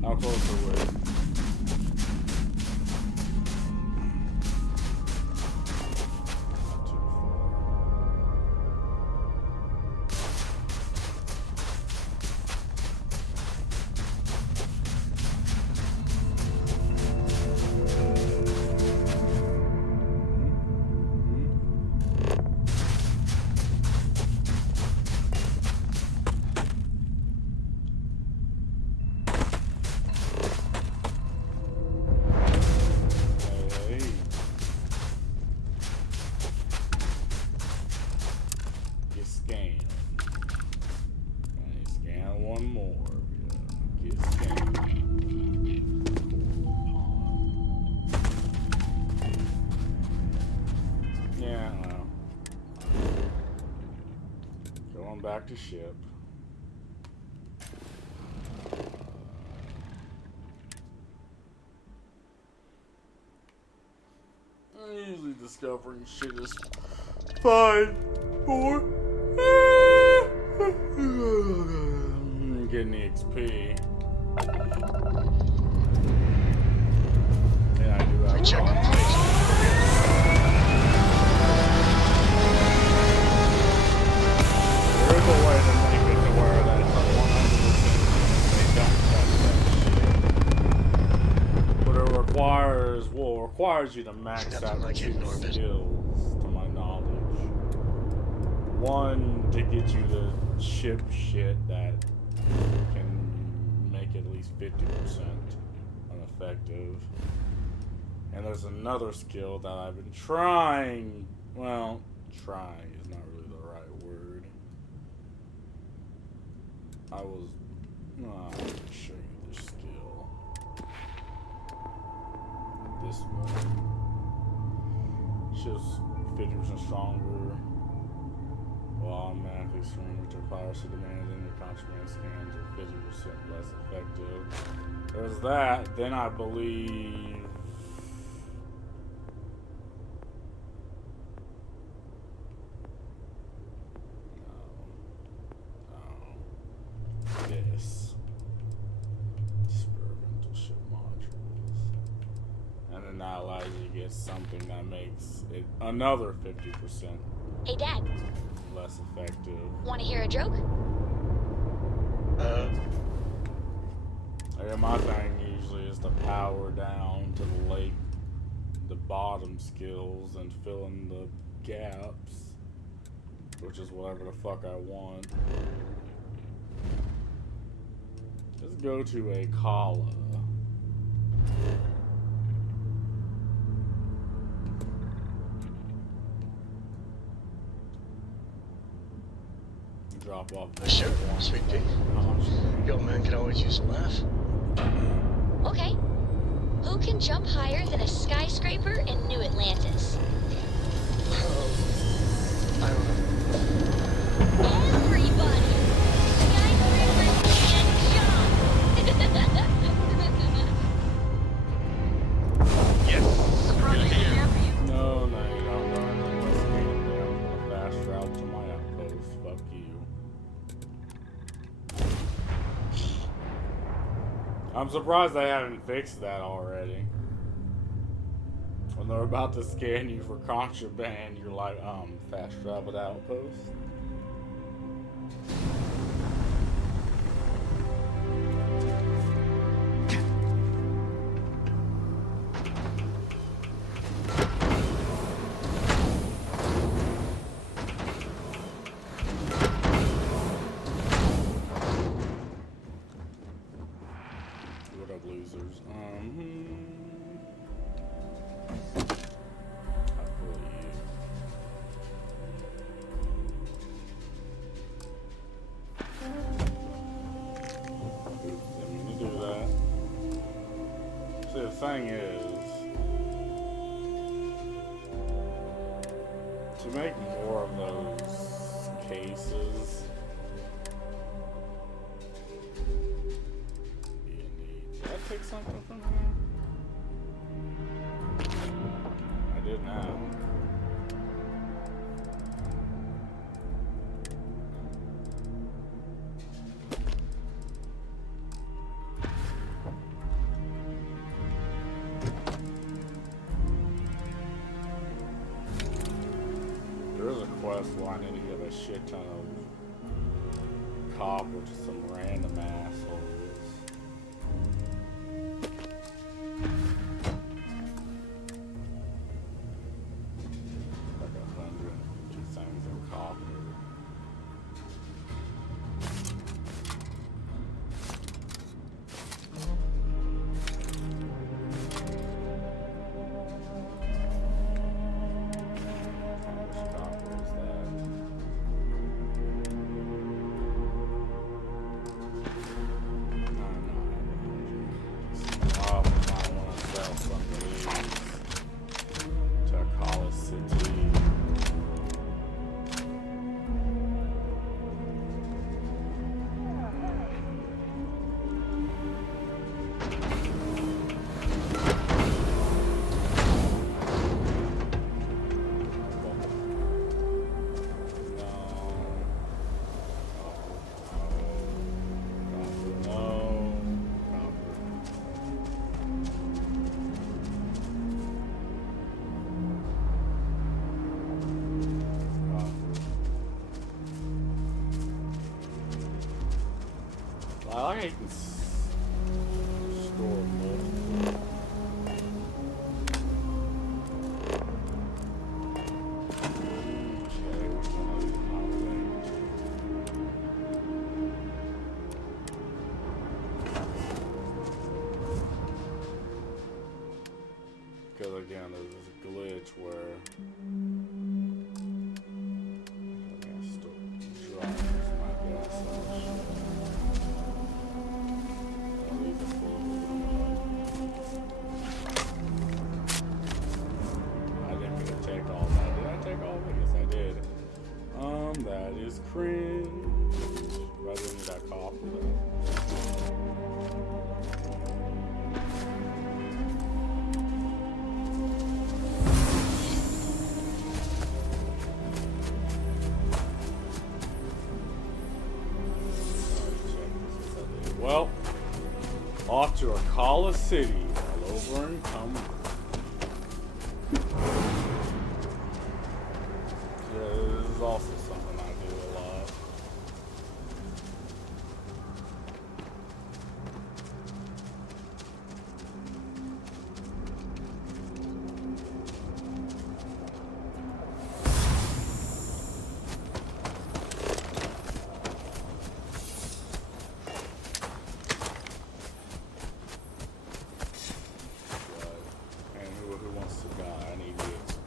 How close are we? Back to ship. Usually discovering shit is fine for getting the XP. Yeah, I do have check. Requires you to max out two skills, to my knowledge. One, to get you to ship shit that can make at least 50% ineffective. And there's another skill that I've been trying. Well, trying is not really the right word. I'll show you this skill. This one. just 50% stronger. Will automatically surrender to piracy demands and your contraband scans are 50% less effective. There's that. Then I believe. This. Experimental ship modules. And then that allows you to get something that makes it another 50%. Hey, Dad. Less effective. Want to hear a joke? Yeah, my thing usually is to power down to the lake, the bottom skills, and fill in the gaps, which is whatever the fuck I want. Let's go to a Kala. Drop off. Sure, sweet pea. Your man can always use a laugh. Okay. Who can jump higher than a skyscraper in New Atlantis? I don't know. Everybody! Skyscrapers can jump! Yes! No, you don't know anything. Let's get it there. I'm gonna fast route to my outpost. Fuck you. I'm surprised they haven't fixed that already. When they're about to scan you for contraband, you're like, fast travel to outpost. What up, losers? I feel you. Oops, didn't mean to do that. See, the thing is, to make more of those cases, did I take something from here? I did now. There is a quest where I need to give a shit ton of copper to some random assholes. Like 150 things in copper. How much copper is that? Oh, I want to sell some of these to Akala City. I can store multiple. Okay, which one of these am I related to? Because again, there's this glitch where I can still drop my gas and shit. I didn't get to take all take all of it? Yes, I did. That is cringe. But I didn't need that coffee though. Well, off to Akala City, all over and come. Yeah, this is also something I do a lot. Who wants to die? I need EXP.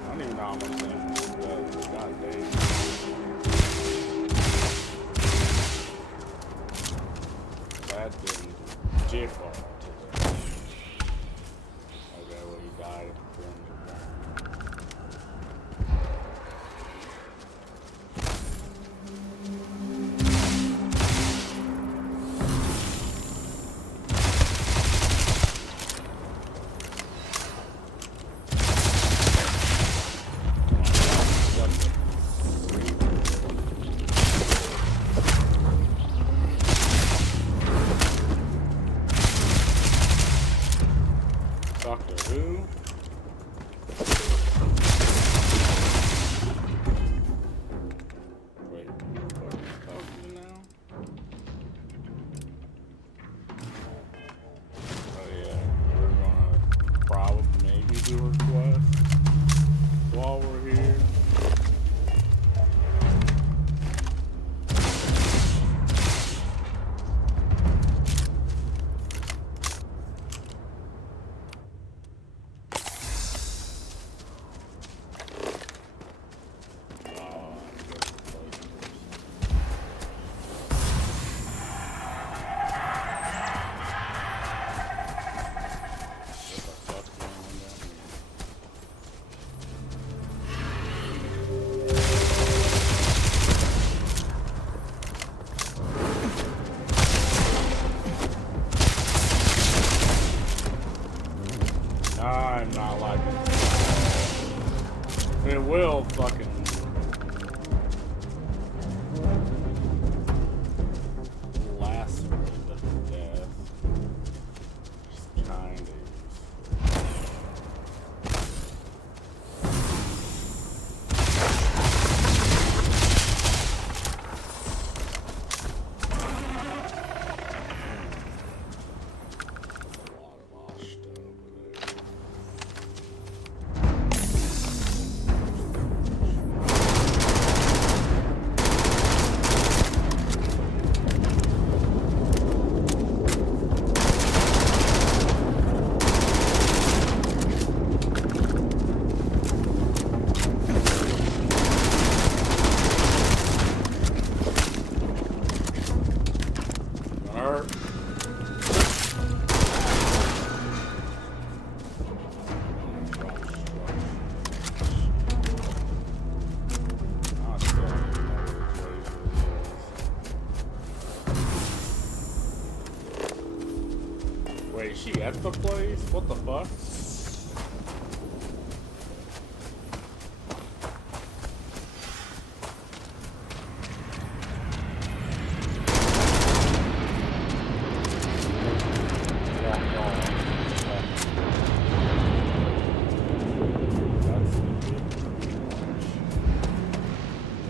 I don't even know how much damage it does. God damn. That didn't jiff all to the. Okay, well, he died at the fringe. Doctor Who? Wait, what are you talking now? Oh yeah, we're gonna probably maybe do a quest while we're here. I'm not liking it. It will fucking. Lacerate them to death. Just kind of. Wait, is she at the place? What the fuck?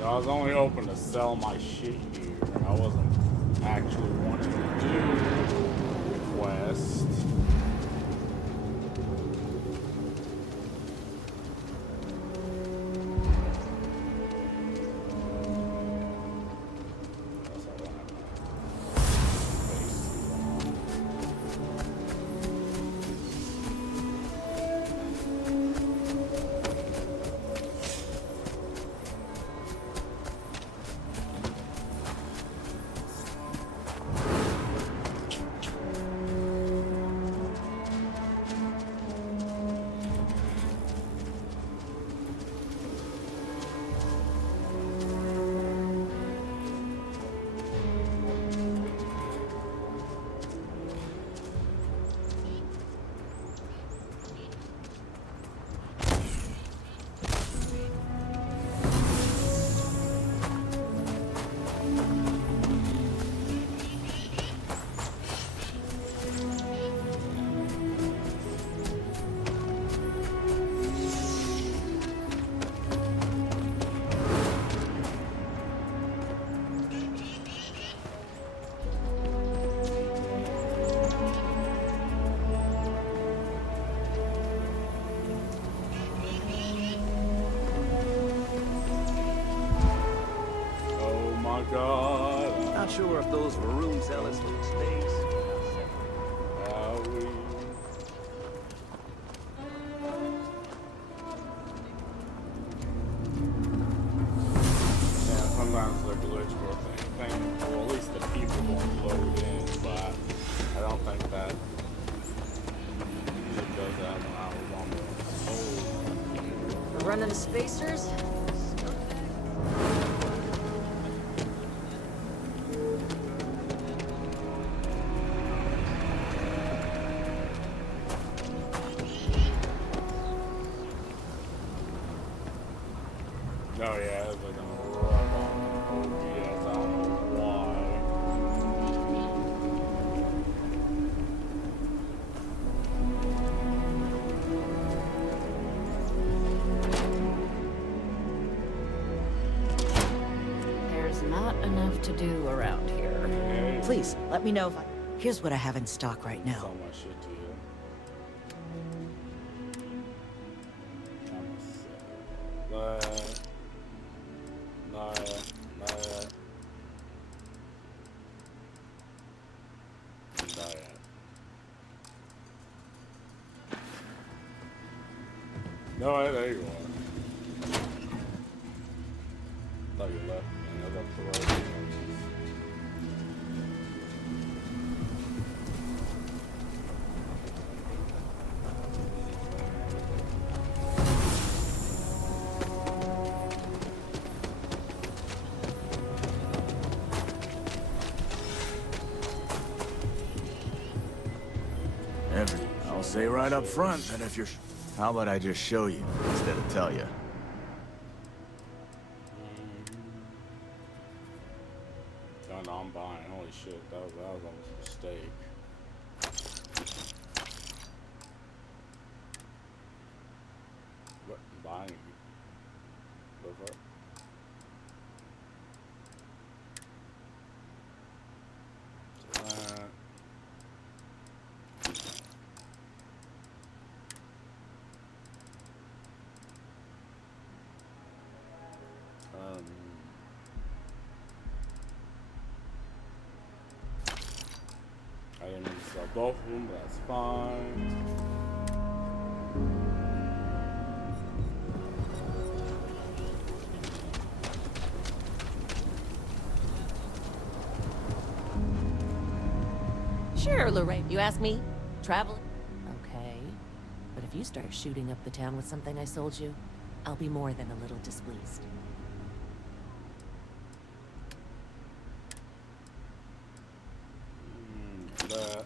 I was only hoping to sell my shit here. I wasn't actually wanting to do the quest. Not sure if those were room zealots from space. Yeah, sometimes the glitch for thing, well, at least the people won't load in, but I don't think that it does that when I was on the We're running the spacers? Oh yeah, it's like a rough on OBS, I don't know why. There's not enough to do around here. Please, let me know if I... Here's what I have in stock right now. So much shit to you. No, there you are. Thought you left. Man, I was up the road. I'll say right up front that if you're... How about I just show you instead of tell you? No, I'm buying. Holy shit, that was almost a mistake. What? Buying? Go for it. I didn't mean to sell both of them, but that's fine. Sure, Lorraine. You ask me? Traveling? Okay. But if you start shooting up the town with something I sold you, I'll be more than a little displeased. That.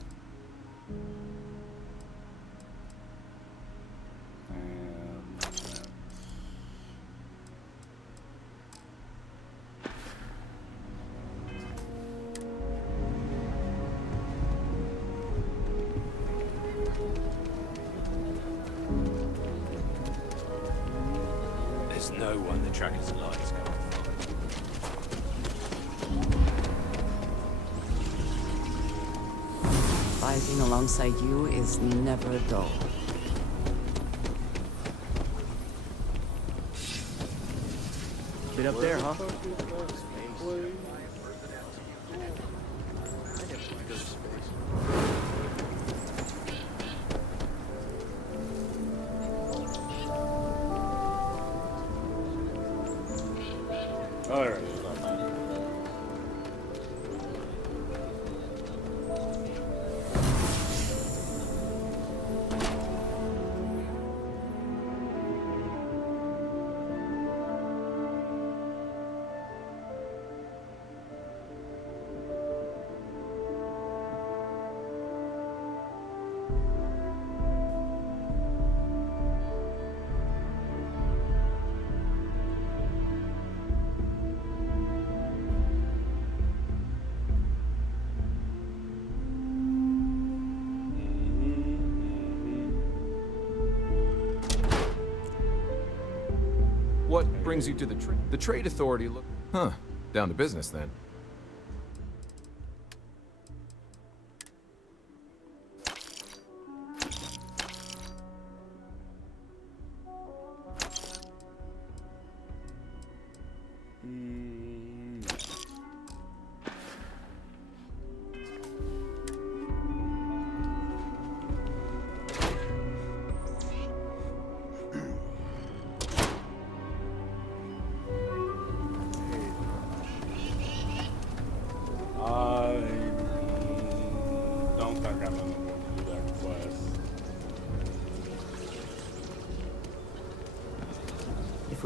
There's no one the trackers and lights go. Fighting alongside you is never dull. Bit up there, huh? Oh, there it is. What brings you to the Trade Authority? Look, huh? Down to business then.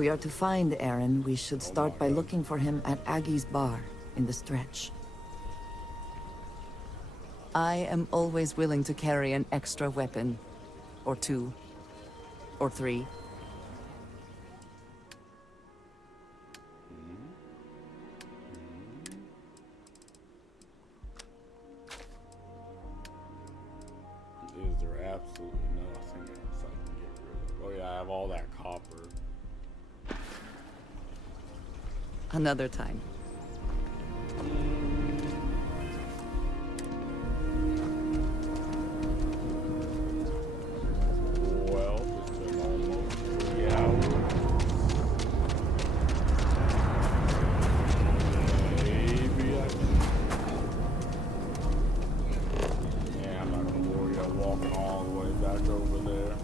we are to find Aaron, we should start by looking for him at Aggie's bar in the stretch. I am always willing to carry an extra weapon. Or two. Or three. Is there absolutely nothing else I can get rid of? Oh yeah, I have all that copper. Another time. Well, it's been almost 3 hours. Maybe I can. Yeah, I'm not gonna worry about walking all the way back over there.